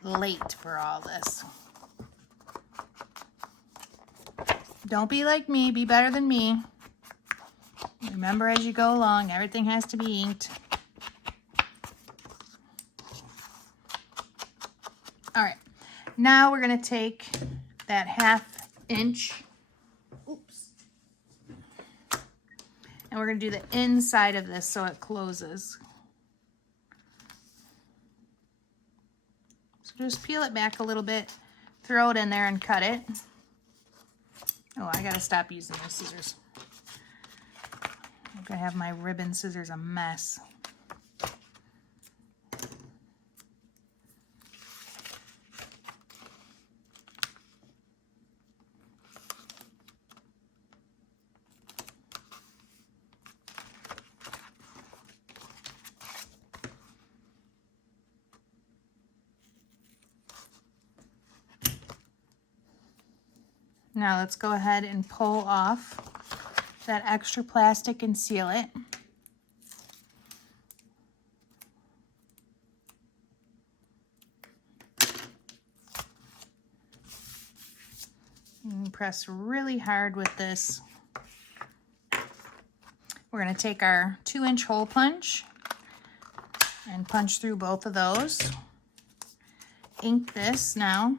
late for all this. Don't be like me. Be better than me. Remember, as you go along, everything has to be inked. All right. Now we're going to take that 1/2 inch. Oops. And we're going to do the inside of this so it closes. So just peel it back a little bit, throw it in there and cut it. Oh, I got to stop using those scissors. I'm going to have my ribbon scissors a mess. Now let's go ahead and pull off that extra plastic and seal it. And press really hard with this. We're going to take our 2-inch hole punch and punch through both of those. Ink this now.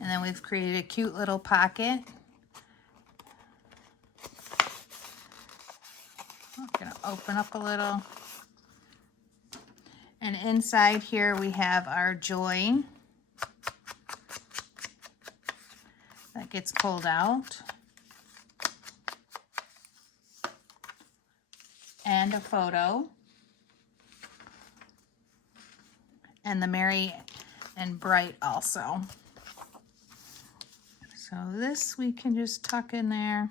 And then we've created a cute little pocket. I'm going to open up a little. And inside here we have our joy that gets pulled out. And a photo. And the Merry and Bright also. So this we can just tuck in there.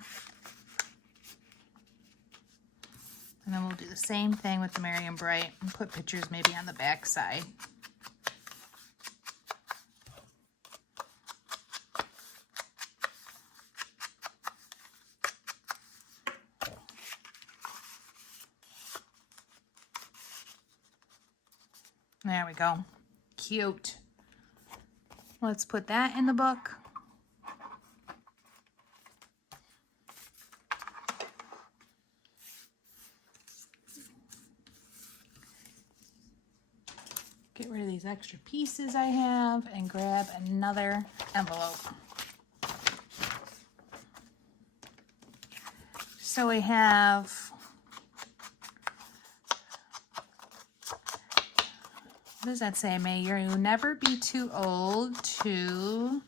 And then we'll do the same thing with the Merry and Bright and put pictures maybe on the back side. There we go. Cute. Let's put that in the book. Get rid of these extra pieces I have and grab another envelope. So we have what does that say? May you never be too old to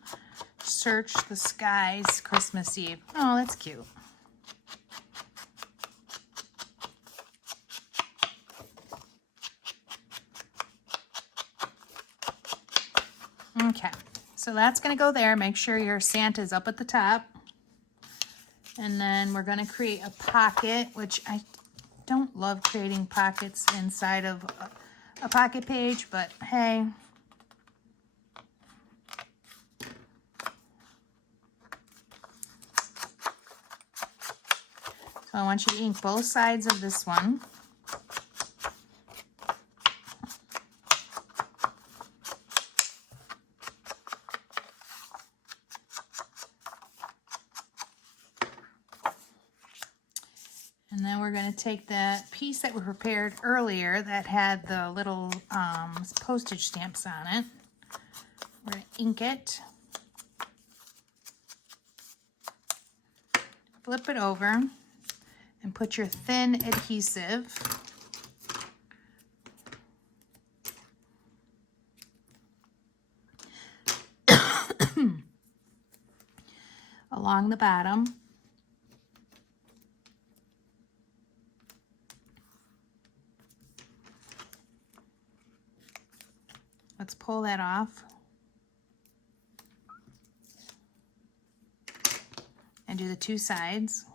search the skies Christmas Eve. Oh, that's cute. Okay, so that's going to go there. Make sure your Santa's up at the top. And then we're going to create a pocket, which I don't love creating pockets inside of a pocket page, but hey. So I want you to ink both sides of this one. And then we're going to take that piece that we prepared earlier that had the little postage stamps on it. We're going to ink it. Flip it over and put your thin adhesive along the bottom. Let's pull that off and do the two sides.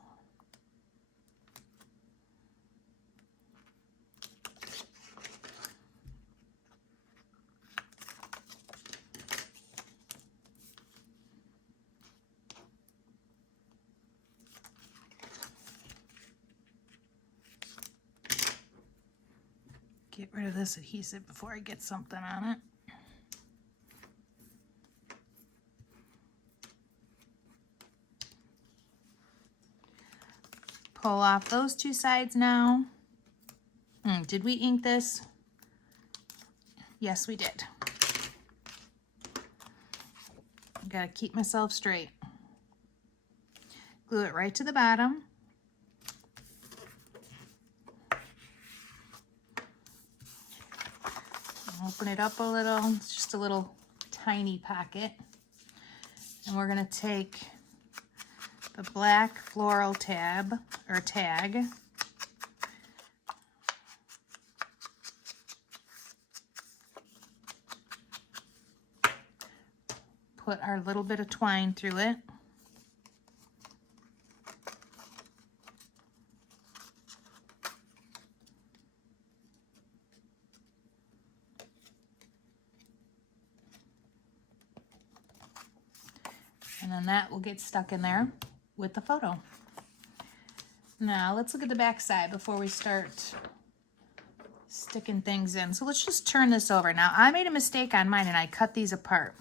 Get rid of this adhesive before I get something on it. Pull off those two sides now. Did we ink this? Yes, we did. I gotta keep myself straight. Glue it right to the bottom. Open it up a little. It's just a little tiny pocket. And we're gonna take the black floral tag. Put our little bit of twine through it. And then that will get stuck in there with the photo. Now let's look at the back side before we start sticking things in. So let's just turn this over. Now I made a mistake on mine and I cut these apart.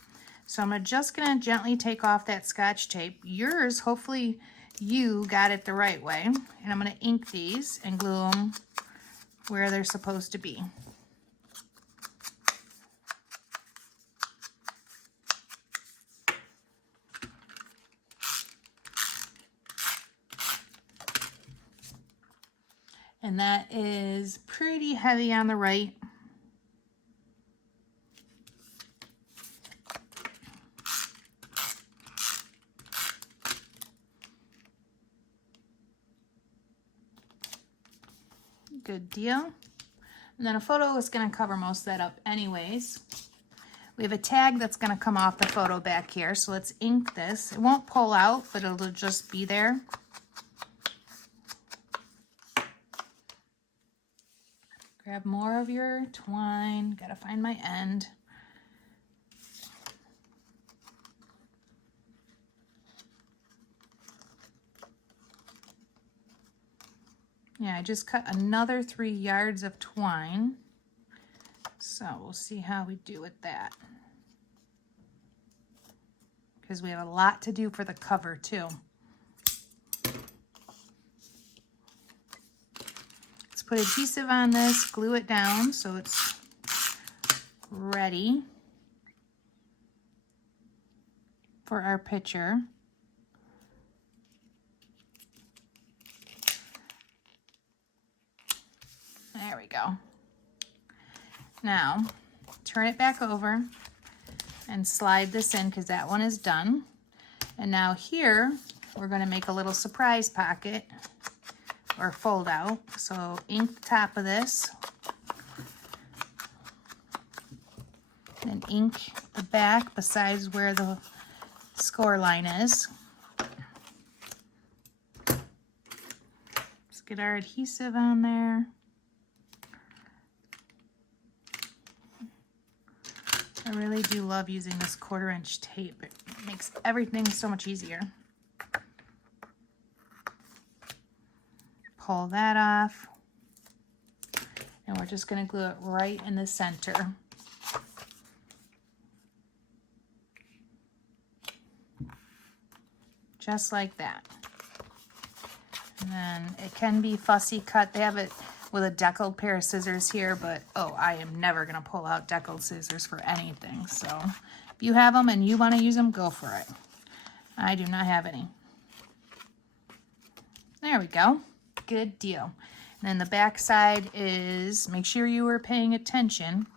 So I'm just gonna gently take off that Scotch tape. Yours, hopefully you got it the right way. And I'm gonna ink these and glue them where they're supposed to be. And that is pretty heavy on the right. Good deal. And then a photo is going to cover most of that up anyways. We have a tag that's going to come off the photo back here. So let's ink this. It won't pull out, but it'll just be there. Grab more of your twine. Gotta find my end. Yeah, I just cut another 3 yards of twine. So we'll see how we do with that. Because we have a lot to do for the cover too. Put adhesive on this, glue it down so it's ready for our picture. There we go. Now, turn it back over and slide this in because that one is done. And now here, we're going to make a little surprise pocket or fold out. So ink the top of this and ink the back besides where the score line is. Let's get our adhesive on there. I really do love using this 1/4 inch tape. It makes everything so much easier. Pull that off. And we're just going to glue it right in the center. Just like that. And then it can be fussy cut. They have it with a deckled pair of scissors here, but oh, I am never going to pull out deckled scissors for anything. So if you have them and you want to use them, go for it. I do not have any. There we go. Good deal. And then the back side is, make sure you were paying attention.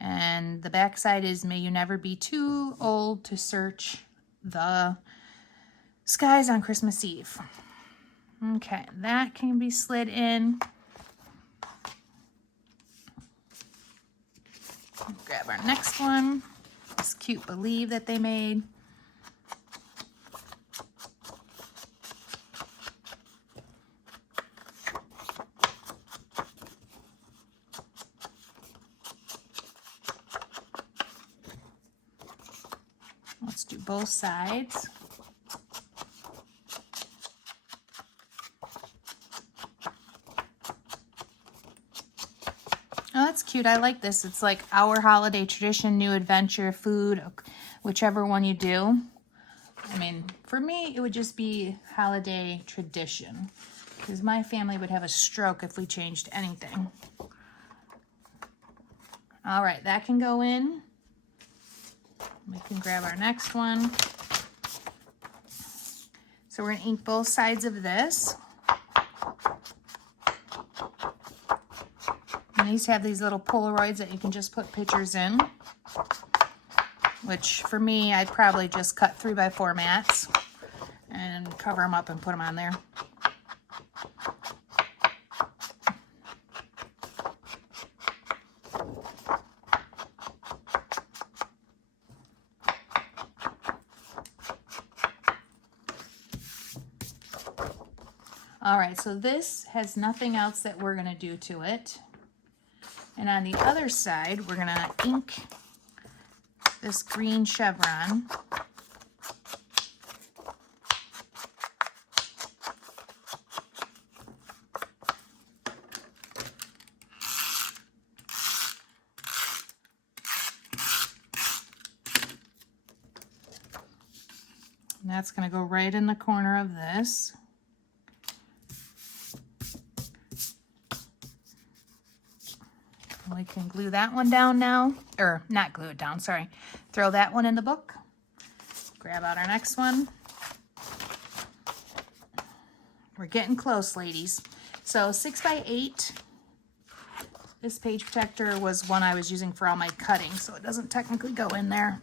And the back side is, may you never be too old to search the skies on Christmas Eve. Okay, that can be slid in. Grab our next one. This cute believe that they made. Let's do both sides. Oh, that's cute. I like this. It's like our holiday tradition, new adventure, food, whichever one you do. I mean, for me, it would just be holiday tradition because my family would have a stroke if we changed anything. All right, that can go in. We can grab our next one. So we're going to ink both sides of this. And these have these little Polaroids that you can just put pictures in, which for me, I'd probably just cut 3x4 mats and cover them up and put them on there. All right, so this has nothing else that we're going to do to it. And on the other side, we're going to ink this green chevron. And that's going to go right in the corner of this. We can glue that one down now, or not glue it down, sorry. Throw that one in the book. Grab out our next one. We're getting close, ladies. So 6x8. This page protector was one I was using for all my cutting, so it doesn't technically go in there.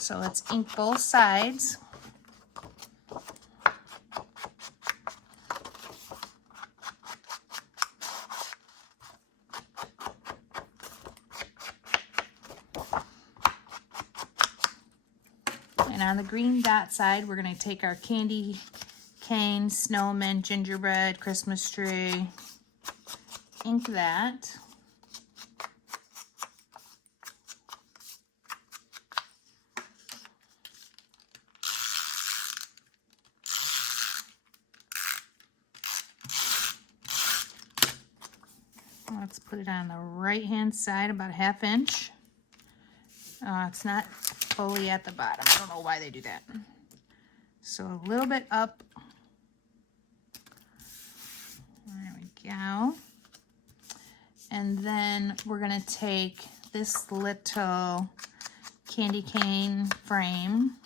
So let's ink both sides. And on the green dot side, we're going to take our candy cane, snowman, gingerbread, Christmas tree, ink that. Let's put it on the right-hand side, about a 1/2 inch. It's not fully at the bottom. I don't know why they do that. So a little bit up. There we go. And then we're going to take this little candy cane frame.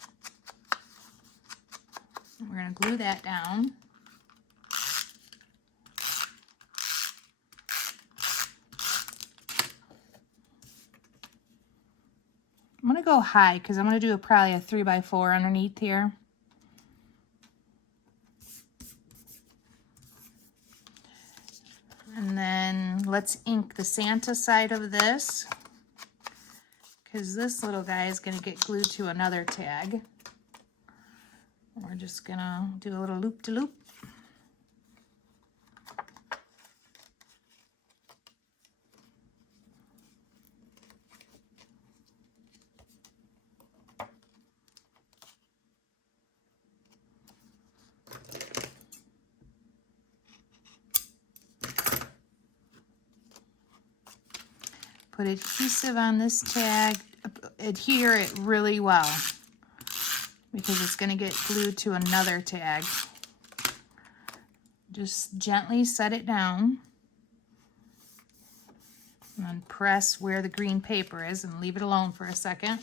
We're going to glue that down. I'm going to go high because I'm going to do probably a 3x4 underneath here. And then let's ink the Santa side of this, because this little guy is going to get glued to another tag. We're just going to do a little loop-de-loop. Put adhesive on this tag, adhere it really well because it's going to get glued to another tag. Just gently set it down and then press where the green paper is and leave it alone for a second.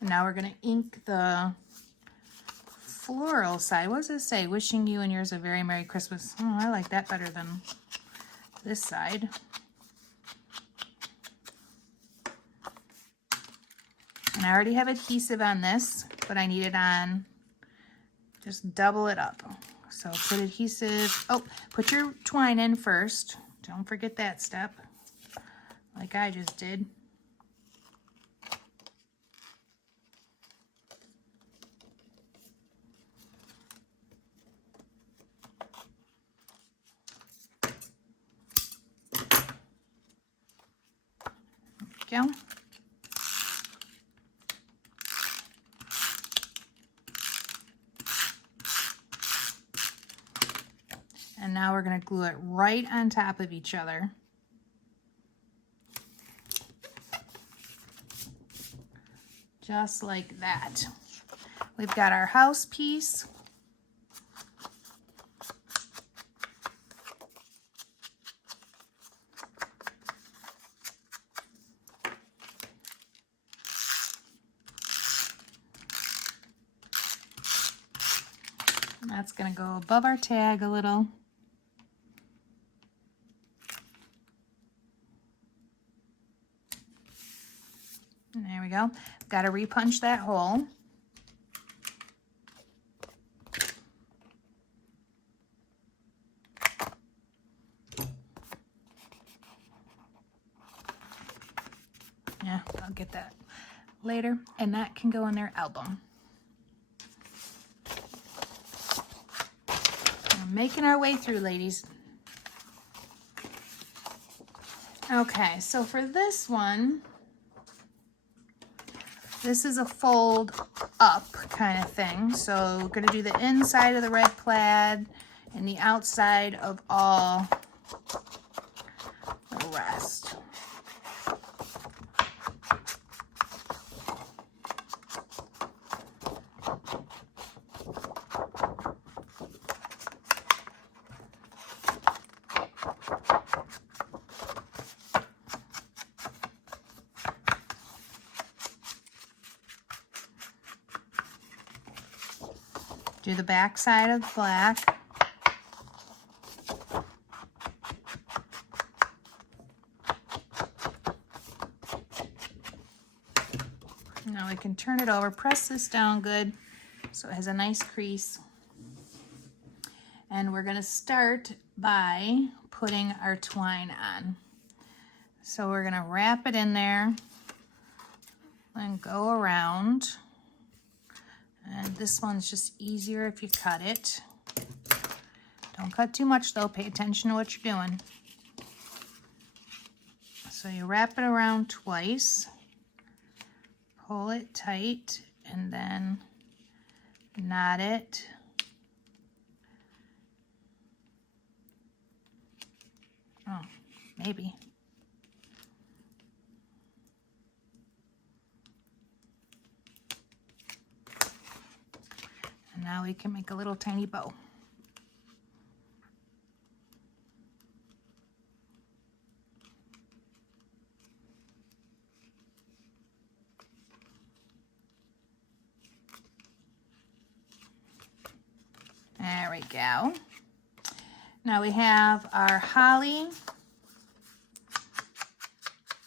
And now we're going to ink the floral side. What does it say? Wishing you and yours a very Merry Christmas. Oh, I like that better than this side. And I already have adhesive on this, but I need it on, just double it up. So put adhesive, oh, put your twine in first. Don't forget that step, like I just did. Go. And now we're going to glue it right on top of each other. Just like that. We've got our house piece. That's going to go above our tag a little. And there we go. Got to repunch that hole. Yeah, I'll get that later. And that can go in their album. Making our way through, ladies. Okay, so for this one, this is a fold up kind of thing. So we're going to do the inside of the red plaid and the outside of all the rest. Do the back side of the black. Now we can turn it over, press this down good so it has a nice crease. And we're going to start by putting our twine on. So we're going to wrap it in there and go around. And this one's just easier if you cut it. Don't cut too much though, pay attention to what you're doing. So you wrap it around twice, pull it tight, and then knot it. Oh, maybe. And now we can make a little tiny bow. There we go. Now we have our holly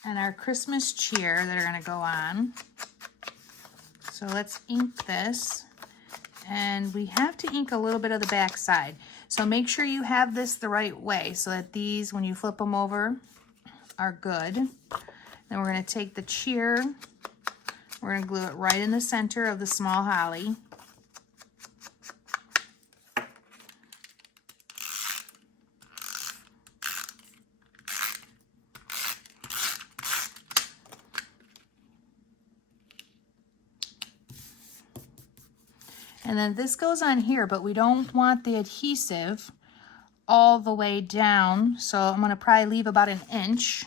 and our Christmas cheer that are going to go on. So let's ink this. And we have to ink a little bit of the back side. So make sure you have this the right way so that these, when you flip them over, are good. Then we're going to take the cheer. We're going to glue it right in the center of the small holly. And then this goes on here, but we don't want the adhesive all the way down. So I'm going to probably leave about 1 inch.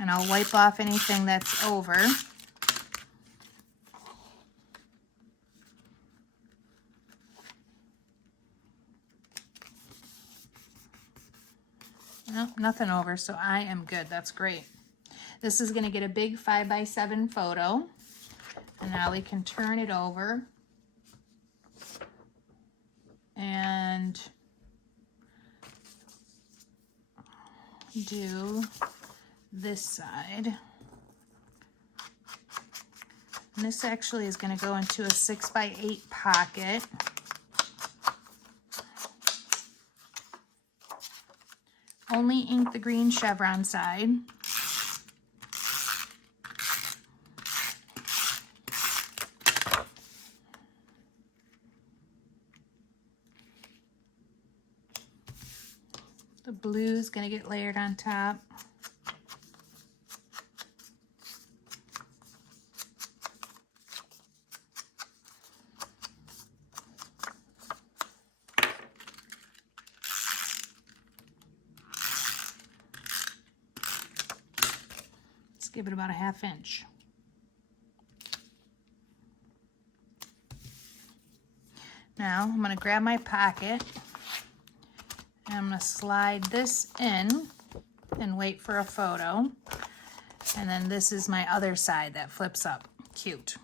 And I'll wipe off anything that's over. No, nothing over, so I am good. That's great. This is going to get a big 5x7 photo. And now we can turn it over and do this side. And this actually is going to go into a 6x8 pocket. Only ink the green chevron side. The blue is going to get layered on top. Let's give it about a 1/2 inch. Now I'm going to grab my pocket. I'm going to slide this in and wait for a photo. And then this is my other side that flips up. Cute.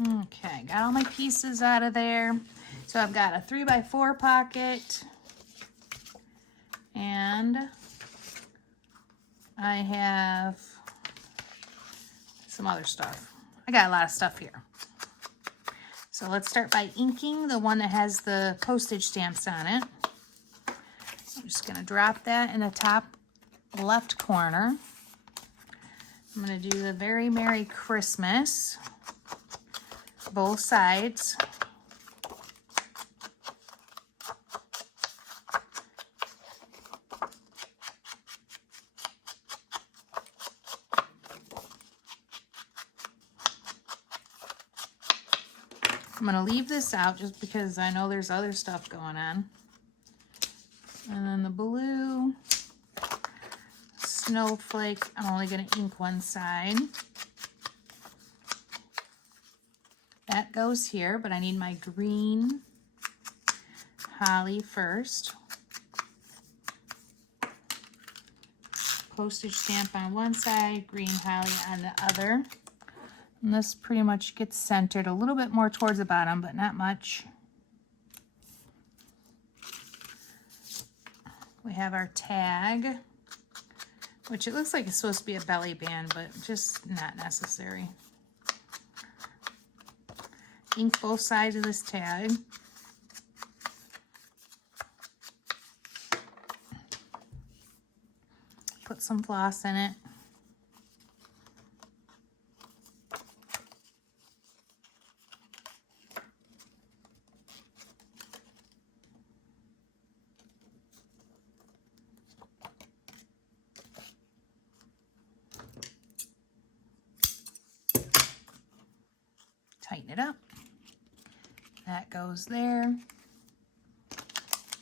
Okay, got all my pieces out of there. So I've got a 3x4 pocket. And I have some other stuff. I got a lot of stuff here. So let's start by inking the one that has the postage stamps on it. I'm just going to drop that in the top left corner. I'm going to do the Very Merry Christmas, both sides. I'm going to leave this out just because I know there's other stuff going on. And then the blue snowflake, I'm only going to ink one side. That goes here, but I need my green holly first. Postage stamp on one side, green holly on the other. And this pretty much gets centered a little bit more towards the bottom, but not much. We have our tag, which it looks like it's supposed to be a belly band, but just not necessary. Ink both sides of this tag. Put some floss in it. Tighten it up. That goes there. I'm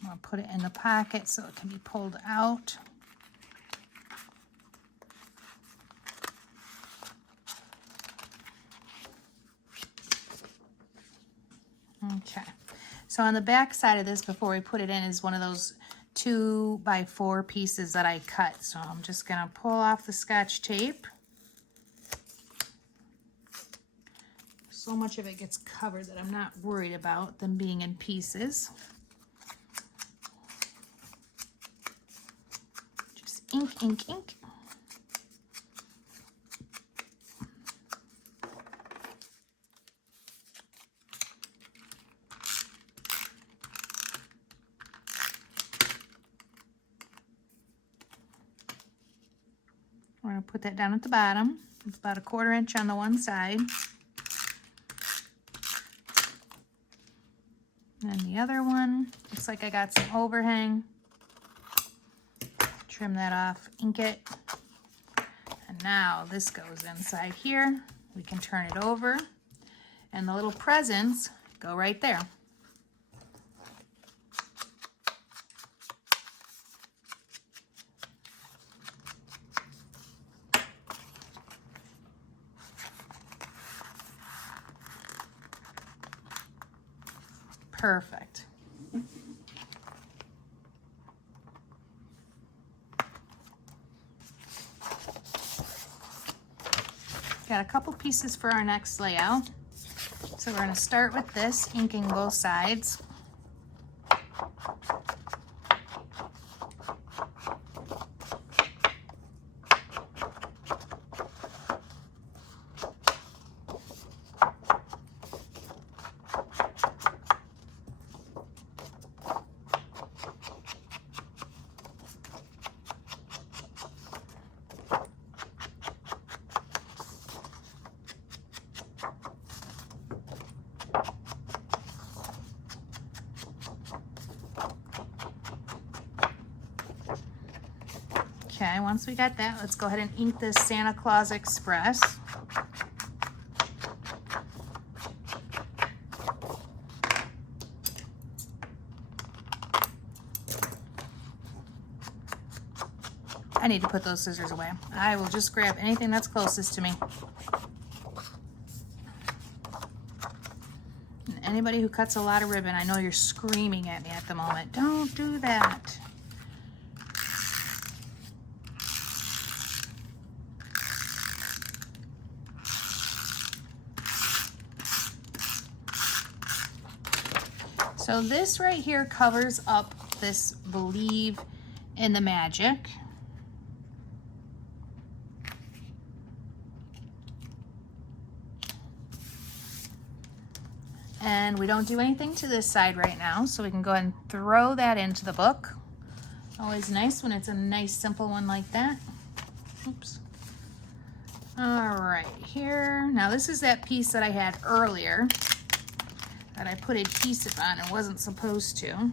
going to put it in the pocket so it can be pulled out. Okay, So on the back side of this, before we put it in, is one of those 2x4 pieces that I cut. So I'm just gonna pull off the Scotch tape. So much of it gets covered that I'm not worried about them being in pieces. Just ink, ink, ink. We're going to put that down at the bottom. It's about 1/4 inch on the one side. And the other one, looks like I got some overhang. Trim that off, ink it. And now this goes inside here. We can turn it over. And the little presents go right there. Perfect. Got a couple pieces for our next layout. So we're going to start with this, inking both sides. Okay, once we got that, let's go ahead and ink this Santa Claus Express. I need to put those scissors away. I will just grab anything that's closest to me. And anybody who cuts a lot of ribbon, I know you're screaming at me at the moment. Don't do that. So this right here covers up this Believe in the Magic. And we don't do anything to this side right now, so we can go ahead and throw that into the book. Always nice when it's a nice simple one like that. Oops. All right, here. Now this is that piece that I had earlier that I put adhesive on and wasn't supposed to. And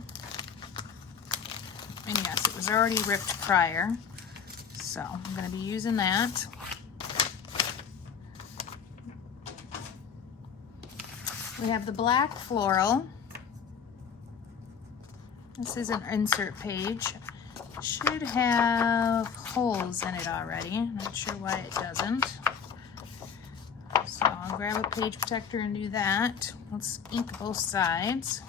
yes, it was already ripped prior. So I'm going to be using that. We have the black floral. This is an insert page. Should have holes in it already. Not sure why it doesn't. So I'll grab a page protector and do that. Let's ink both sides.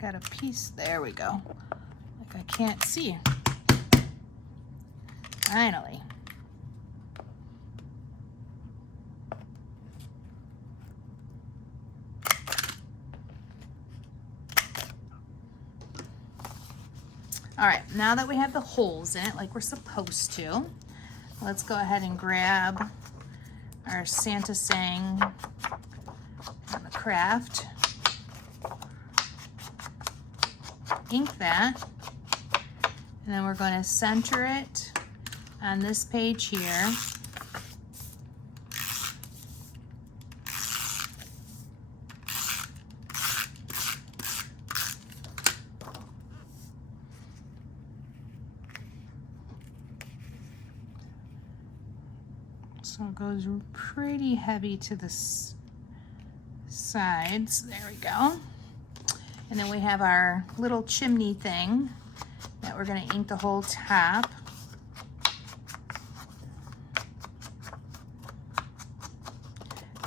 Got a piece, there we go. Like I can't see. Finally. All right, now that we have the holes in it like we're supposed to, let's go ahead and grab our Santa saying on the craft. Ink that, and then we're going to center it on this page here. So it goes pretty heavy to the sides. There we go. And then we have our little chimney thing that we're going to ink the whole top.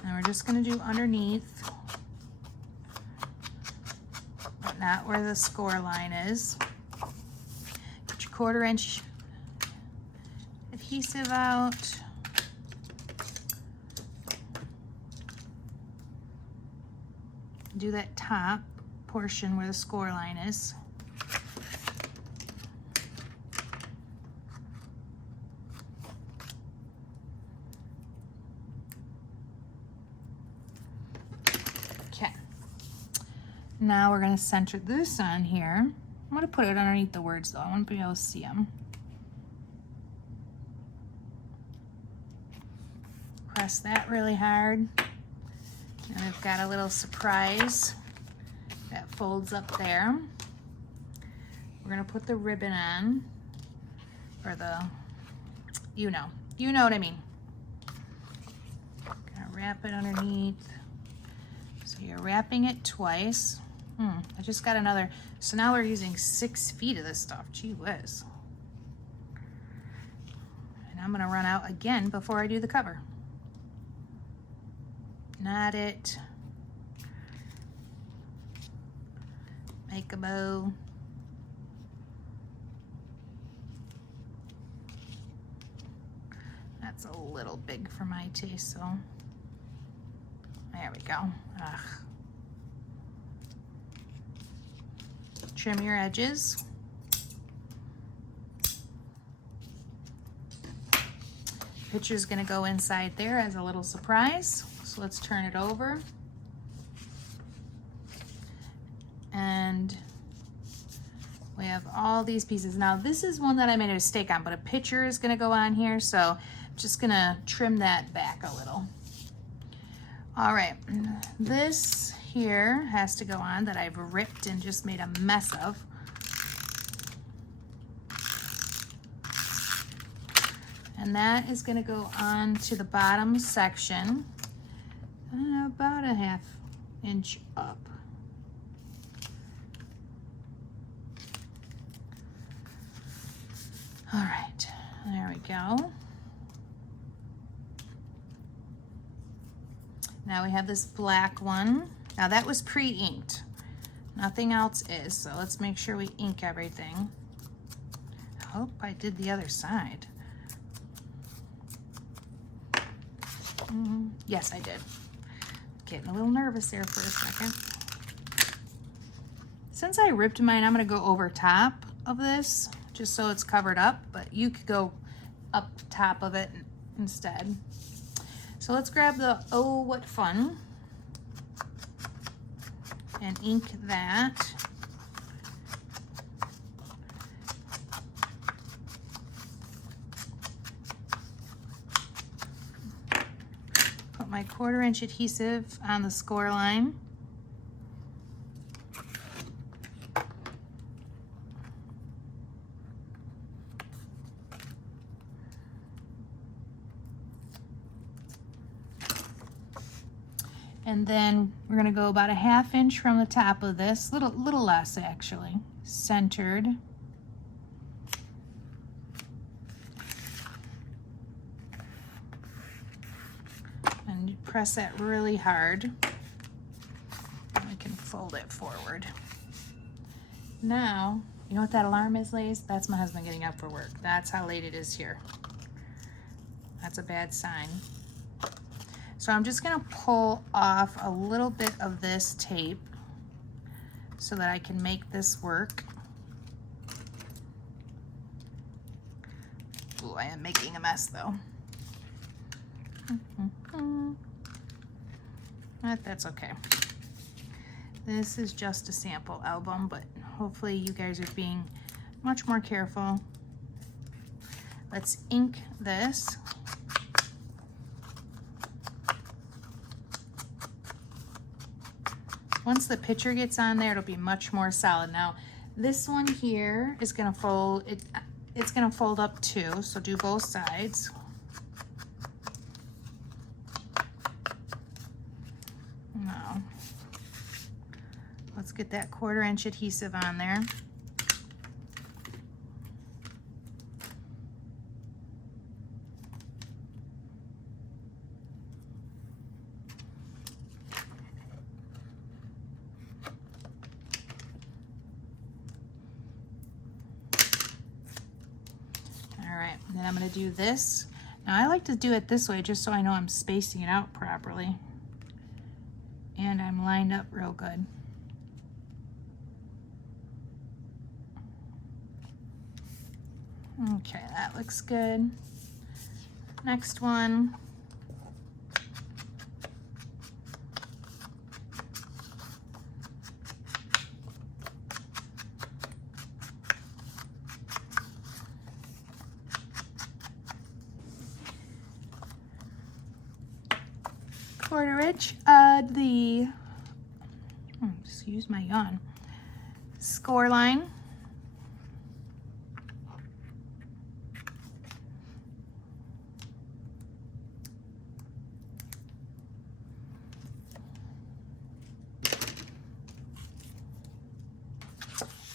And we're just going to do underneath, but not where the score line is. Get your 1/4 inch adhesive out. Do that top portion where the score line is. Okay. Now we're going to center this on here. I'm going to put it underneath the words though. I want to be able to see them. Press that really hard. And I've got a little surprise that folds up there. We're gonna put the ribbon on, or the, you know what I mean. Gonna wrap it underneath. So you're wrapping it twice. I just got another, so now we're using 6 feet of this stuff, gee whiz. And I'm gonna run out again before I do the cover. Knot it, make a bow, that's a little big for my taste, so there we go. Ugh. Trim your edges. Picture's gonna go inside there as a little surprise. So let's turn it over. And we have all these pieces. Now this is one that I made a mistake on, but a picture is gonna go on here, so I'm just gonna trim that back a little. All right, this here has to go on that I've ripped and just made a mess of. And that is gonna go on to the bottom section. About a 1/2 inch up. All right, there we go. Now we have this black one. Now that was pre-inked. Nothing else is, so let's make sure we ink everything. I hope I did the other side. Yes, I did. Getting a little nervous there for a second. Since I ripped mine, I'm gonna go over top of this just so it's covered up, but you could go up top of it instead. So let's grab the Oh What Fun and ink that. Put my 1/4 inch adhesive on the score line. And then we're gonna go about a 1/2 inch from the top of this, little less actually, centered. And press that really hard. And we can fold it forward. Now, you know what that alarm is, ladies? That's my husband getting up for work. That's how late it is here. That's a bad sign. So I'm just gonna pull off a little bit of this tape so that I can make this work. Ooh, I am making a mess though. That's okay. This is just a sample album, but hopefully you guys are being much more careful. Let's ink this. Once the picture gets on there, it'll be much more solid. Now, this one here is gonna fold, it's gonna fold up too, so do both sides. Now, let's get that 1/4 inch adhesive on there. All right, then I'm going to do this. Now I like to do it this way just so I know I'm spacing it out properly. And I'm lined up real good. Okay, that looks good. Next one. Quarter inch the excuse my yawn, score line.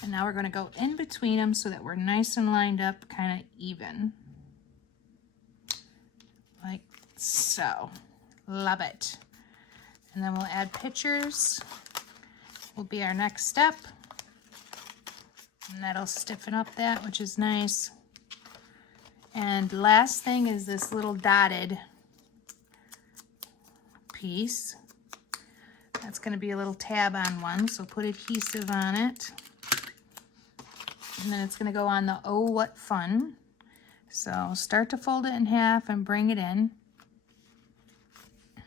And now we're going to go in between them so that we're nice and lined up, kind of even. Like so. Love it. And then we'll add pictures. Will be our next step. And that'll stiffen up that, which is nice. And last thing is this little dotted piece. That's going to be a little tab on one, so put adhesive on it. And then it's going to go on the Oh What Fun. So start to fold it in half and bring it in.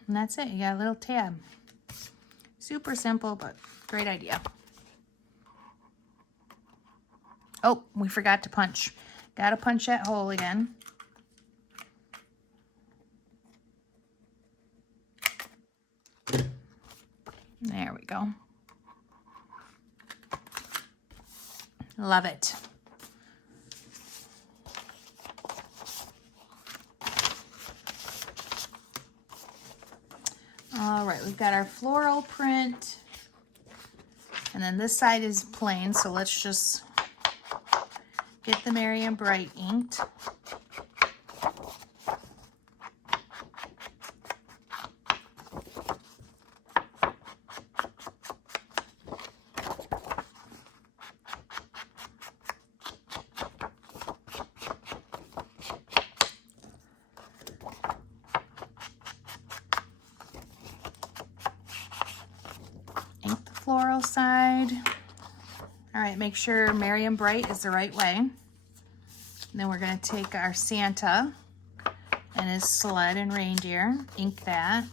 And that's it. You got a little tab. Super simple, but great idea. Oh, we forgot to punch. Got to punch that hole again. There we go. Love it. All right, we've got our floral print, and then this side is plain, so let's just get the Merry and Bright inked. Ink the floral side. All right, make sure Merry and Bright is the right way. And then we're going to take our Santa and his sled and reindeer, ink that.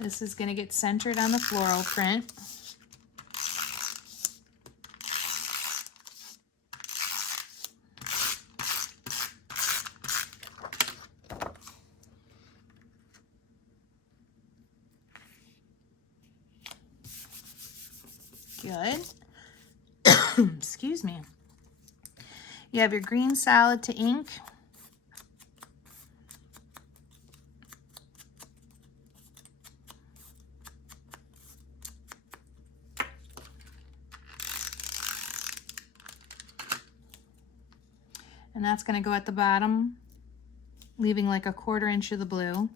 This is going to get centered on the floral print. Good. Excuse me. You have your green solid to ink. And that's going to go at the bottom, leaving like a 1/4 inch of the blue.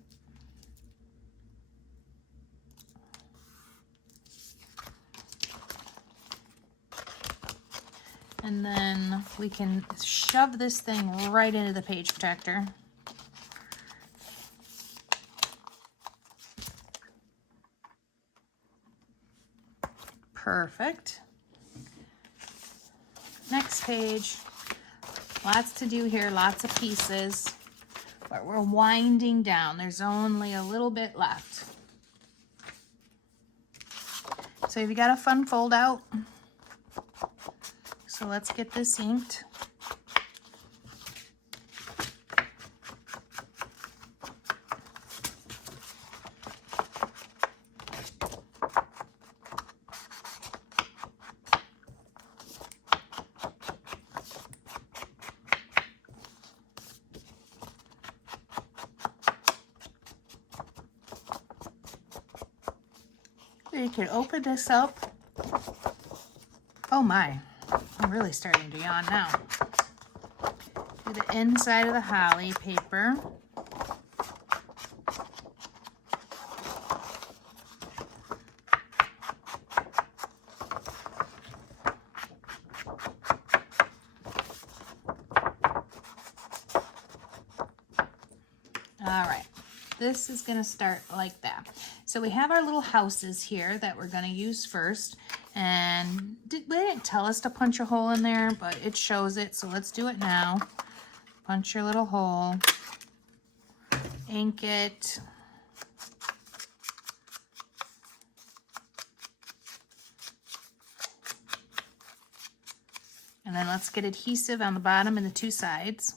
And then we can shove this thing right into the page protector. Perfect. Next page. Lots to do here, lots of pieces, but we're winding down. There's only a little bit left. So you've got a fun fold out. So let's get this inked. You can open this up. Oh my, I'm really starting to yawn now. Do the inside of the holly paper. All right, this is gonna start like that. So we have our little houses here that we're gonna use first. And they didn't tell us to punch a hole in there, but it shows it, so let's do it now. Punch your little hole, ink it. And then let's get adhesive on the bottom and the two sides.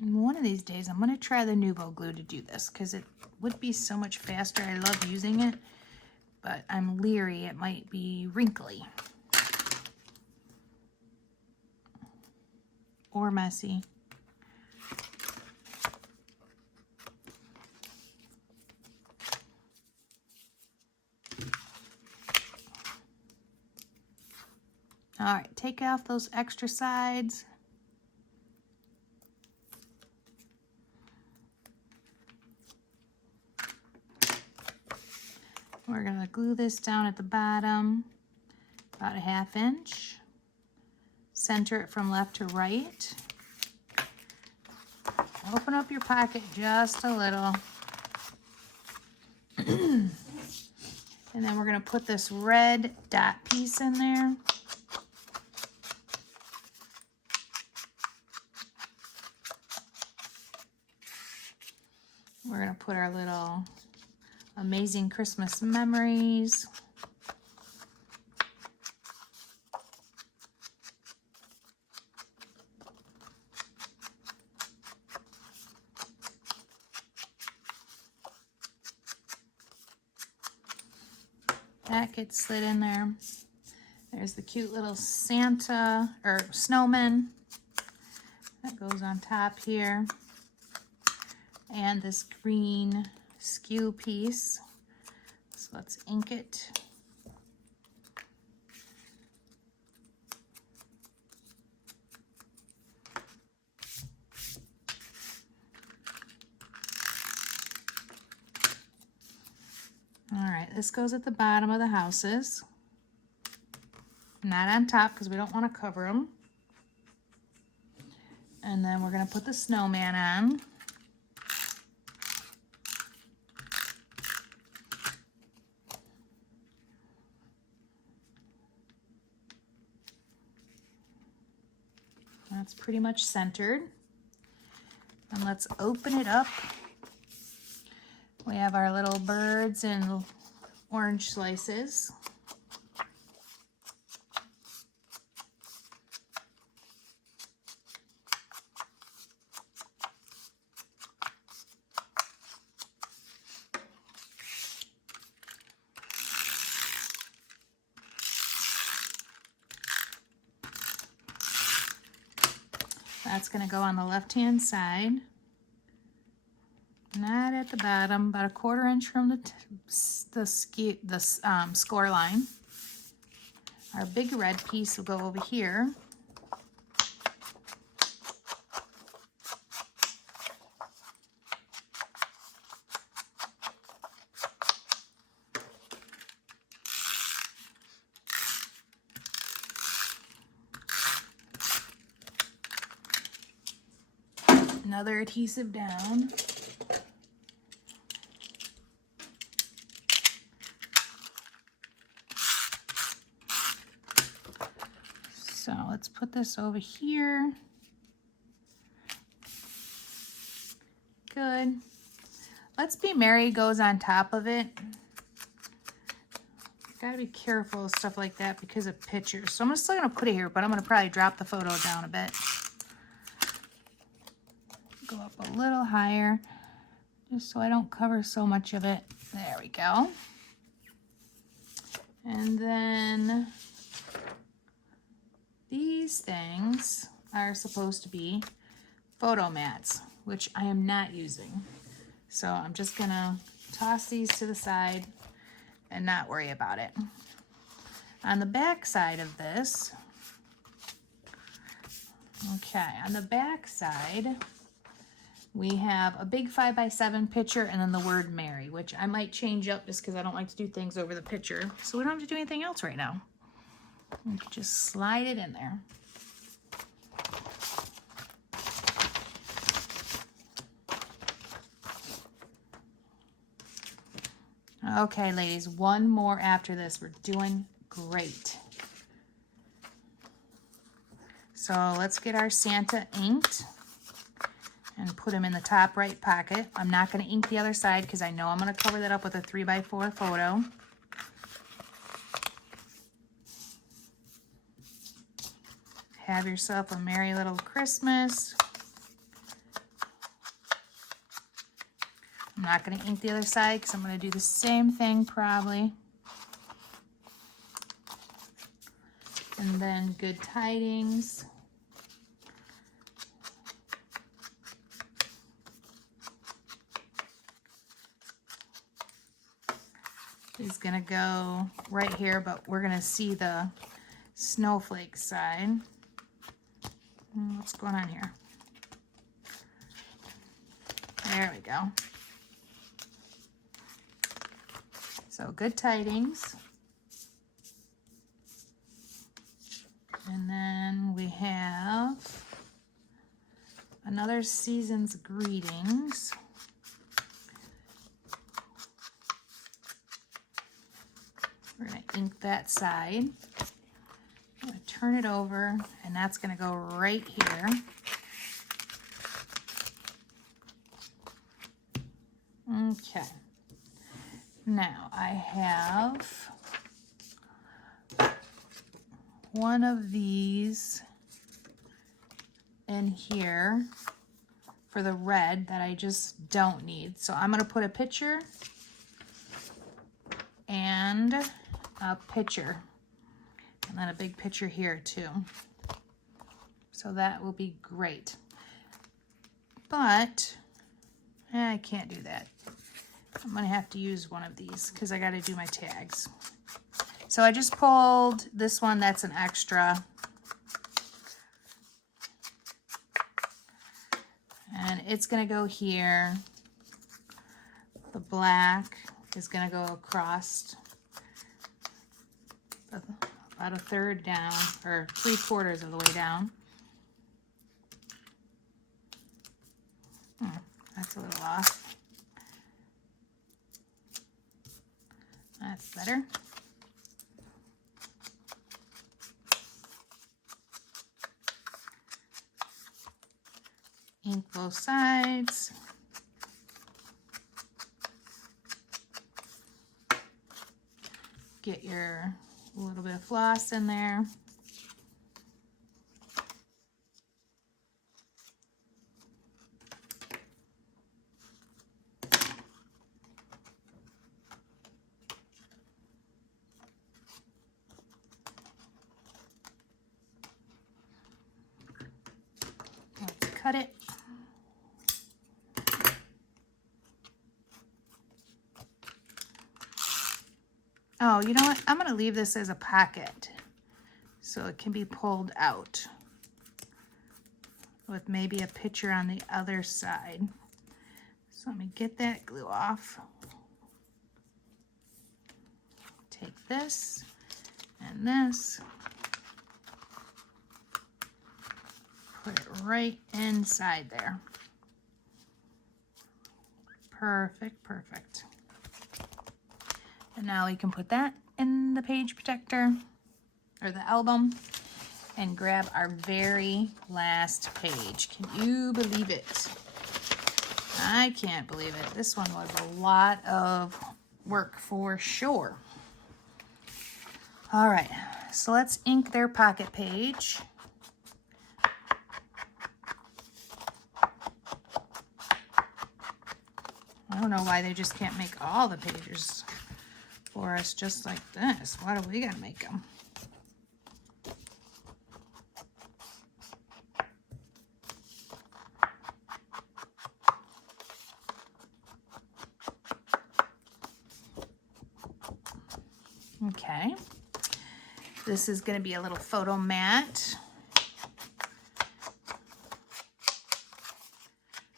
And one of these days, I'm going to try the Nuvo glue to do this because it would be so much faster. I love using it, but I'm leery it might be wrinkly or messy. All right, take off those extra sides. We're going to glue this down at the bottom, about a 1/2 inch. Center it from left to right. Open up your pocket just a little. And then we're going to put this red dot piece in there. We're going to put our little amazing Christmas memories. That gets slid in there. There's the cute little Santa or snowman that goes on top here. And this green skew piece. So let's ink it. All right, this goes at the bottom of the houses. Not on top because we don't want to cover them. And then we're going to put the snowman on. That's pretty much centered. And let's open it up. We have our little birds and orange slices. That's going to go on the left-hand side. Not at the bottom, about a 1/4 inch from the score line. Our big red piece will go over here. Another adhesive down. So let's put this over here. Good. Let's Be Merry goes on top of it. Gotta be careful of stuff like that because of pictures. So I'm still gonna put it here, but I'm gonna probably drop the photo down a bit. Go up a little higher, just so I don't cover so much of it. There we go. And then these things are supposed to be photo mats, which I am not using. So I'm just gonna toss these to the side and not worry about it. On the back side of this, okay, on the back side, we have a big 5x7 picture and then the word Mary, which I might change up just because I don't like to do things over the picture. So we don't have to do anything else right now. We can just slide it in there. Okay, ladies, one more after this. We're doing great. So let's get our Santa inked and put him in the top right pocket. I'm not going to ink the other side because I know I'm going to cover that up with a 3x4 photo. Have yourself a merry little Christmas. I'm not going to ink the other side because I'm going to do the same thing probably. And then good tidings. Is going to go right here, but we're going to see the snowflake side. What's going on here? There we go. So good tidings. And then we have another season's greetings. We're going to ink that side. I'm going to turn it over, and that's going to go right here. Okay. Now I have one of these in here for the red that I just don't need. So I'm going to put a picture and a picture, and then a big picture here too. So that will be great. But I can't do that. I'm gonna have to use one of these because I got to do my tags. So I just pulled this one that's an extra. And it's gonna go here. The black is gonna go across about a third down, or 3/4 of the way down. That's a little off. That's better. Ink both sides. Get your little bit of floss in there. Let's cut it. Oh, you know what? I'm going to leave this as a pocket so it can be pulled out with maybe a picture on the other side. So let me get that glue off. Take this and this. Put it right inside there. Perfect, perfect. And now we can put that in the page protector or the album and grab our very last page. Can you believe it? I can't believe it. This one was a lot of work for sure. All right, so let's ink their pocket page. I don't know why they just can't make all the pages for us just like this. Why do we gotta make them? Okay. This is going to be a little photo mat.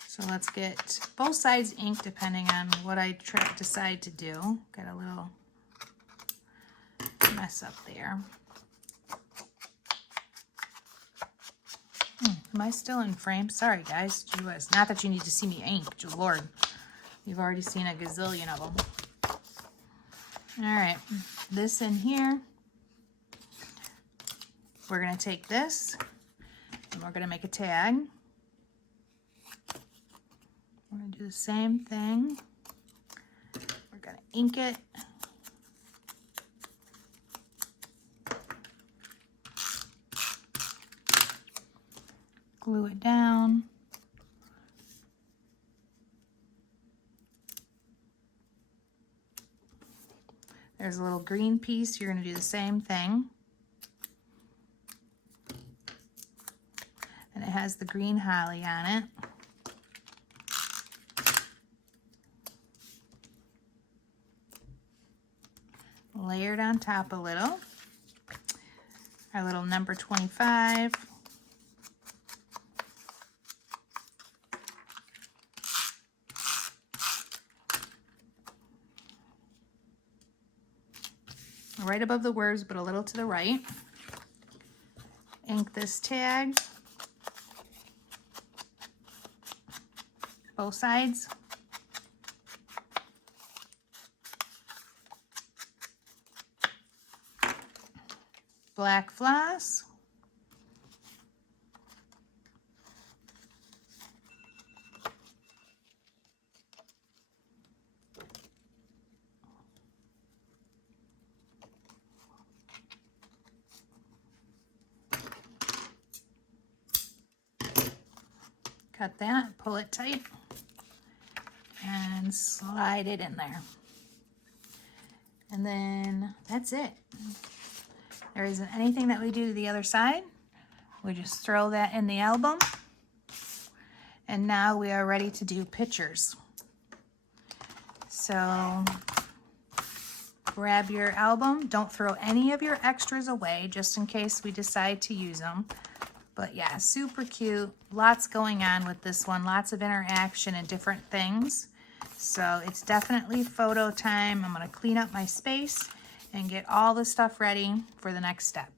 So let's get both sides inked depending on what I decide to do. Got a little mess up there. Am I still in frame? Sorry, guys. Gee whiz. Not that you need to see me ink. Good Lord. You've already seen a gazillion of them. All right. This in here. We're going to take this and we're going to make a tag. We're going to do the same thing. We're going to ink it. Glue it down. There's a little green piece. You're going to do the same thing. And it has the green holly on it. Layered on top a little. Our little number 25. Right above the words, but a little to the right. Ink this tag. Both sides. Black floss. Cut that, pull it tight, and slide it in there. And then that's it. There isn't anything that we do to the other side. We just throw that in the album. And now we are ready to do pictures. So grab your album. Don't throw any of your extras away just in case we decide to use them. But yeah, super cute. Lots going on with this one. Lots of interaction and different things. So it's definitely photo time. I'm going to clean up my space and get all the stuff ready for the next step.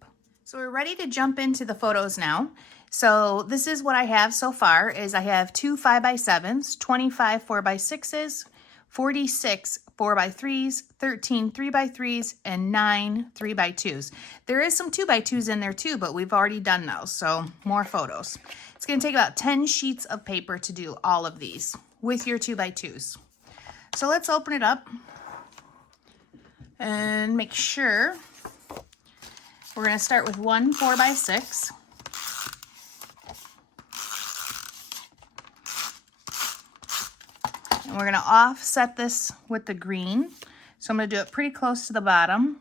So we're ready to jump into the photos now. So this is what I have so far is I have 2 5x7s, 25 4x6s, 46 4x3s, 13 3x3s, and 9 3x2s. There is some 2x2s in there too, but we've already done those, so more photos. It's going to take about 10 sheets of paper to do all of these with your 2x2s. So let's open it up and make sure. We're going to start with one 4x6. And we're going to offset this with the green. So I'm going to do it pretty close to the bottom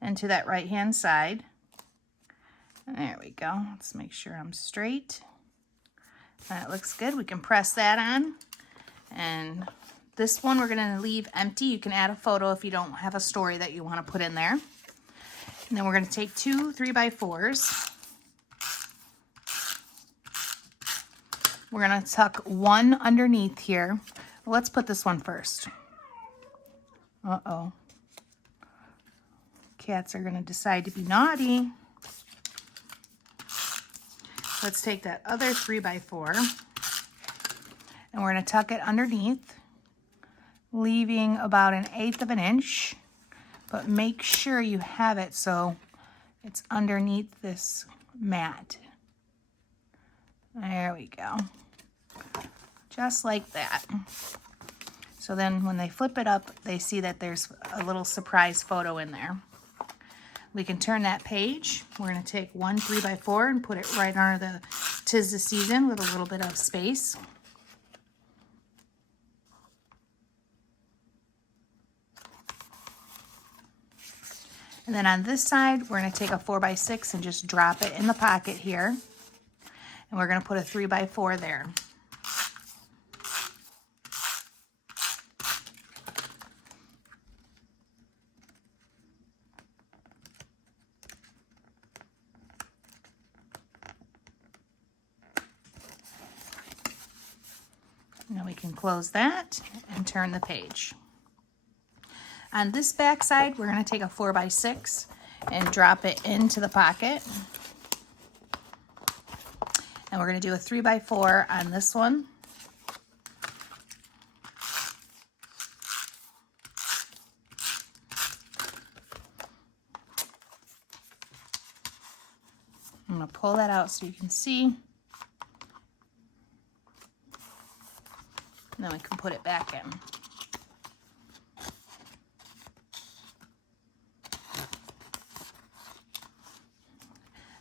and to that right hand side. There we go. Let's make sure I'm straight. That looks good. We can press that on. And this one we're going to leave empty. You can add a photo if you don't have a story that you want to put in there. And then we're going to take 2 3x4s. We're going to tuck one underneath here. Let's put this one first. Uh-oh. Cats are going to decide to be naughty. Let's take that other 3x4 and we're going to tuck it underneath, leaving about 1/8 of an inch, but make sure you have it so it's underneath this mat. There we go. Just like that. So then when they flip it up, they see that there's a little surprise photo in there. We can turn that page. We're going to take one 3x4 and put it right under the "'Tis the Season" with a little bit of space. And then on this side, we're going to take a 4x6 and just drop it in the pocket here. And we're going to put a 3x4 there. Now we can close that and turn the page. On this back side, we're going to take a 4x6 and drop it into the pocket. And we're going to do a 3x4 on this one. I'm going to pull that out so you can see. And then we can put it back in.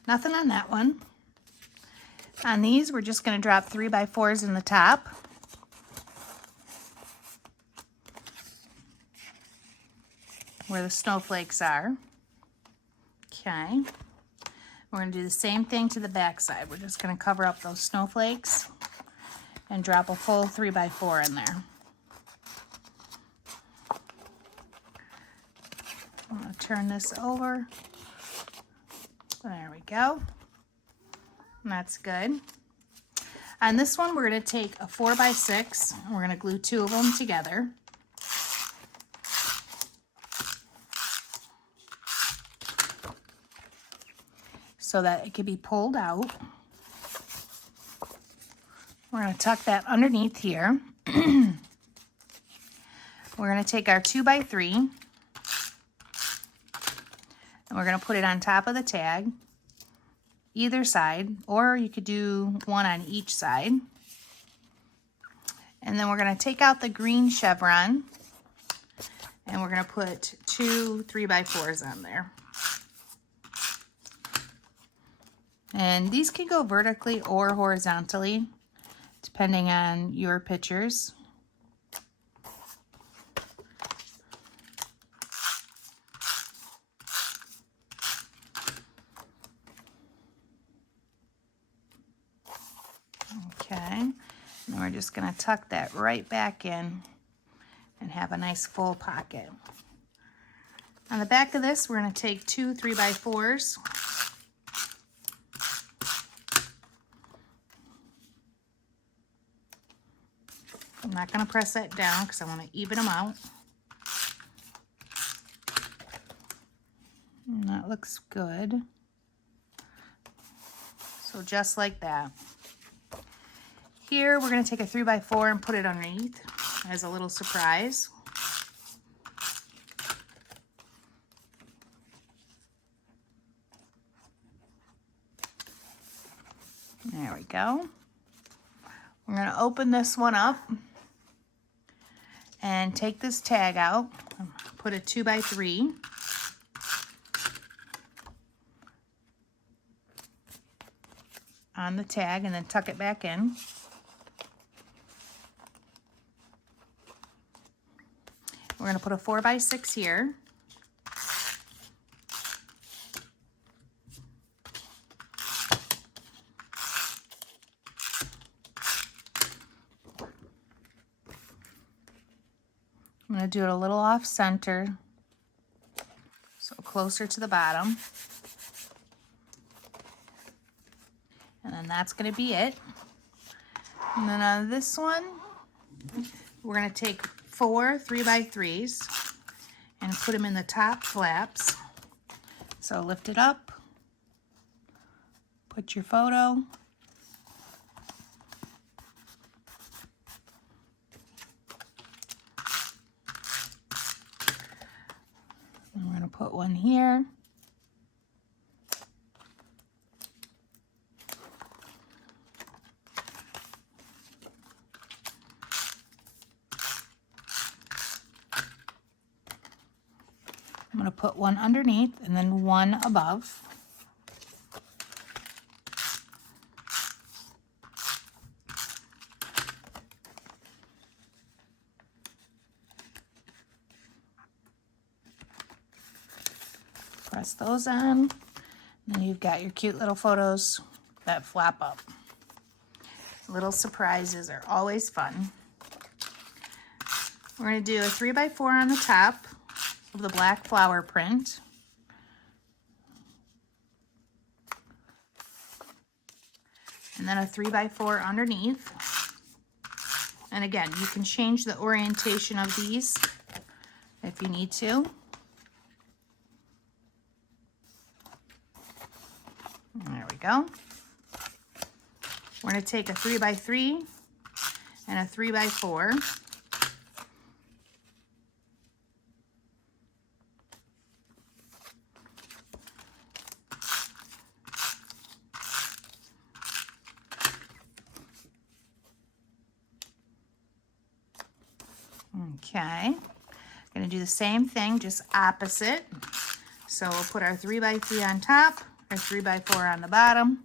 Nothing on that one. On these, we're just going to drop 3x4s in the top. Where the snowflakes are. Okay. We're going to do the same thing to the back side. We're just going to cover up those snowflakes and drop a full 3x4 in there. I'm going to turn this over. There we go. And that's good. On this one, we're going to take a 4x6 and we're going to glue 2 of them together. So that it can be pulled out. We're going to tuck that underneath here. We're going to take our 2x3 and we're going to put it on top of the tag, either side, or you could do one on each side. And then we're going to take out the green chevron and we're going to put 2 3x4s on there. And these can go vertically or horizontally, depending on your pictures. Okay, and we're just going to tuck that right back in and have a nice full pocket. On the back of this, we're going to take 2 3x4s. I'm not going to press that down because I want to even them out. And that looks good. So just like that. Here we're going to take a 3x4 and put it underneath as a little surprise. There we go. We're going to open this one up and take this tag out, put a 2x3. On the tag and then tuck it back in. We're going to put a 4x6 here. I'm going to do it a little off center, so closer to the bottom. And then that's going to be it. And then on this one, we're going to take 4 3x3s and put them in the top flaps. So lift it up, put your photo. And we're going to put one here. I'm going to put one underneath and then one above. Press those on. And then you've got your cute little photos that flap up. Little surprises are always fun. We're going to do a 3x4 on the top of the black flower print. And then a 3x4 underneath. And again, you can change the orientation of these if you need to. There we go. We're going to take a 3x3 and a 3x4. Okay, going to do the same thing, just opposite. So we'll put our 3x3 on top, our 3x4 on the bottom.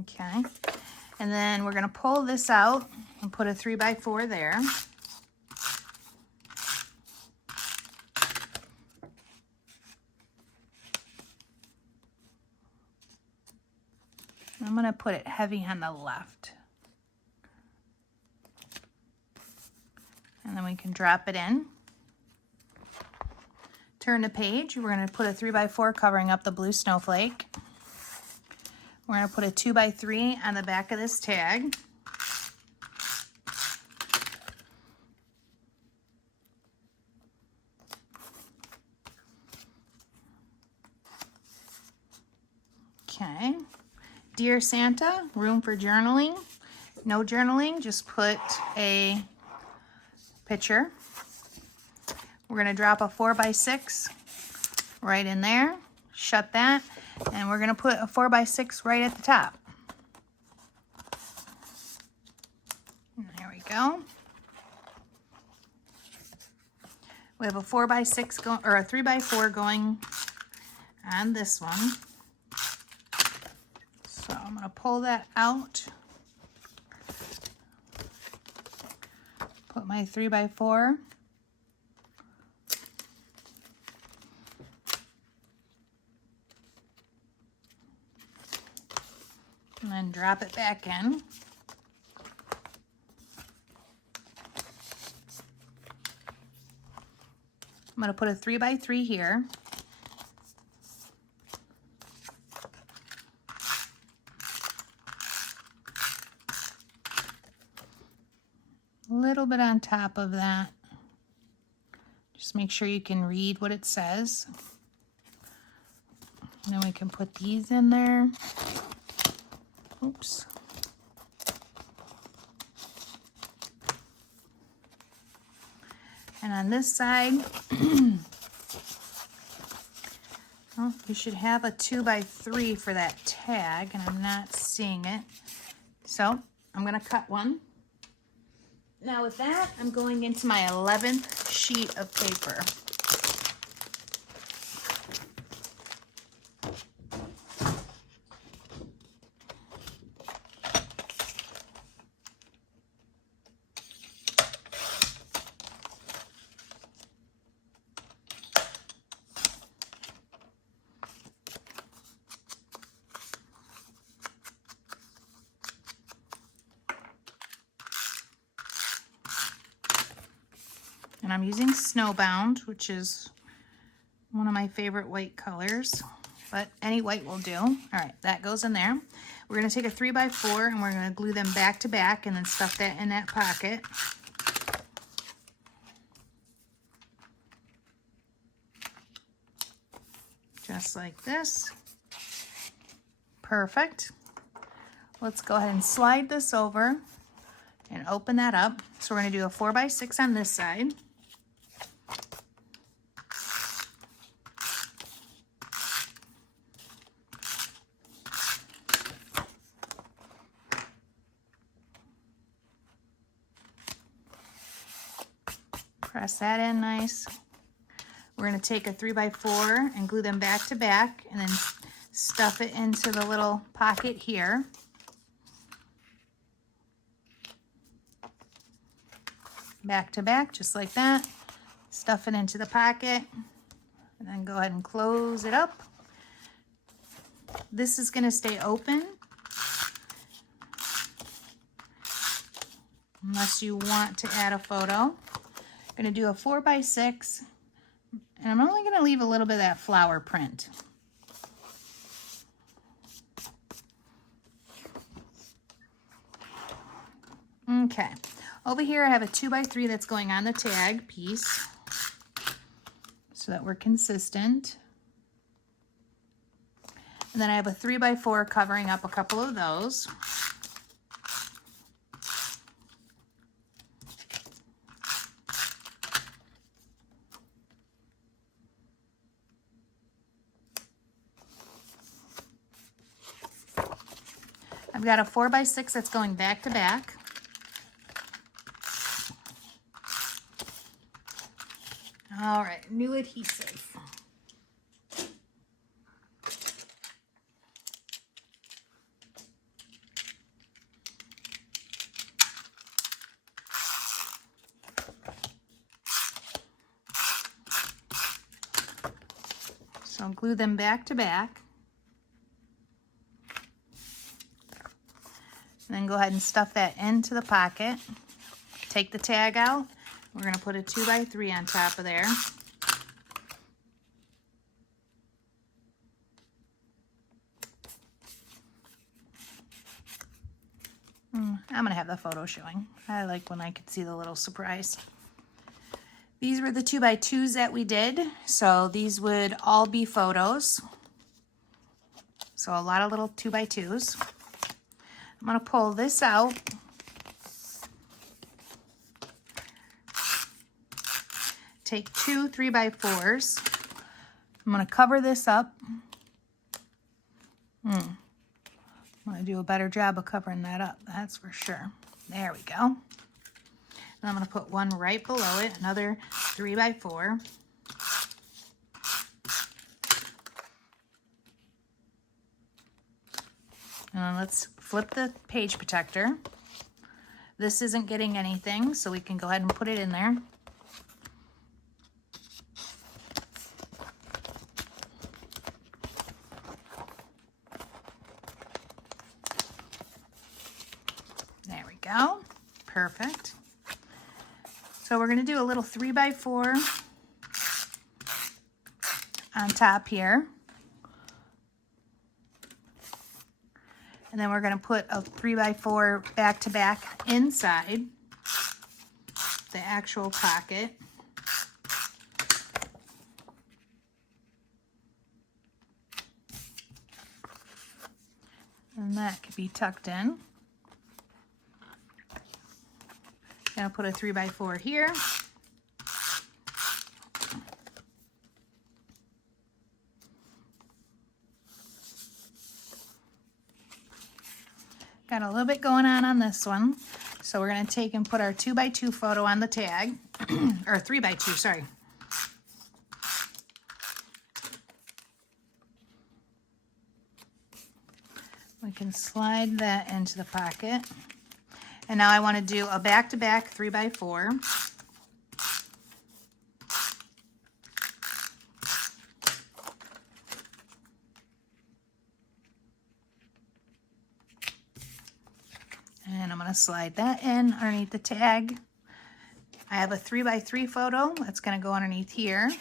Okay, and then we're going to pull this out and put a 3x4 there. I'm going to put it heavy on the left. And then we can drop it in. Turn the page. We're going to put a 3x4 covering up the blue snowflake. We're going to put a 2x3 on the back of this tag. Okay. Dear Santa, room for journaling. No journaling, just put a picture. We're going to drop a 4x6 right in there. Shut that. And we're going to put a 4x6 right at the top. There we go. We have a 4x6 going, or a 3x4 going on this one. So I'm going to pull that out. Put my 3x4. And then drop it back in. I'm going to put a 3x3 here. A little bit on top of that. Just make sure you can read what it says. And then we can put these in there. Oops. And on this side, well, you should have a 2x3 for that tag, and I'm not seeing it. So I'm going to cut one. Now with that, I'm going into my 11th sheet of paper. And I'm using Snowbound, which is one of my favorite white colors, but any white will do. All right, that goes in there. We're going to take a 3x4 and we're going to glue them back to back and then stuff that in that pocket. Just like this. Perfect. Let's go ahead and slide this over and open that up. So we're going to do a 4x6 on this side. Press that in nice. We're going to take a 3x4 and glue them back to back and then stuff it into the little pocket here. Back to back, just like that. Stuff it into the pocket and then go ahead and close it up. This is going to stay open unless you want to add a photo. I'm going to do a 4x6 and I'm only going to leave a little bit of that flower print. Okay, over here I have a 2x3 that's going on the tag piece so that we're consistent. And then I have a 3x4 covering up a couple of those. I've got a 4x6 that's going back to back. All right, new adhesive. So glue them back to back. And then go ahead and stuff that into the pocket. Take the tag out. We're going to put a 2x3 on top of there. I'm going to have the photo showing. I like when I could see the little surprise. These were the 2x2s that we did. So these would all be photos. So a lot of little 2x2s. I'm going to pull this out. Take two 3x4s. I'm going to cover this up. I'm going to do a better job of covering that up, that's for sure. There we go. And I'm going to put one right below it, another 3x4. And then let's flip the page protector. This isn't getting anything, so we can go ahead and put it in there. There we go. Perfect. So we're going to do a little 3x4 on top here. And then we're going to put a 3x4 back to back inside the actual pocket. And that could be tucked in. Gonna put a 3x4 here. Got a little bit going on this one. So we're gonna take and put our 2x2 photo on the tag, or 3x2, sorry. We can slide that into the pocket. And now I want to do a back-to-back 3x4. And I'm going to slide that in underneath the tag. I have a 3x3 photo that's going to go underneath here.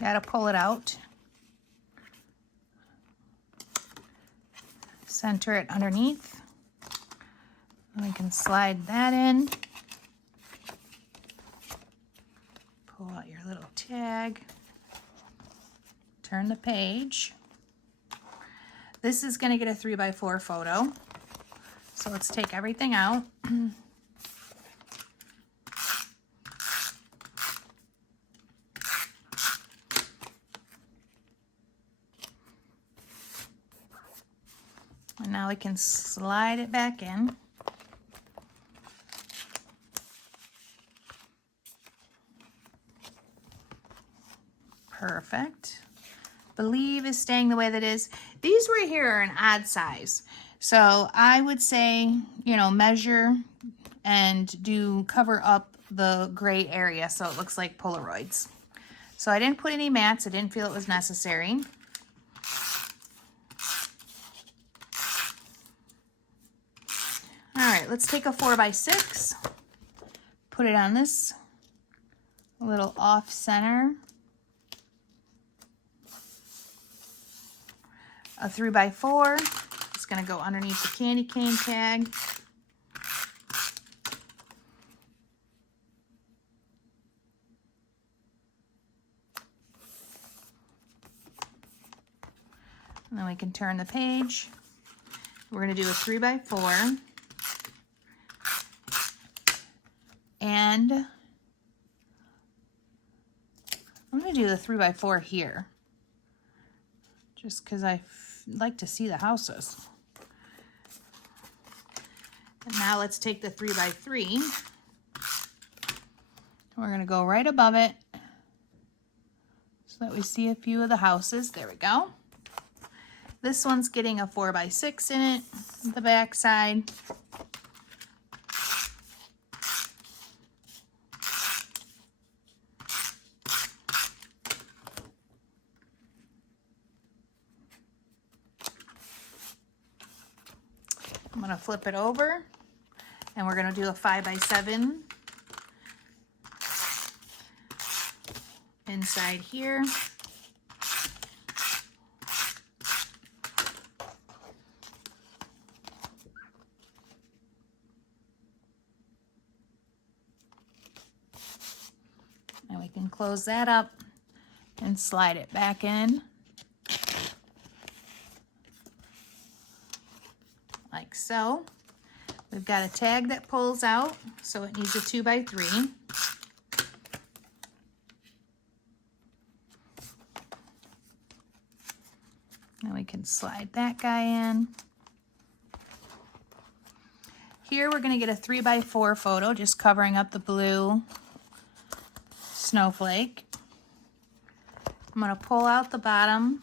Got to pull it out. Center it underneath. And we can slide that in. Pull out your little tag. Turn the page. This is going to get a 3x4 photo. So let's take everything out. And And now we can slide it back in. Perfect. Believe is staying the way that is. These right here are an odd size. So I would say, you know, measure and cover up the gray area so it looks like Polaroids. So I didn't put any mats. I didn't feel it was necessary. All right, let's take a 4x6, put it on this little off center. A 3x4, it's gonna go underneath the candy cane tag. And then we can turn the page. We're gonna do a 3x4. And I'm gonna do the 3x4 here, just because I like to see the houses. And now let's take the 3x3. We're gonna go right above it so that we see a few of the houses. There we go. This one's getting a 4x6 in it, the back side. I'm gonna flip it over and we're gonna do a 5x7 inside here. And we can close that up and slide it back in. Like so. We've got a tag that pulls out, so it needs a 2x3. Now we can slide that guy in. Here we're going to get a 3x4 photo, just covering up the blue snowflake. I'm going to pull out the bottom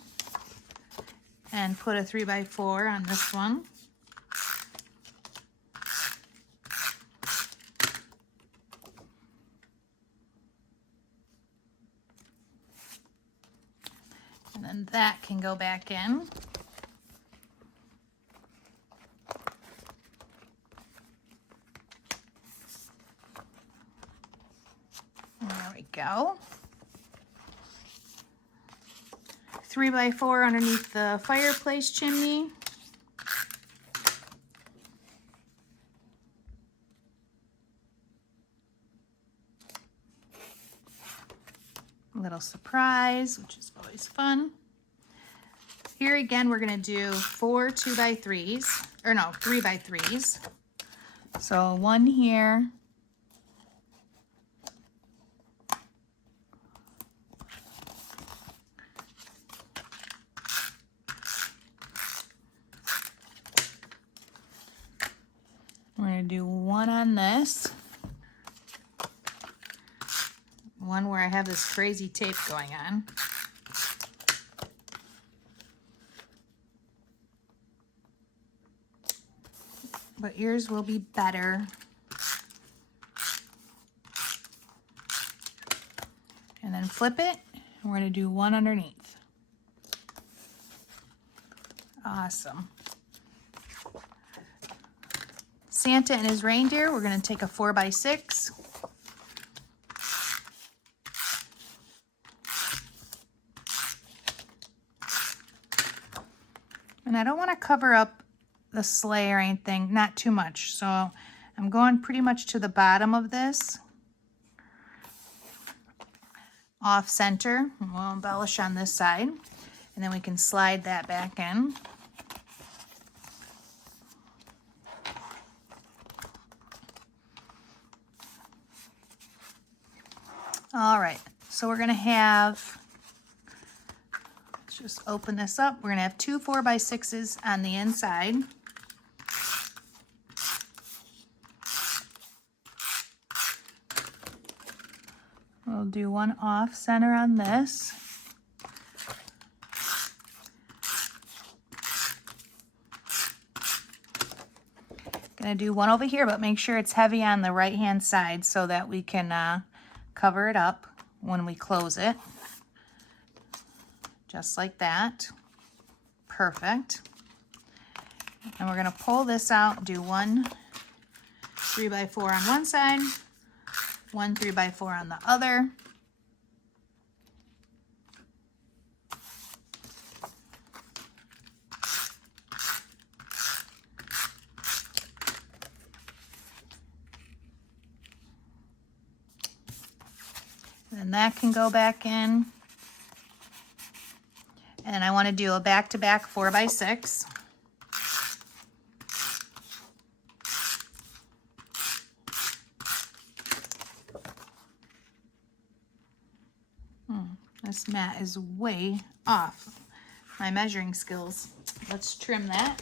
and put a 3x4 on this one. And then that can go back in. There we go. 3x4 underneath the fireplace chimney. A little surprise, which is always fun. Here again, we're gonna do 4 2x3s, or no, 3x3s. So one here. We're gonna do one on this. One where I have this crazy tape going on. But yours will be better. And then flip it, and we're gonna do one underneath. Awesome. Santa and his reindeer, we're gonna take a 4x6. And I don't want to cover up the sleigh or anything, not too much. So I'm going pretty much to the bottom of this. Off center. We'll embellish on this side. And then we can slide that back in. All right, so we're gonna have, let's just open this up. We're gonna have two 4x6s on the inside. We'll do one off center on this. Gonna do one over here, but make sure it's heavy on the right hand side so that we can cover it up when we close it. Just like that. Perfect. And we're gonna pull this out, do one 3x4 on one side, one 3x4 on the other. And that can go back in. And I want to do a back-to-back 4x6. This mat is way off my measuring skills. Let's trim that.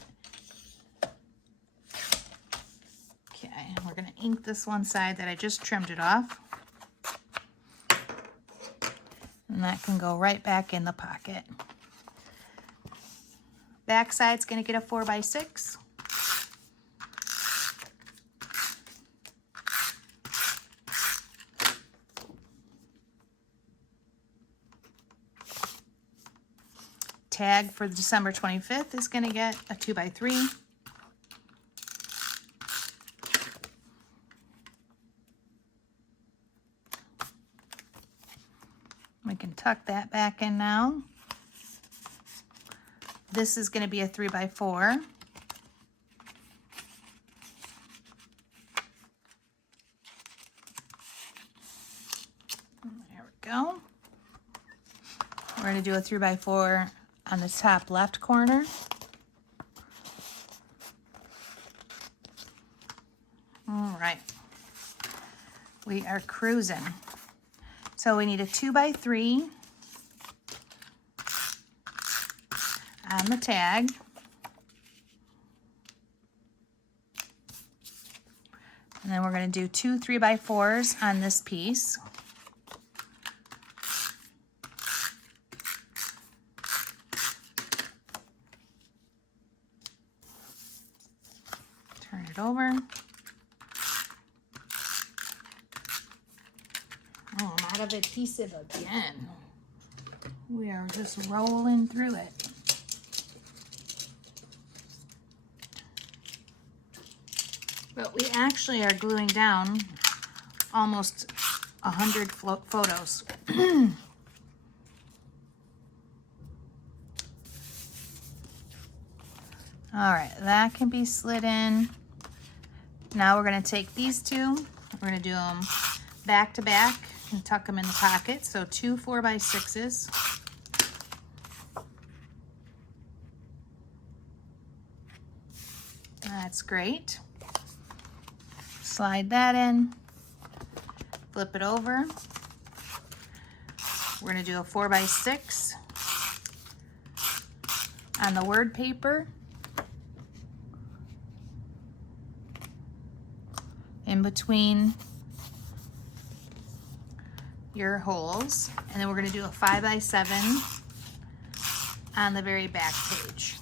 Okay, we're going to ink this one side that I just trimmed it off. And that can go right back in the pocket. Back side's going to get a 4x6. Tag for December 25th is going to get a 2x3. We can tuck that back in now. This is going to be a 3x4. There we go. We're going to do a 3x4 on the top left corner. All right. We are cruising. So we need a 2x3 on the tag. And then we're going to do two 3x4s on this piece. Turn it over. Oh, I'm out of adhesive again. We are just rolling through it. But we actually are gluing down almost 100 photos. All right, that can be slid in. Now we're going to take these two. We're going to do them back to back and tuck them in the pocket. So two 4x6s. That's great. Slide that in. Flip it over. We're going to do a 4x6 on the word paper. In between your holes, and then we're going to do a 5x7 on the very back page.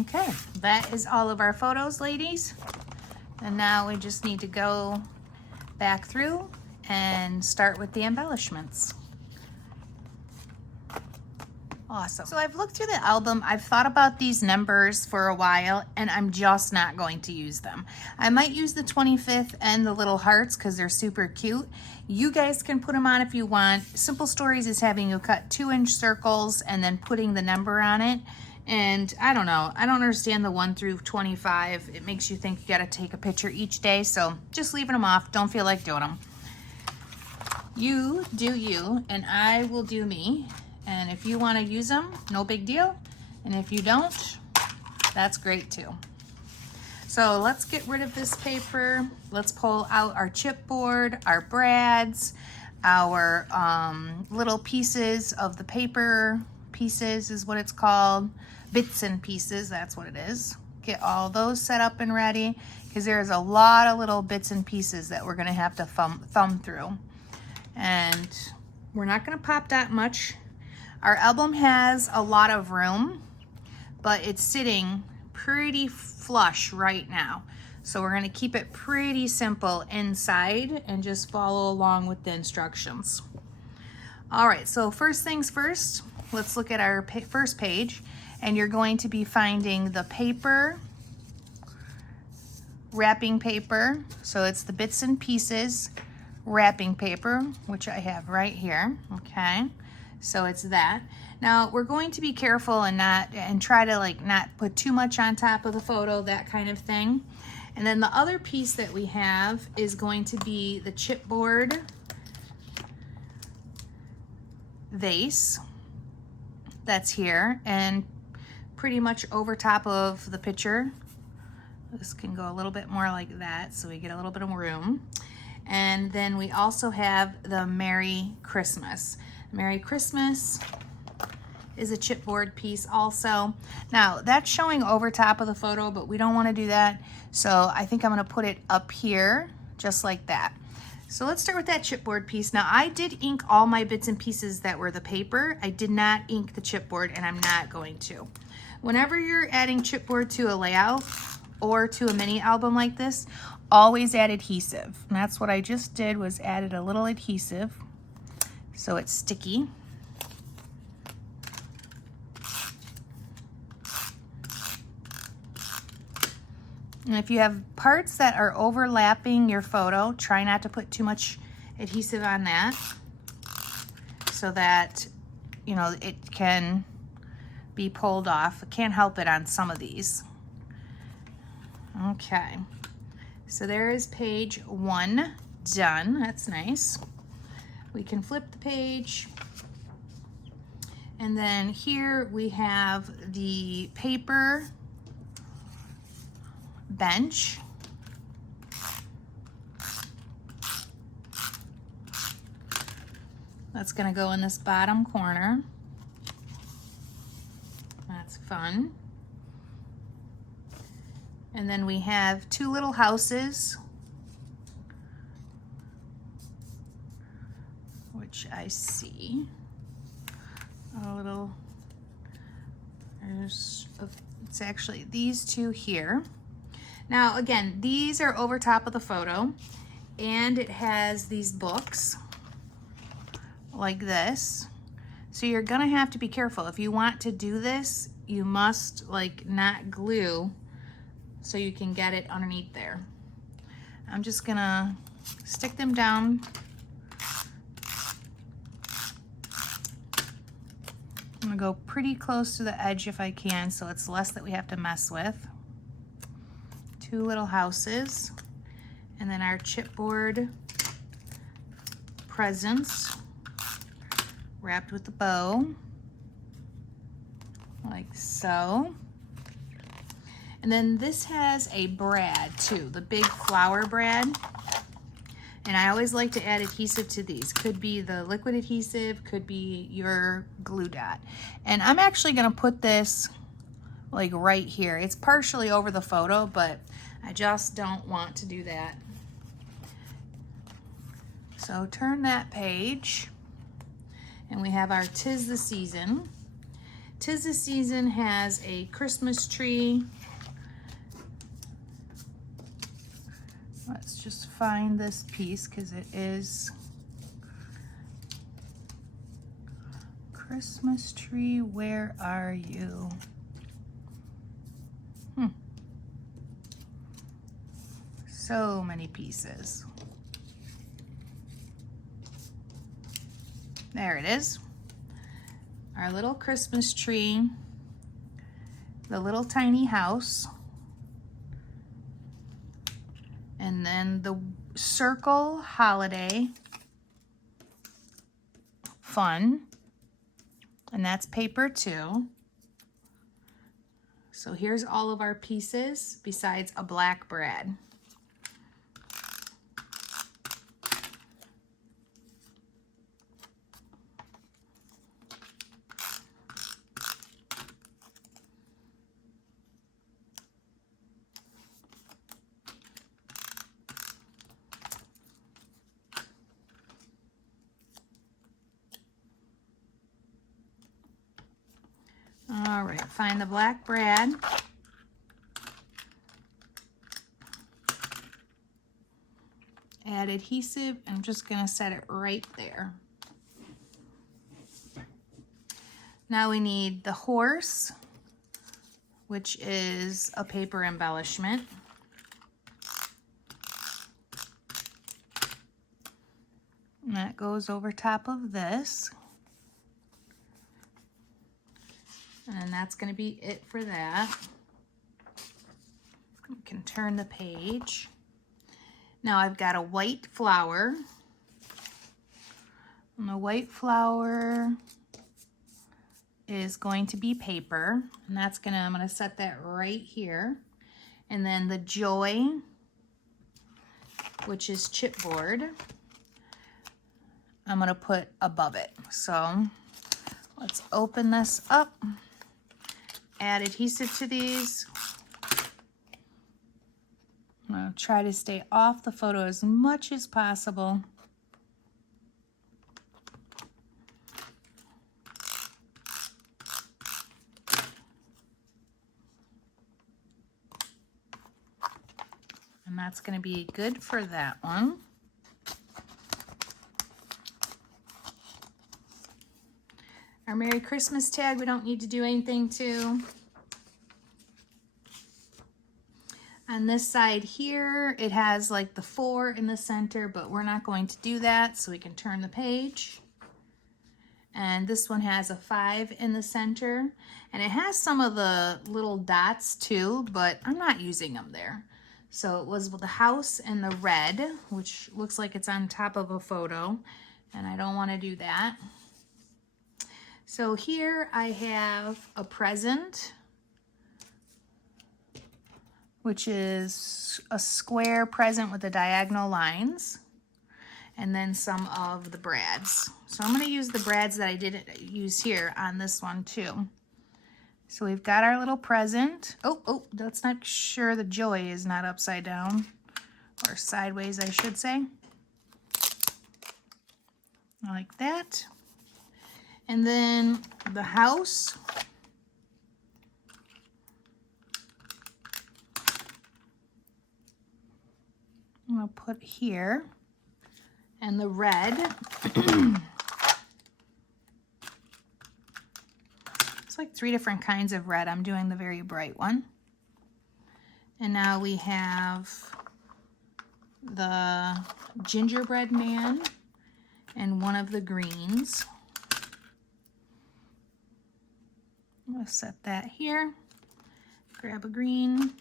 Okay, that is all of our photos, ladies. And now we just need to go back through and start with the embellishments. Awesome. So I've looked through the album. I've thought about these numbers for a while, and I'm just not going to use them. I might use the 25th and the little hearts because they're super cute. You guys can put them on if you want. Simple Stories is having you cut 2-inch circles and then putting the number on it. And I don't know, I don't understand the 1 through 25. It makes you think you gotta take a picture each day, so just leaving them off. Don't feel like doing them. You do you, and I will do me. And if you wanna use them, no big deal. And if you don't, that's great too. So let's get rid of this paper. Let's pull out our chipboard, our brads. our little pieces of the paper pieces is what it's called. Bits and pieces, that's what it is. Get all those set up and ready because there's a lot of little bits and pieces that we're gonna have to thumb through. And we're not gonna pop that much. Our album has a lot of room, but it's sitting pretty flush right now. So we're gonna keep it pretty simple inside and just follow along with the instructions. All right, so first things first, let's look at our first page, and you're going to be finding the paper, wrapping paper. So it's the bits and pieces wrapping paper, which I have right here, okay? So it's that. Now we're going to be careful and try to like not put too much on top of the photo, that kind of thing. And then the other piece that we have is going to be the chipboard vase that's here and pretty much over top of the picture. This can go a little bit more like that so we get a little bit of room. And then we also have the Merry Christmas. Merry Christmas is a chipboard piece also. Now that's showing over top of the photo, but we don't want to do that. So I think I'm going to put it up here just like that. So let's start with that chipboard piece. Now I did ink all my bits and pieces that were the paper. I did not ink the chipboard, and I'm not going to. Whenever you're adding chipboard to a layout or to a mini album like this, always add adhesive. And that's what I just did, was added a little adhesive so it's sticky. And if you have parts that are overlapping your photo, try not to put too much adhesive on that so that, you know, it can be pulled off. I can't help it on some of these. Okay, so there is page 1 done. That's nice. We can flip the page. And then here we have the paper bench. That's gonna go in this bottom corner. That's fun. And then we have 2 little houses, which I see a little, it's actually these 2 here. Now again, these are over top of the photo, and it has these books like this. So you're gonna have to be careful. If you want to do this, you must like not glue so you can get it underneath there. I'm just gonna stick them down. I'm gonna go pretty close to the edge if I can, so it's less that we have to mess with. 2 little houses, and then our chipboard presents wrapped with the bow, like so. And then this has a brad too, the big flower brad. And I always like to add adhesive to these. Could be the liquid adhesive, could be your glue dot. And I'm actually gonna put this like right here. It's partially over the photo, but I just don't want to do that. So turn that page, and we have our 'Tis the Season. 'Tis the Season has a Christmas tree. Let's just find this piece because it is Christmas tree, where are you? So many pieces. There it is. Our little Christmas tree, the little tiny house, and then the circle holiday fun, and that's paper too. So here's all of our pieces besides a black brad. find the black brad. Add adhesive. I'm just going to set it right there. Now we need the horse, which is a paper embellishment. And that goes over top of this. And that's going to be it for that. You can turn the page. Now I've got a white flower. And the white flower is going to be paper. And I'm going to set that right here. And then the joy, which is chipboard, I'm going to put above it. So let's open this up. Add adhesive to these. I'm going to try to stay off the photo as much as possible. And that's going to be good for that one. Our Merry Christmas tag, we don't need to do anything to. On this side here, it has like the 4 in the center, but we're not going to do that, so we can turn the page. And this one has a 5 in the center, and it has some of the little dots too, but I'm not using them there. So it was with the house and the red, which looks like it's on top of a photo, and I don't want to do that. So here I have a present, which is a square present with the diagonal lines, and then some of the brads. So I'm going to use the brads that I didn't use here on this one too. So we've got our little present. Oh, let's make sure the joy is not upside down, or sideways, I should say. Like that. And then the house. I'm going to put here. And the red. It's like 3 different kinds of red. I'm doing the very bright one. And now we have the gingerbread man and one of the greens. I'm going to set that here. Grab a green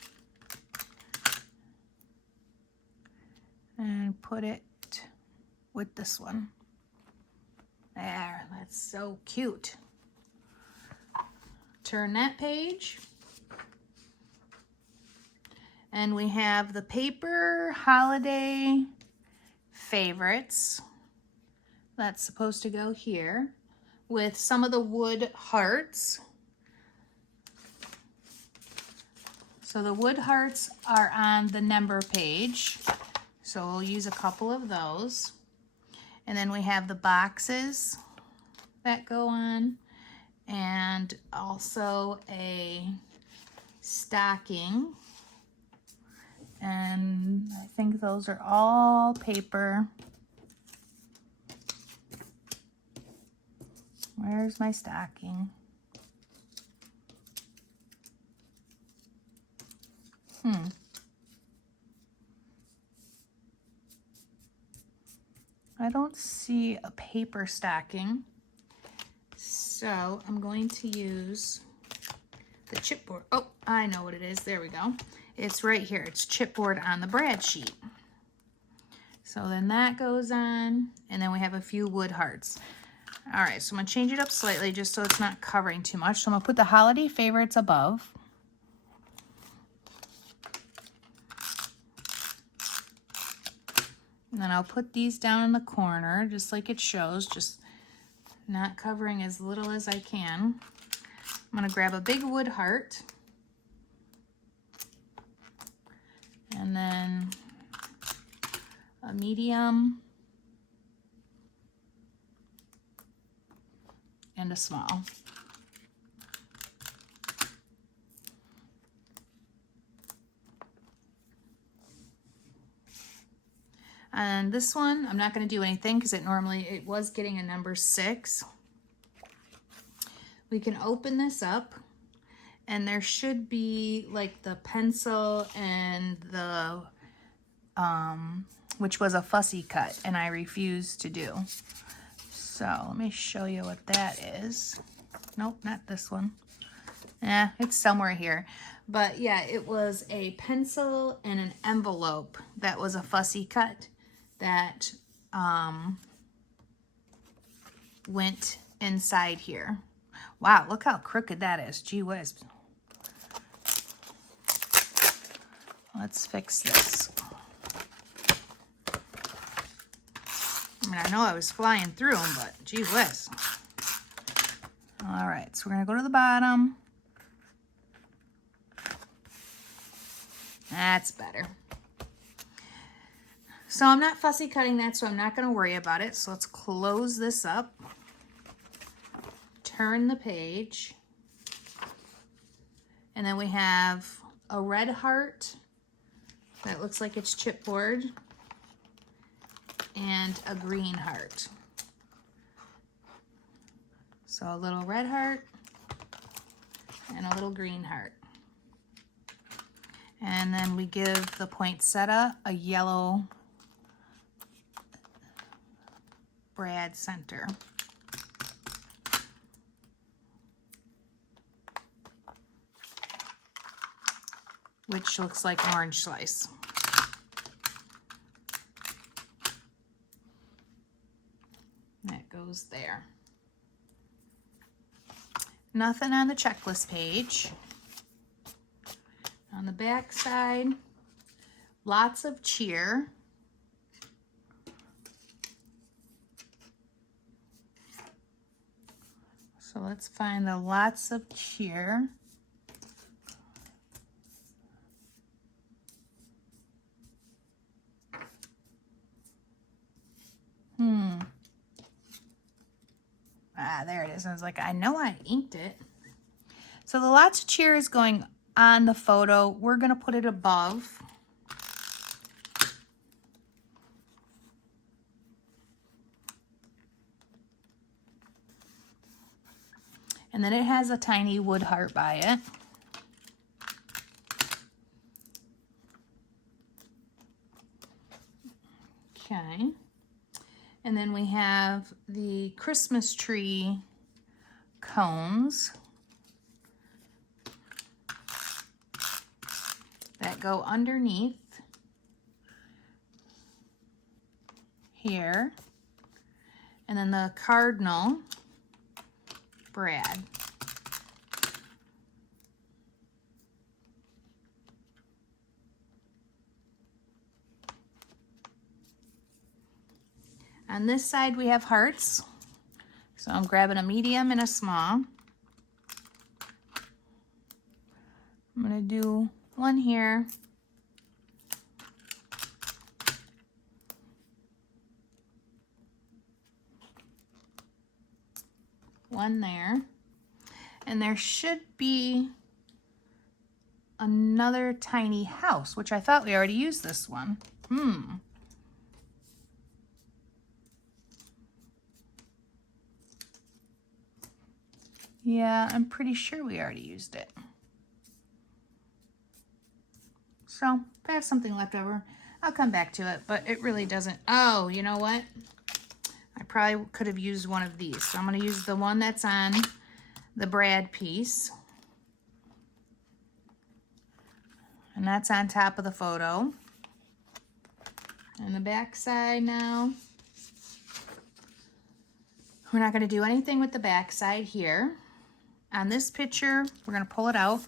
and put it with this one. There, that's so cute. Turn that page. And we have the paper holiday favorites. That's supposed to go here with some of the wood hearts. So the wood hearts are on the number page. So we'll use a couple of those. And then we have the boxes that go on, and also a stocking. And I think those are all paper. Where's my stocking? I don't see a paper stocking, so I'm going to use the chipboard. Oh, I know what it is. There we go. It's right here. It's chipboard on the brad sheet. So then that goes on, and then we have a few wood hearts. All right, so I'm going to change it up slightly just so it's not covering too much. So I'm going to put the holiday favorites above. And then I'll put these down in the corner, just like it shows, just not covering as little as I can. I'm going to grab a big wood heart. And then a medium. And a small. And this one, I'm not going to do anything because it was getting a number 6. We can open this up, and there should be like the pencil and the, which was a fussy cut, and I refused to do. So let me show you what that is. Nope, not this one. It's somewhere here. But yeah, it was a pencil and an envelope that was a fussy cut that went inside here. Wow, look how crooked that is. Gee whiz. Let's fix this. I mean, I know I was flying through them, but gee whiz. All right, so we're gonna go to the bottom. That's better. So I'm not fussy cutting that, so I'm not gonna worry about it. So let's close this up. Turn the page. And then we have a red heart that looks like it's chipboard, and a green heart. So a little red heart and a little green heart. And then we give the poinsettia a yellow brad center. Which looks like an orange slice. That goes there. Nothing on the checklist page. On the back side, lots of cheer. So let's find the lots of cheer. There it is. I was like, I know I inked it. So the lots of cheer is going on the photo. We're going to put it above. And then it has a tiny wood heart by it. Okay. And then we have the Christmas tree cones that go underneath here. And then the cardinal brad. On this side we have hearts. So I'm grabbing a medium and a small. I'm going to do one here. One there. And there should be another tiny house, which I thought we already used this one. Yeah, I'm pretty sure we already used it. So if I have something left over, I'll come back to it, but it really doesn't. Oh, you know what? I probably could have used one of these. So I'm going to use the one that's on the brad piece. And that's on top of the photo. And the back side now. We're not going to do anything with the back side here. On this picture, we're going to pull it out.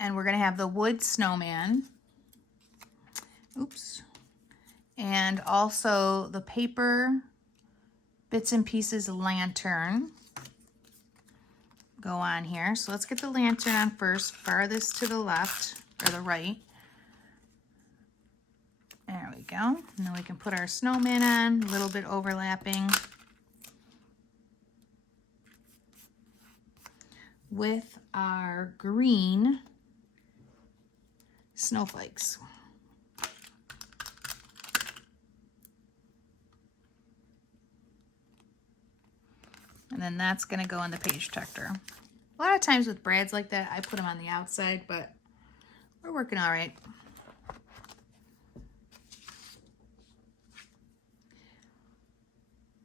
And we're going to have the wood snowman. Oops. And also the paper bits and pieces lantern go on here. So let's get the lantern on first, farthest to the left or the right. There we go. And then we can put our snowman on, a little bit overlapping with our green snowflakes. And then that's gonna go in the page protector. A lot of times with brads like that, I put them on the outside, but we're working all right.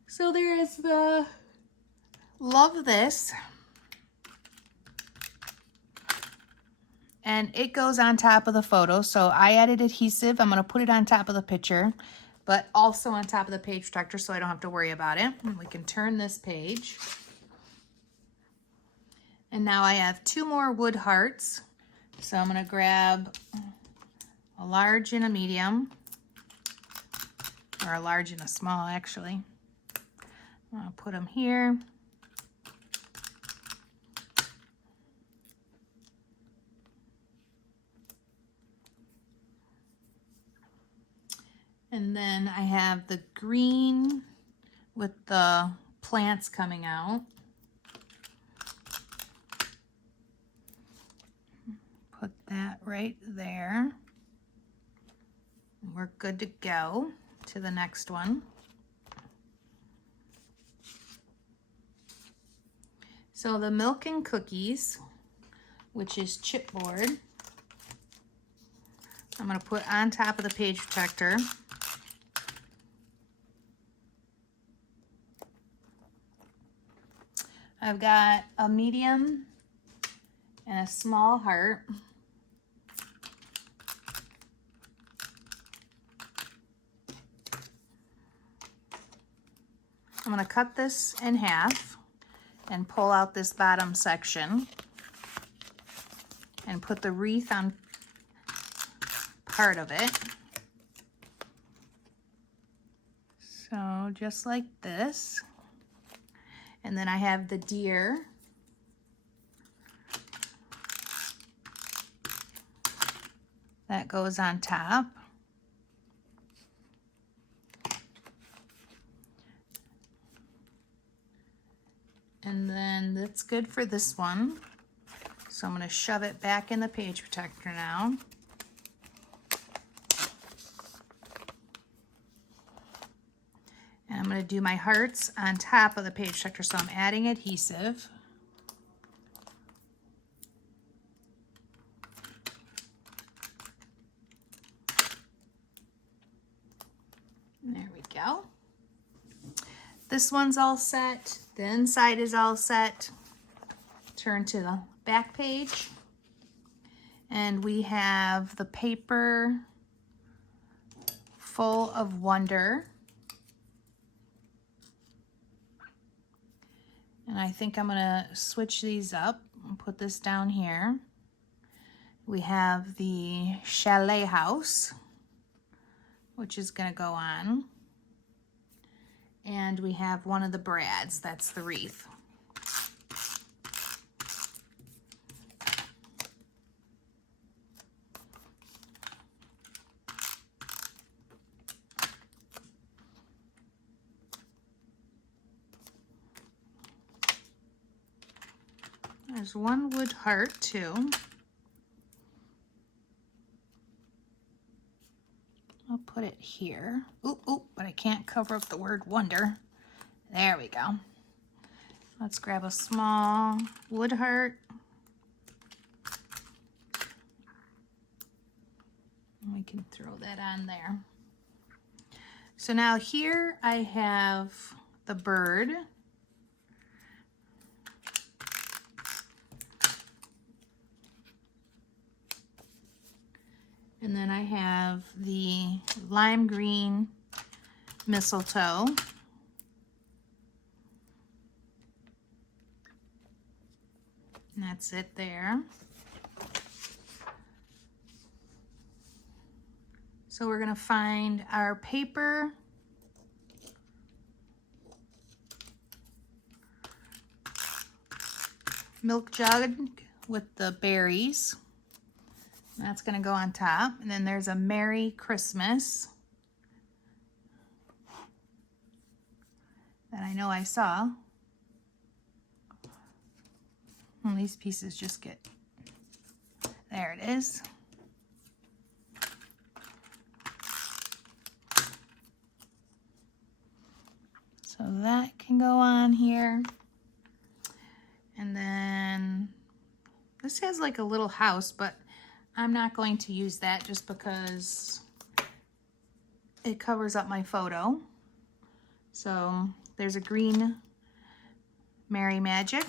So there is the Love This. And it goes on top of the photo. So I added adhesive. I'm going to put it on top of the picture, but also on top of the page protector so I don't have to worry about it. And we can turn this page. And now I have 2 more wood hearts. So I'm going to grab a large and a medium, or a large and a small actually. I'll put them here. And then I have the green with the plants coming out. Put that right there. We're good to go to the next one. So the Milk and Cookies, which is chipboard, I'm going to put on top of the page protector. I've got a medium and a small heart. I'm going to cut this in half and pull out this bottom section and put the wreath on part of it. So just like this. And then I have the deer. That goes on top. And then that's good for this one. So I'm going to shove it back in the page protector now. And I'm going to do my hearts on top of the page protector, so I'm adding adhesive. There we go. This one's all set. The inside is all set. Turn to the back page. And we have the paper full of wonder. And I think I'm gonna switch these up and put this down here. We have the chalet house, which is gonna go on. And we have one of the brads, that's the wreath. There's one wood heart too. I'll put it here. Ooh, but I can't cover up the word wonder. There we go. Let's grab a small wood heart. And we can throw that on there. So now here I have the bird. And then I have the lime green mistletoe. And that's it there. So we're gonna find our paper. Milk jug with the berries. That's gonna go on top. And then there's a Merry Christmas that I know I saw. And these pieces just get, there it is. So that can go on here. This has like a little house, but I'm not going to use that just because it covers up my photo. So there's a green Merry Magic.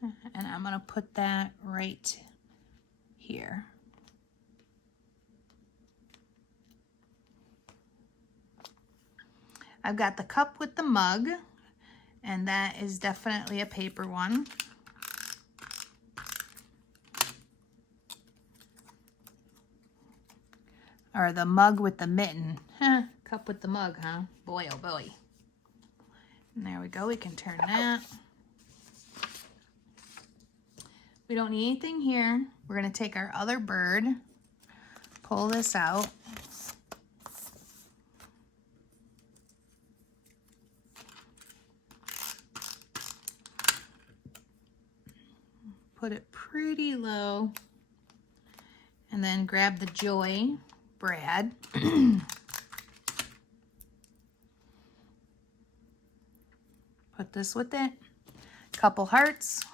And I'm gonna put that right here. I've got the cup with the mug, and that is definitely a paper one. Or the mug with the mitten. Cup with the mug, huh? Boy, oh boy. And there we go, we can turn that. We don't need anything here. We're gonna take our other bird, pull this out. Put it pretty low. And then grab the Joy Brad. Put this with it. Couple hearts.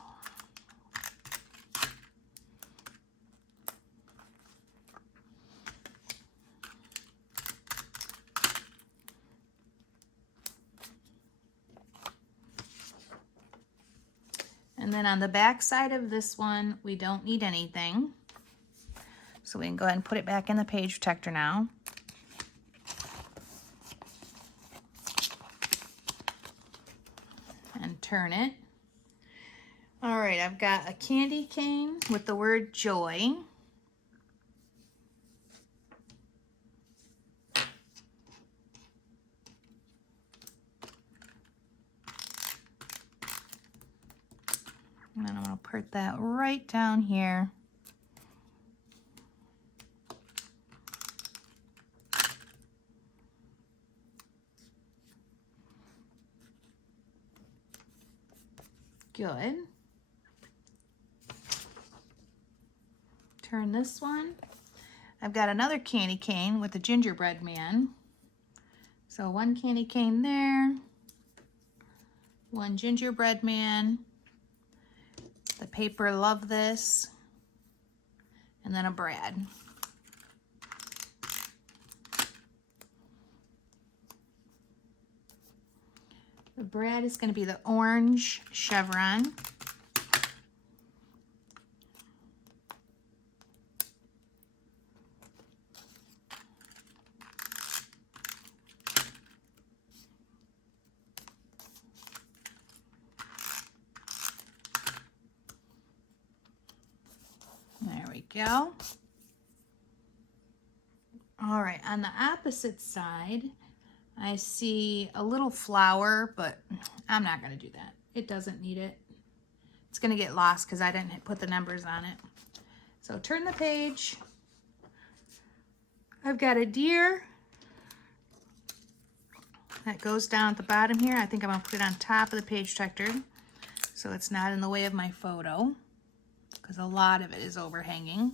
And then on the back side of this one, we don't need anything. So we can go ahead and put it back in the page protector now. And turn it. All right, I've got a candy cane with the word joy. And then I'm gonna put that right down here. Good. Turn this one. I've got another candy cane with a gingerbread man. So one candy cane there, one gingerbread man, the paper Love This, and then a Brad. The Brad is going to be the orange chevron. There we go. All right, on the opposite side, I see a little flower, but I'm not going to do that. It doesn't need it. It's going to get lost because I didn't put the numbers on it. So turn the page. I've got a deer that goes down at the bottom here. I think I'm going to put it on top of the page protector so it's not in the way of my photo because a lot of it is overhanging.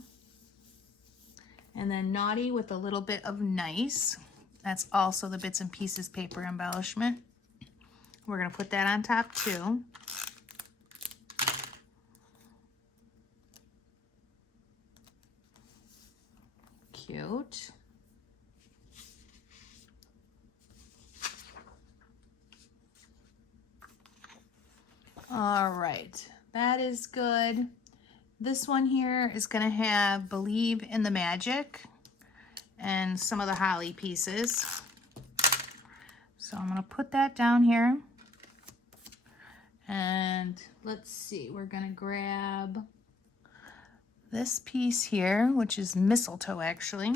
And then Naughty with a little bit of Nice. That's also the bits and pieces paper embellishment. We're going to put that on top too. Cute. All right, that is good. This one here is going to have Believe in the Magic and some of the holly pieces. So I'm going to put that down here. And let's see, we're going to grab this piece here, which is mistletoe actually.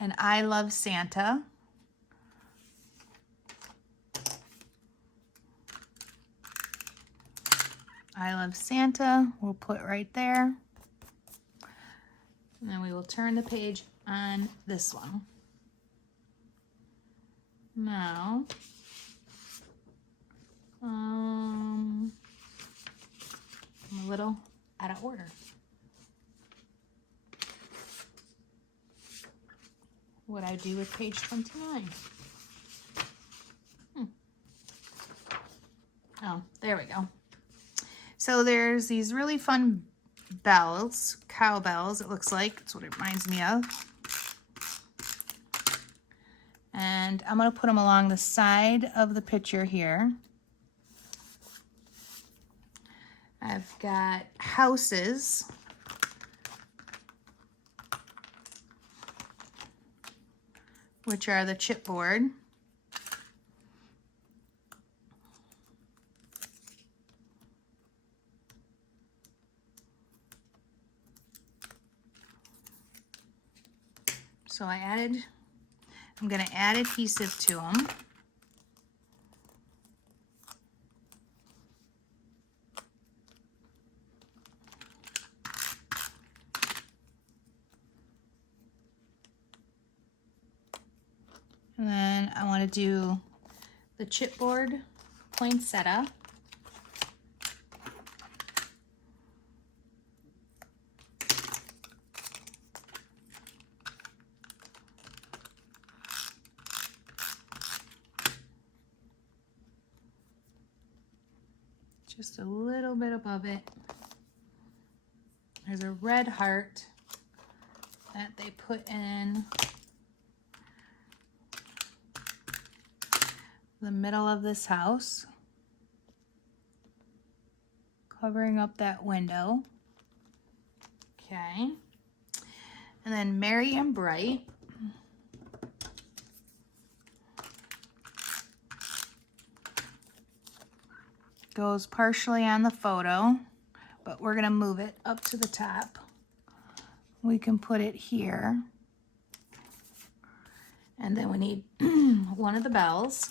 And I Love Santa. I Love Santa, we'll put right there. And then we will turn the page on this one. Now, I'm a little out of order. what I do with page 29. Oh, there we go. So there's these really fun bells, cowbells, it looks like. That's what it reminds me of. And I'm going to put them along the side of the picture here. I've got houses. Which are the chipboard. So I'm going to add adhesive to them. And then I want to do the chipboard poinsettia. Just a little bit above it. There's a red heart that they put in the middle of this house, covering up that window. Okay. And then Merry and Bright. Goes partially on the photo, but we're gonna move it up to the top. We can put it here. And then we need one of the bells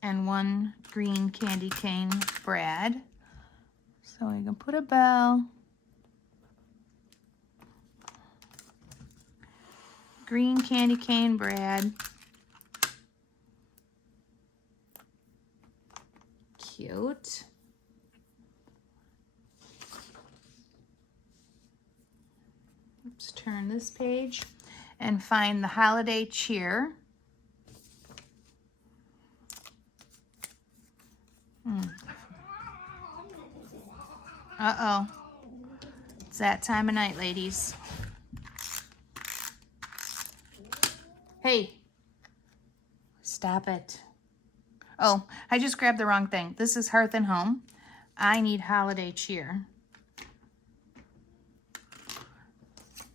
and one green candy cane brad. So we can put a bell, green candy cane brad. Cute. Let's turn this page and find the holiday cheer. Uh-oh. It's that time of night, ladies. Hey. Stop it. Oh, I just grabbed the wrong thing. This is Hearth and Home. I need holiday cheer.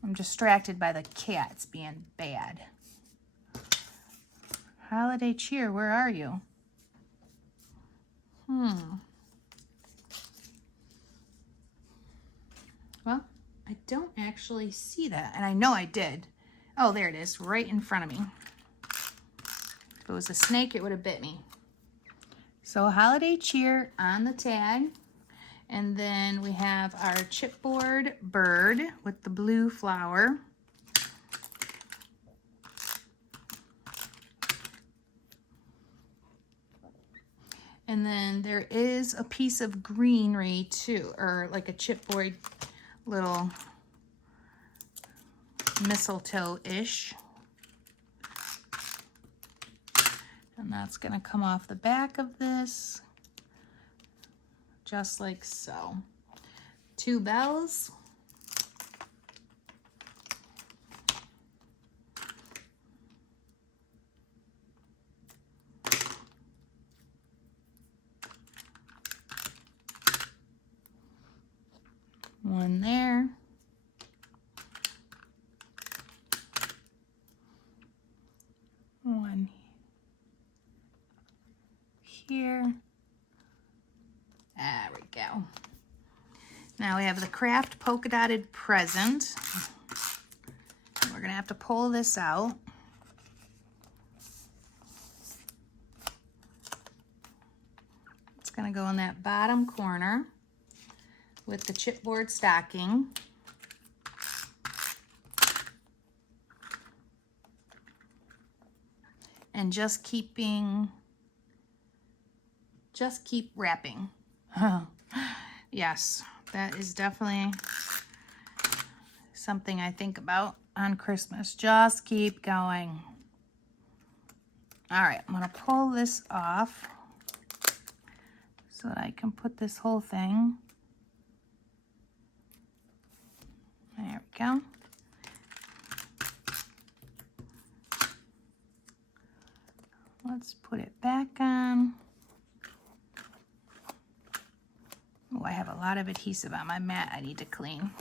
I'm distracted by the cats being bad. Holiday cheer, where are you? Well, I don't actually see that, and I know I did. Oh, there it is, right in front of me. If it was a snake, it would have bit me. So holiday cheer on the tag. And then we have our chipboard bird with the blue flower. And then there is a piece of greenery too, or like a chipboard little mistletoe-ish. And that's gonna come off the back of this, just like so. 2 bells. One there. One here. There we go. Now we have the craft polka dotted present. We're gonna have to pull this out. It's gonna go in that bottom corner with the chipboard stocking. And just keep wrapping. Yes, that is definitely something I think about on Christmas. Just keep going. All right, I'm gonna pull this off so that I can put this whole thing. There we go. Let's put it back on. Oh, I have a lot of adhesive on my mat I need to clean.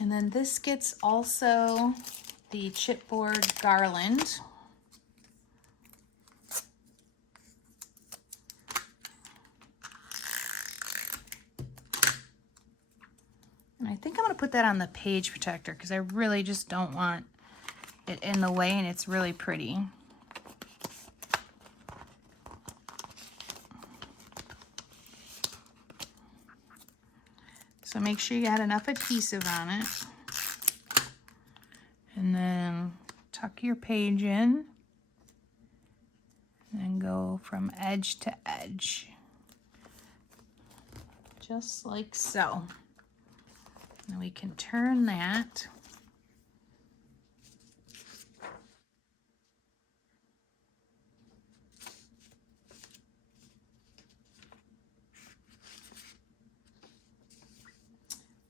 And then this gets also the chipboard garland. And I think I'm going to put that on the page protector because I really just don't want it in the way, and it's really pretty. So make sure you got enough adhesive on it. And then tuck your page in and go from edge to edge. Just like so. And we can turn that.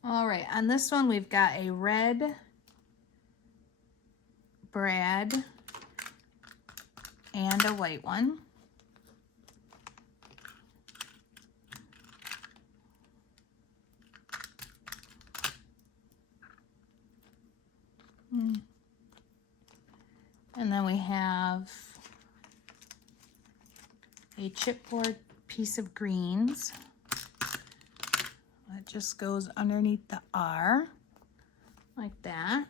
All right, on this one we've got a red brad and a white one. And then we have a chipboard piece of greens. That just goes underneath the R, like that.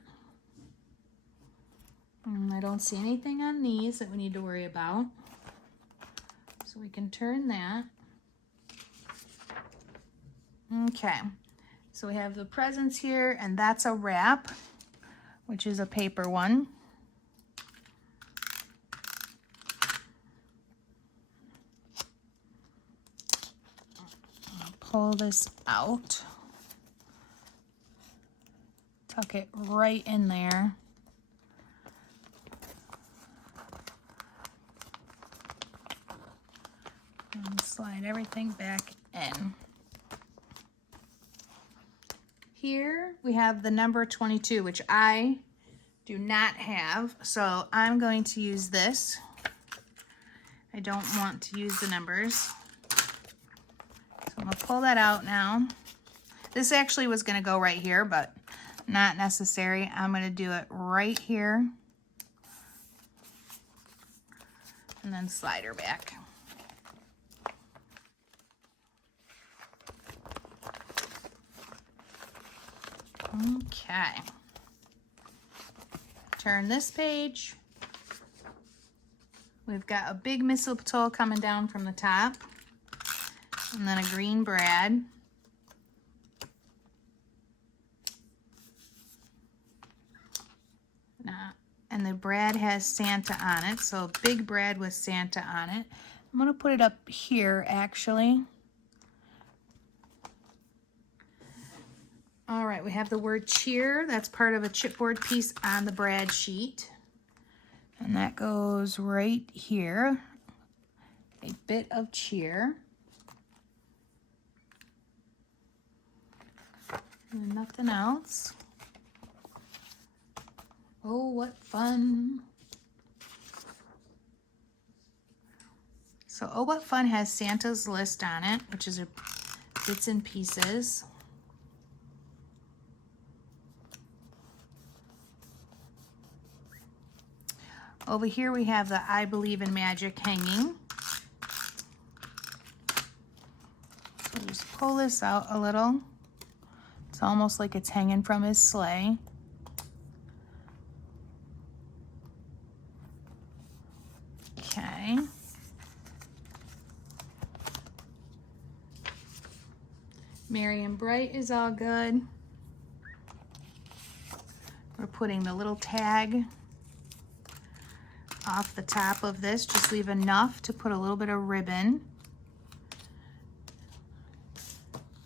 And I don't see anything on these that we need to worry about. So we can turn that. Okay, so we have the presents here, and that's a wrap, which is a paper one. Pull this out, tuck it right in there. And slide everything back in. Here we have the number 22, which I do not have, so I'm going to use this. I don't want to use the numbers. I'm gonna pull that out now. This actually was gonna go right here, but not necessary. I'm gonna do it right here. And then slide her back. Okay. Turn this page. We've got a big mistletoe coming down from the top. And then a green brad. And the brad has Santa on it, so a big brad with Santa on it. I'm gonna put it up here, actually. All right, we have the word cheer. That's part of a chipboard piece on the brad sheet. And that goes right here. A bit of cheer. And nothing else. Oh, what fun. So, Oh, What Fun has Santa's list on it, which is bits and pieces. Over here we have the I Believe in Magic hanging. So just pull this out a little. It's almost like it's hanging from his sleigh. Okay. Merry and Bright is all good. We're putting the little tag off the top of this. Just leave enough to put a little bit of ribbon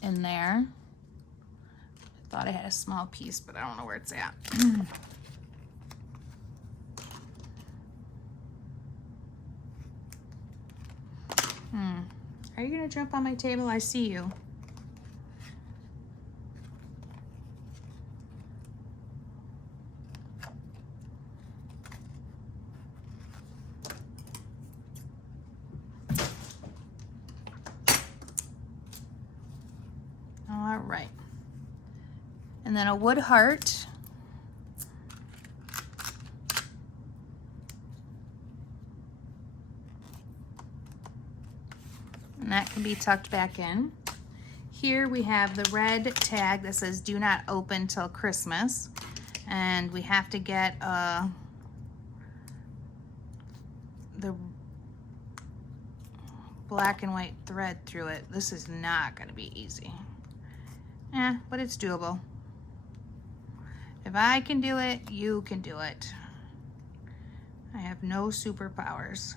in there. Thought I had a small piece, but I don't know where it's at. Are you gonna jump on my table? I see you. All right. And then a wood heart. And that can be tucked back in. Here we have the red tag that says do not open till Christmas. And we have to get the black and white thread through it. This is not gonna be easy. But it's doable. If I can do it, you can do it. I have no superpowers.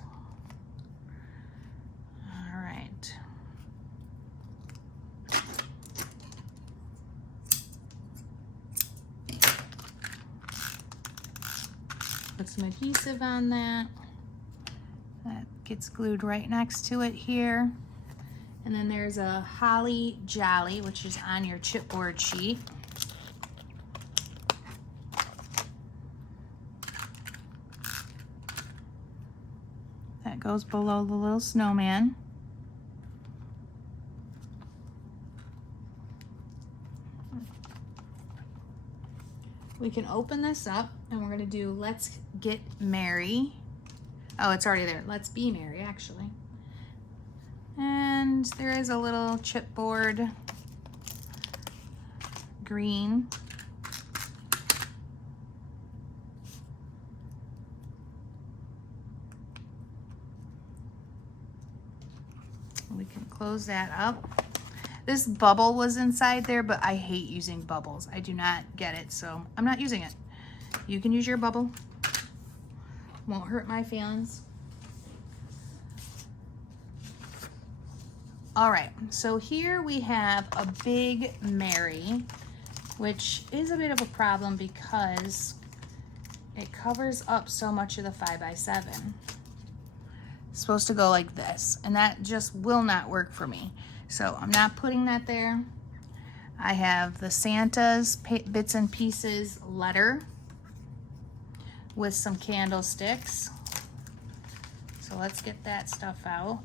All right. Put some adhesive on that. That gets glued right next to it here. And then there's a holly jolly, which is on your chipboard sheet. That goes below the little snowman. We can open this up and we're gonna do Let's Get Merry. Oh, it's already there. Let's Be Merry, actually. And there is a little chipboard green. We can close that up. This bubble was inside there, but I hate using bubbles. I do not get it, so I'm not using it. You can use your bubble. Won't hurt my feelings. All right, so here we have a big Mary, which is a bit of a problem because it covers up so much of the 5x7. It's supposed to go like this, and that just will not work for me. So I'm not putting that there. I have the Santa's Bits and Pieces letter with some candlesticks. So let's get that stuff out.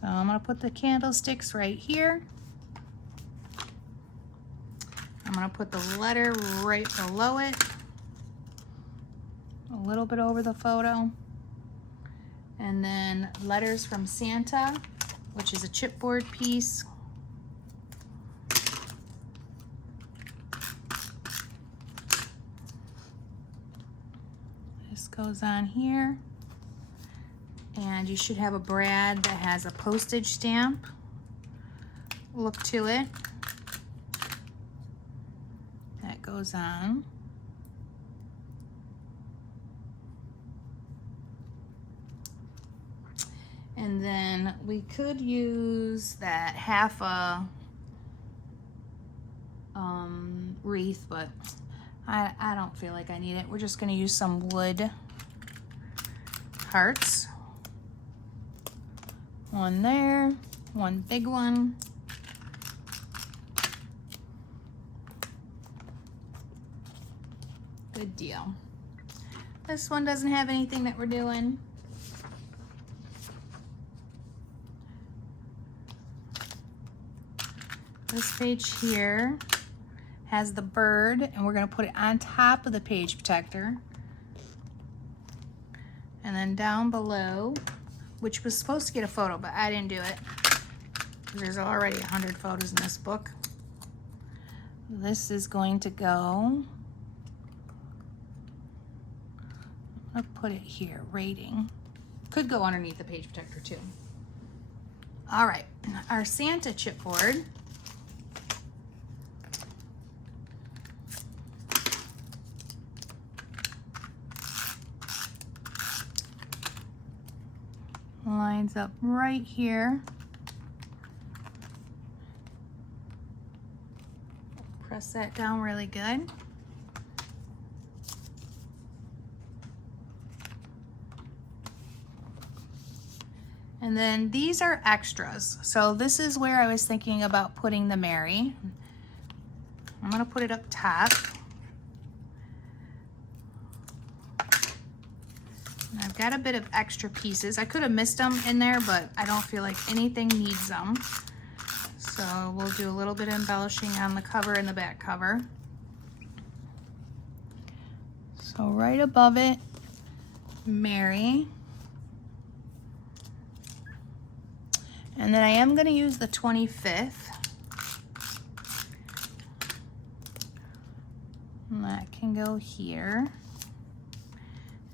So I'm gonna put the candlesticks right here. I'm gonna put the letter right below it, a little bit over the photo. And then letters from Santa, which is a chipboard piece. This goes on here. And you should have a brad that has a postage stamp look to it. That goes on. And then we could use that half a wreath, but I don't feel like I need it. We're just gonna use some wood hearts. One there, one big one. Good deal. This one doesn't have anything that we're doing. This page here has the bird, and we're gonna put it on top of the page protector. And then down below, which was supposed to get a photo, but I didn't do it. There's already 100 photos in this book. This is going to go, I'll put it here, rating. Could go underneath the page protector too. All right, our Santa chipboard. Line lines up right here. Press that down really good. And then these are extras. So this is where I was thinking about putting the Mary. I'm gonna put it up top. And I've got a bit of extra pieces. I could have missed them in there, but I don't feel like anything needs them. So we'll do a little bit of embellishing on the cover and the back cover. So right above it, Mary. And then I am going to use the 25th. And that can go here.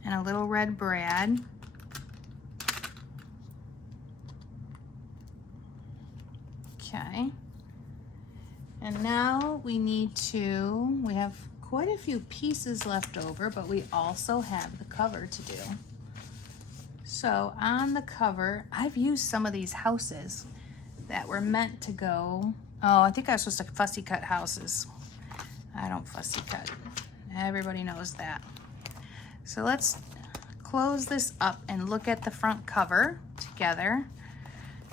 And a little red brad. Okay. And now we have quite a few pieces left over, but we also have the cover to do. So on the cover, I've used some of these houses that were meant to go, oh, I think I was supposed to fussy cut houses. I don't fussy cut. Everybody knows that. So let's close this up and look at the front cover together,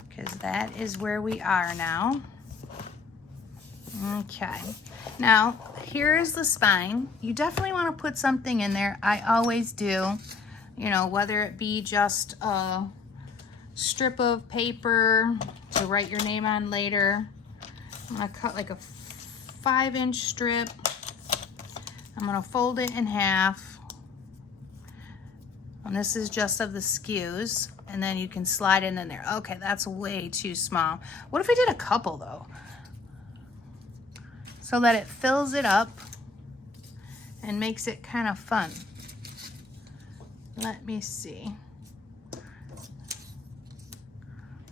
because that is where we are now. Okay, now here's the spine. You definitely want to put something in there. I always do, you know, whether it be just a strip of paper to write your name on later. I'm gonna cut like a 5-inch strip. I'm gonna fold it in half. And this is just of the skews, and then you can slide it in there. Okay, that's way too small. What if we did a couple though? So that it fills it up and makes it kind of fun. Let me see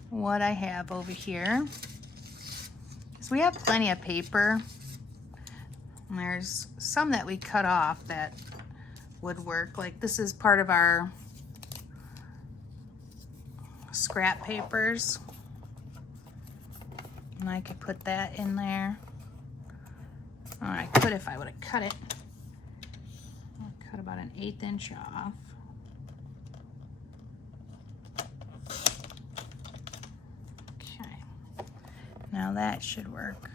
what I have over here. So we have plenty of paper. And there's some that we cut off that would work. Like this is part of our scrap papers. And I could put that in there. Or I could if I would have cut it. I'll cut about an 1/8 inch off. Okay. Now that should work.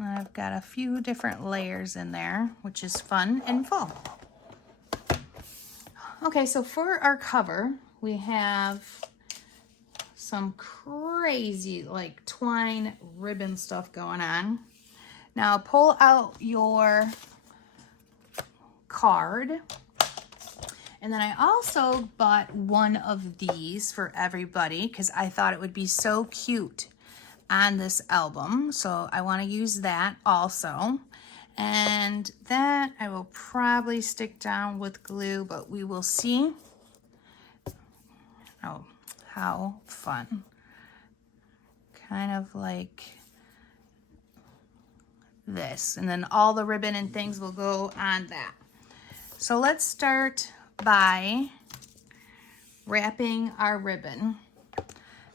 I've got a few different layers in there, which is fun and full. Okay, so for our cover, we have some crazy like twine ribbon stuff going on. Now pull out your card. And then I also bought one of these for everybody because I thought it would be so cute on this album. So I want to use that also. And that I will probably stick down with glue, but we will see. Oh, how fun. Kind of like this. And then all the ribbon and things will go on that. So let's start by wrapping our ribbon.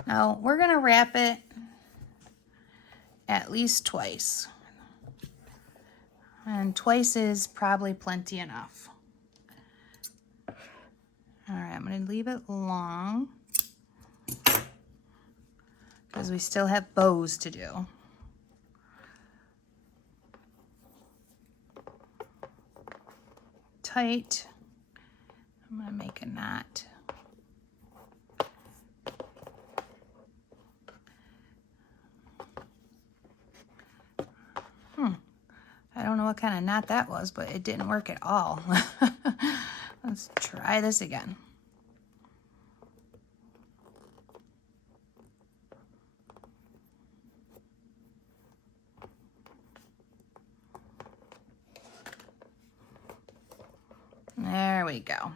Now we're going to wrap it at least twice. And twice is probably plenty enough. All right, I'm going to leave it long because we still have bows to do. Tight. I'm going to make a knot. I don't know what kind of knot that was, but it didn't work at all. Let's try this again. There we go.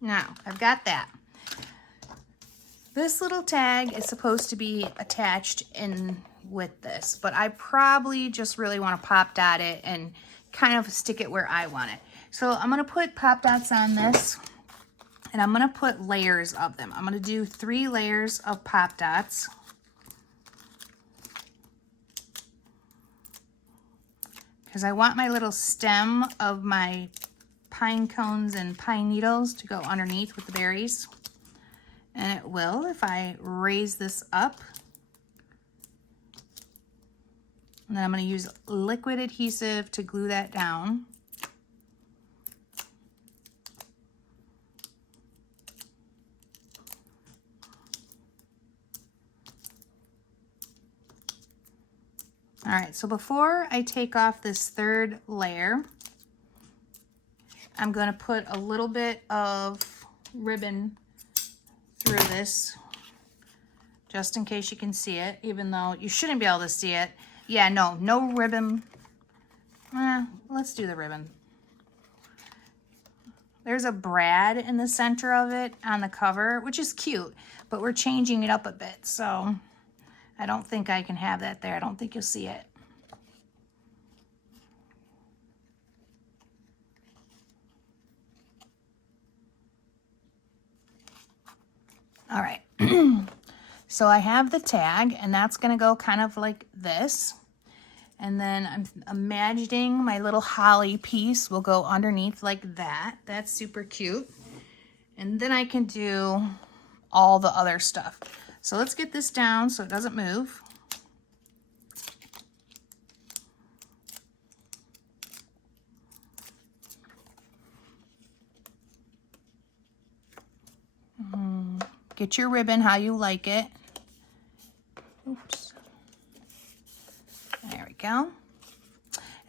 Now, I've got that. This little tag is supposed to be attached in with this, but I probably just really want to pop dot it and kind of stick it where I want it. So I'm gonna put pop dots on this, and I'm gonna put layers of them. I'm gonna do 3 layers of pop dots. Because I want my little stem of my pine cones and pine needles to go underneath with the berries. And it will if I raise this up. And then I'm going to use liquid adhesive to glue that down. All right, so before I take off this 3rd layer, I'm going to put a little bit of ribbon through this, just in case you can see it, even though you shouldn't be able to see it. Yeah, no ribbon. Let's do the ribbon. There's a brad in the center of it on the cover, which is cute, but we're changing it up a bit, so I don't think I can have that there. I don't think you'll see it. All right. So I have the tag, and that's going to go kind of like this. And then I'm imagining my little holly piece will go underneath like that. That's super cute. And then I can do all the other stuff. So let's get this down so it doesn't move. Get your ribbon how you like it. Oops. There we go.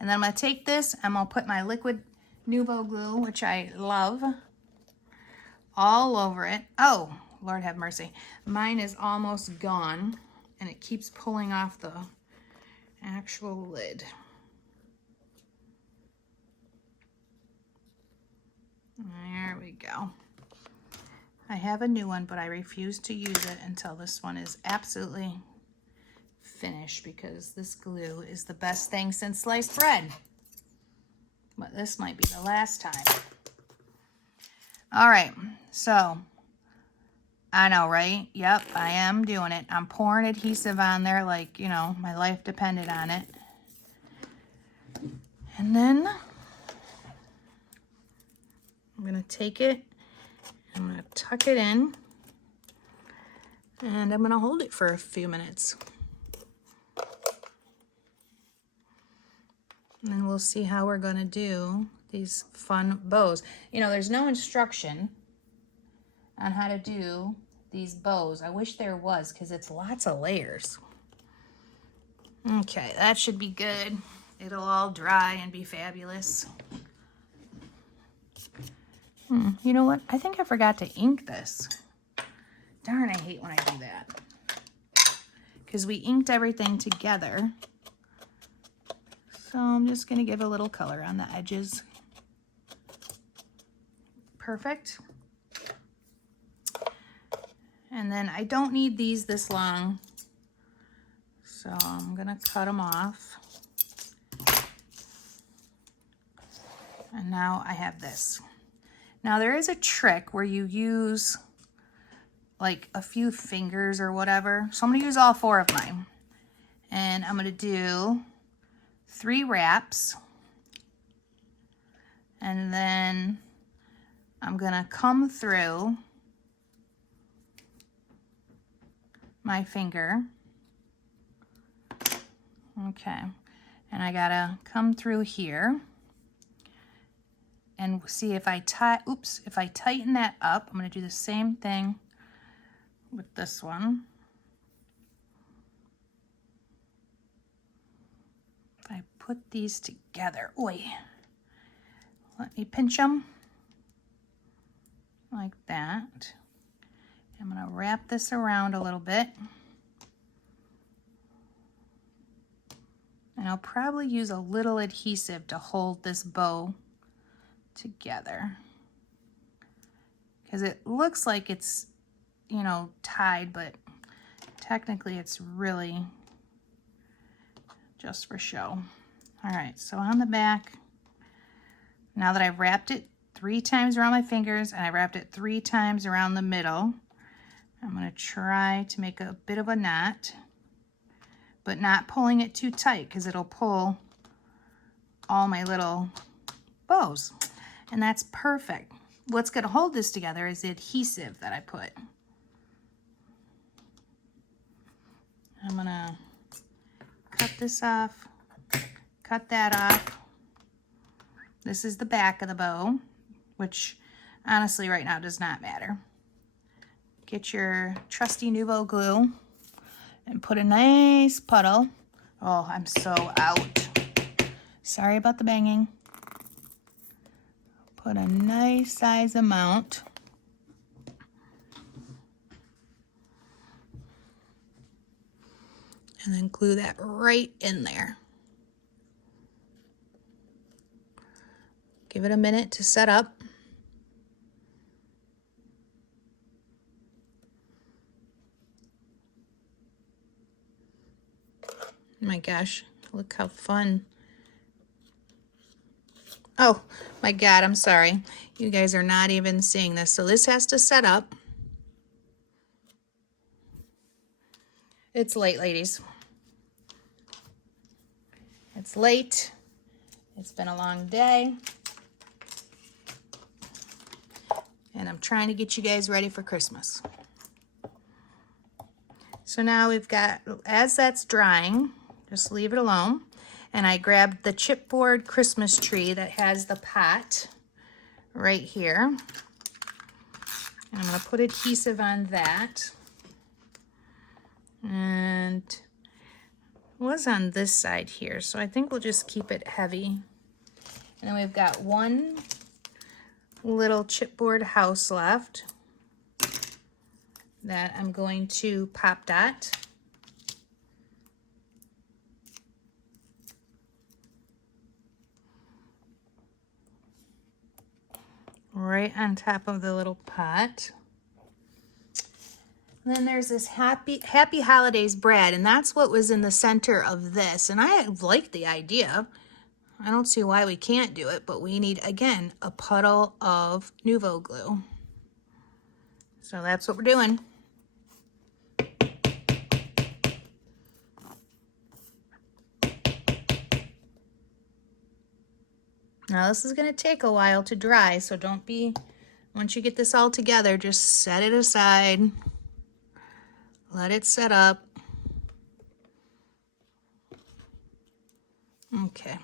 And then I'm going to take this and I'll put my liquid Nuvo glue, which I love, all over it. Oh, Lord have mercy. Mine is almost gone and it keeps pulling off the actual lid. There we go. I have a new one, but I refuse to use it until this one is absolutely finished, because this glue is the best thing since sliced bread. But this might be the last time. All right, so I know, right? Yep, I am doing it. I'm pouring adhesive on there like, you know, my life depended on it. And then I'm going to take it, I'm going to tuck it in, and I'm going to hold it for a few minutes. And then we'll see how we're going to do these fun bows. You know, there's no instruction on how to do these bows. I wish there was, because it's lots of layers. Okay, that should be good. It'll all dry and be fabulous. You know what? I think I forgot to ink this. Darn, I hate when I do that. Because we inked everything together. So I'm just going to give a little color on the edges. Perfect. And then I don't need these this long, so I'm going to cut them off. And now I have this. Now there is a trick where you use like a few fingers or whatever. So I'm going to use all 4 of mine. And I'm going to do 3 wraps, and then I'm gonna come through my finger. Okay, and I gotta come through here and see if I tighten that up. I'm gonna do the same thing with this one. I put these together. Oi. Let me pinch them like that. I'm going to wrap this around a little bit. And I'll probably use a little adhesive to hold this bow together, because it looks like it's, you know, tied, but technically it's really just for show. All right, so on the back, Now that I've wrapped it 3 times around my fingers and I wrapped it 3 times around the middle, I'm going to try to make a bit of a knot, but not pulling it too tight because it'll pull all my little bows. And that's perfect. What's going to hold this together is the adhesive that I put. I'm going to cut this off, cut that off. This is the back of the bow, which honestly right now does not matter. Get your trusty Nuvo glue and put a nice puddle. Oh, I'm so out. Sorry about the banging. Put a nice size amount. And then glue that right in there. Give it a minute to set up. My gosh, look how fun. Oh my God, I'm sorry. You guys are not even seeing this. So this has to set up. It's late, ladies. It's late. It's been a long day. And I'm trying to get you guys ready for Christmas. So now we've got, as that's drying, just leave it alone. And I grabbed the chipboard Christmas tree that has the pot right here. And I'm going to put adhesive on that. And it was on this side here, so I think we'll just keep it heavy. And then we've got one little chipboard house left that I'm going to pop dot. Right on top of the little pot. And then there's this Happy Holidays bread, and that's what was in the center of this. And I like the idea. I don't see why we can't do it, but we need, again, a puddle of Nuvo glue. So that's what we're doing. Now this is going to take a while to dry, so don't be, once you get this all together, just set it aside. Let it set up. Okay,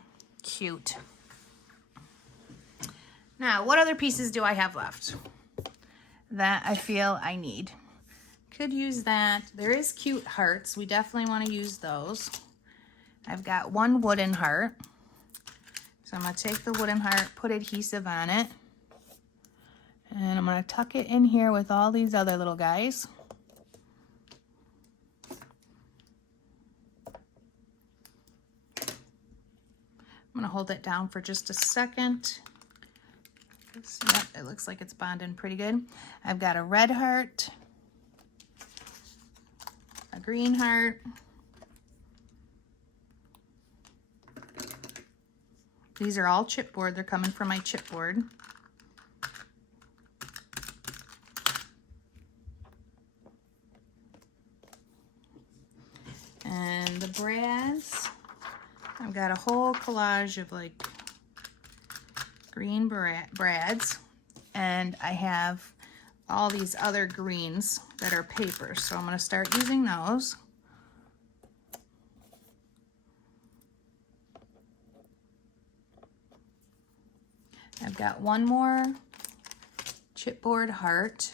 cute. Now, what other pieces do I have left that I feel I need? Could use that. There is cute hearts. We definitely want to use those. I've got one wooden heart. So I'm going to take the wooden heart, put adhesive on it, and I'm going to tuck it in here with all these other little guys. I'm going to hold it down for just a second. Yep, it looks like it's bonding pretty good. I've got a red heart, a green heart, these are all chipboard. They're coming from my chipboard. And the brads, I've got a whole collage of like green brads, and I have all these other greens that are paper. So I'm going to start using those. I've got one more chipboard heart.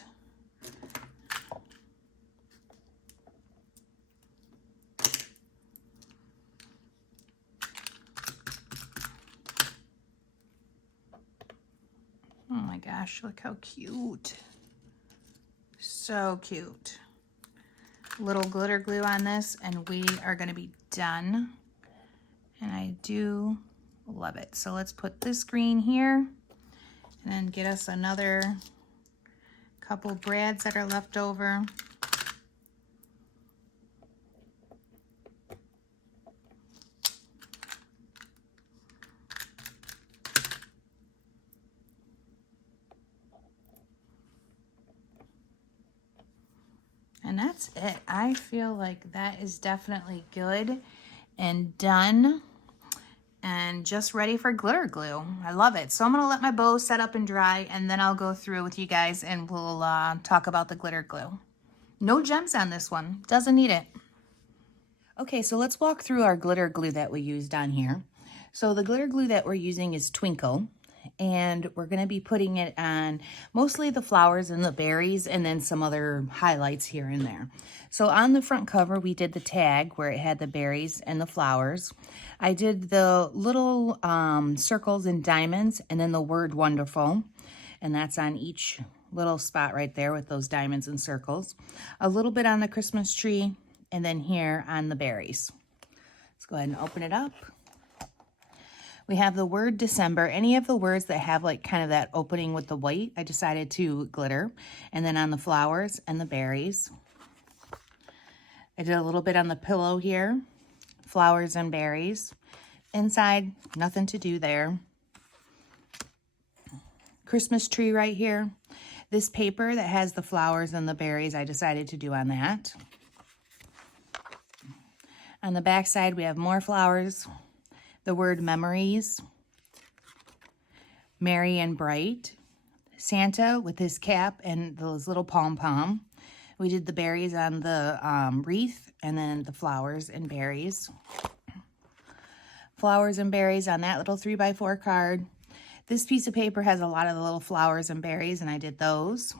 Oh my gosh, look how cute. So cute. Little glitter glue on this and we are going to be done. And I do love it. So let's put this green here and then get us another couple brads that are left over. that's it. I feel like that is definitely good and done and just ready for glitter glue. I love it. So I'm gonna let my bow set up and dry, and then I'll go through with you guys and we'll talk about the glitter glue. No gems on this one, doesn't need it. Okay, so let's walk through our glitter glue that we used on here. So the glitter glue that we're using is Twinkle, and we're gonna be putting it on mostly the flowers and the berries and then some other highlights here and there. So on the front cover, we did the tag where it had the berries and the flowers. I did the little circles and diamonds and then the word wonderful, and that's on each little spot right there with those diamonds and circles. A little bit on the Christmas tree, and then here on the berries. Let's go ahead and open it up. We have the word December. Any of the words that have like kind of that opening with the white, I decided to glitter. And then on the flowers and the berries. I did a little bit on the pillow here. Flowers and berries. Inside, nothing to do there. Christmas tree right here. This paper that has the flowers and the berries, I decided to do on that. On the back side, we have more flowers, the word memories, merry and bright, Santa with his cap and those little pom-pom. We did the berries on the wreath, and then the flowers and berries. Flowers and berries on that little 3x4 card. This piece of paper has a lot of the little flowers and berries, and I did those.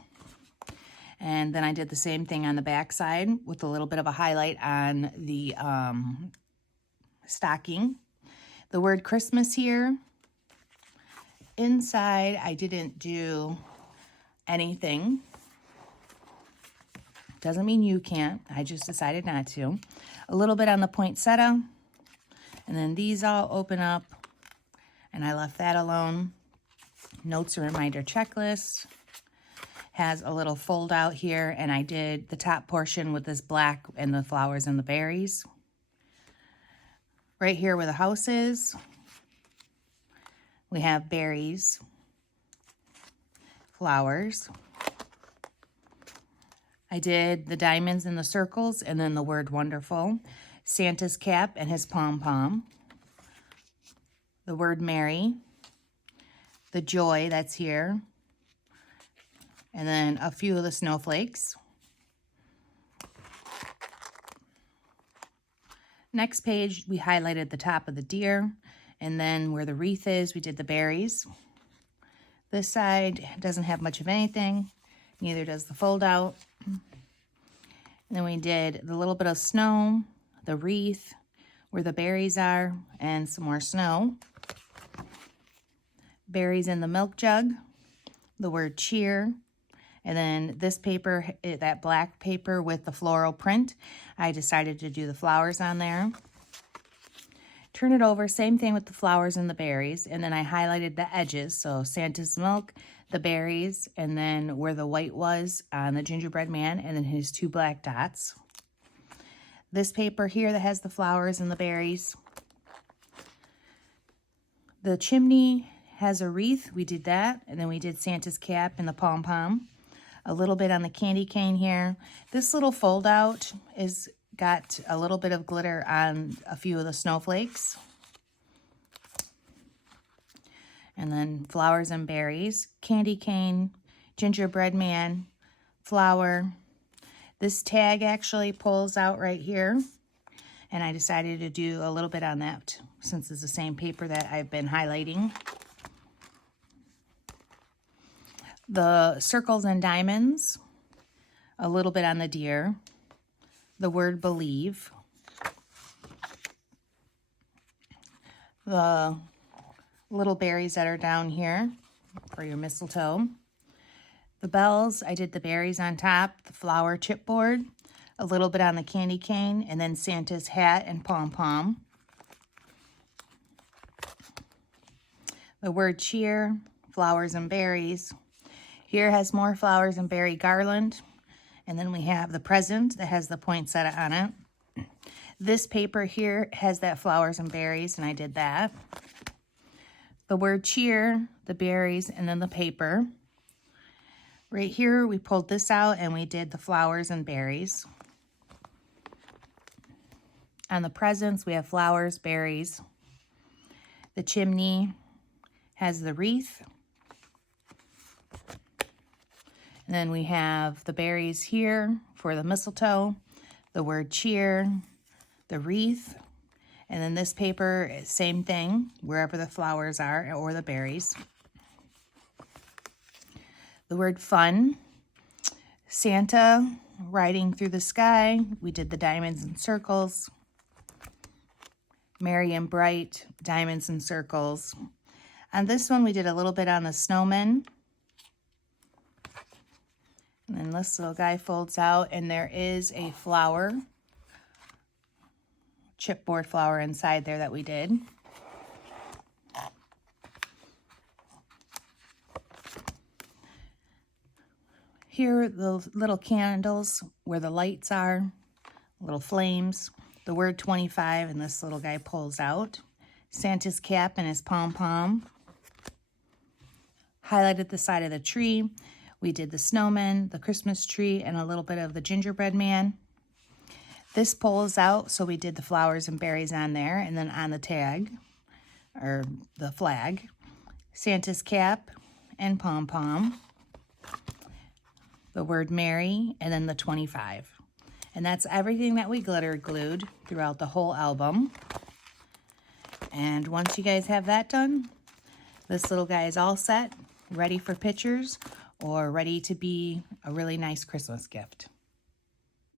And then I did the same thing on the back side with a little bit of a highlight on the stocking. The word Christmas here. Inside, I didn't do anything. Doesn't mean you can't. I just decided not to. A little bit on the poinsettia. And then these all open up. And I left that alone. Notes and reminder checklist. Has a little fold out here, and I did the top portion with this black and the flowers and the berries. Right here where the house is, we have berries, flowers. I did the diamonds and the circles, and then the word wonderful, Santa's cap and his pom-pom, the word merry, the joy that's here, and then a few of the snowflakes. Next page, we highlighted the top of the deer, and then where the wreath is, we did the berries. This side doesn't have much of anything, neither does the fold out. And then we did the little bit of snow, the wreath, where the berries are, and some more snow. Berries in the milk jug, the word cheer, and then this paper, that black paper with the floral print, I decided to do the flowers on there. Turn it over, same thing with the flowers and the berries, and then I highlighted the edges, so Santa's milk, the berries, and then where the white was on the gingerbread man, and then his two black dots. This paper here that has the flowers and the berries. The chimney has a wreath, we did that, and then we did Santa's cap and the pom-pom. A little bit on the candy cane here. This little fold out is got a little bit of glitter on a few of the snowflakes. And then flowers and berries, candy cane, gingerbread man, flower. This tag actually pulls out right here, and I decided to do a little bit on that since it's the same paper that I've been highlighting. The circles and diamonds, a little bit on the deer, the word believe, the little berries that are down here for your mistletoe, the bells, I did the berries on top, the flower chipboard, a little bit on the candy cane, and then Santa's hat and pom-pom. The word cheer, flowers and berries. Here has more flowers and berry garland. And then we have the present that has the poinsettia on it. This paper here has that flowers and berries, and I did that. The word cheer, the berries, and then the paper. Right here, we pulled this out, and we did the flowers and berries. On the presents, we have flowers, berries. The chimney has the wreath. And then we have the berries here for the mistletoe, the word cheer, the wreath. And then this paper, same thing, wherever the flowers are or the berries. The word fun, Santa riding through the sky. We did the diamonds and circles. Merry and bright, diamonds and circles. On this one, we did a little bit on the snowman. And then this little guy folds out, and there is a flower, chipboard flower inside there that we did. Here are the little candles where the lights are, little flames. The word 25, and this little guy pulls out. Santa's cap and his pom-pom. Highlighted the side of the tree. We did the snowman, the Christmas tree, and a little bit of the gingerbread man. This pulls out, so we did the flowers and berries on there, and then on the tag, or the flag, Santa's cap and pom-pom. The word Merry, and then the 25. And that's everything that we glitter glued throughout the whole album. And once you guys have that done, this little guy is all set, ready for pictures, or ready to be a really nice Christmas gift.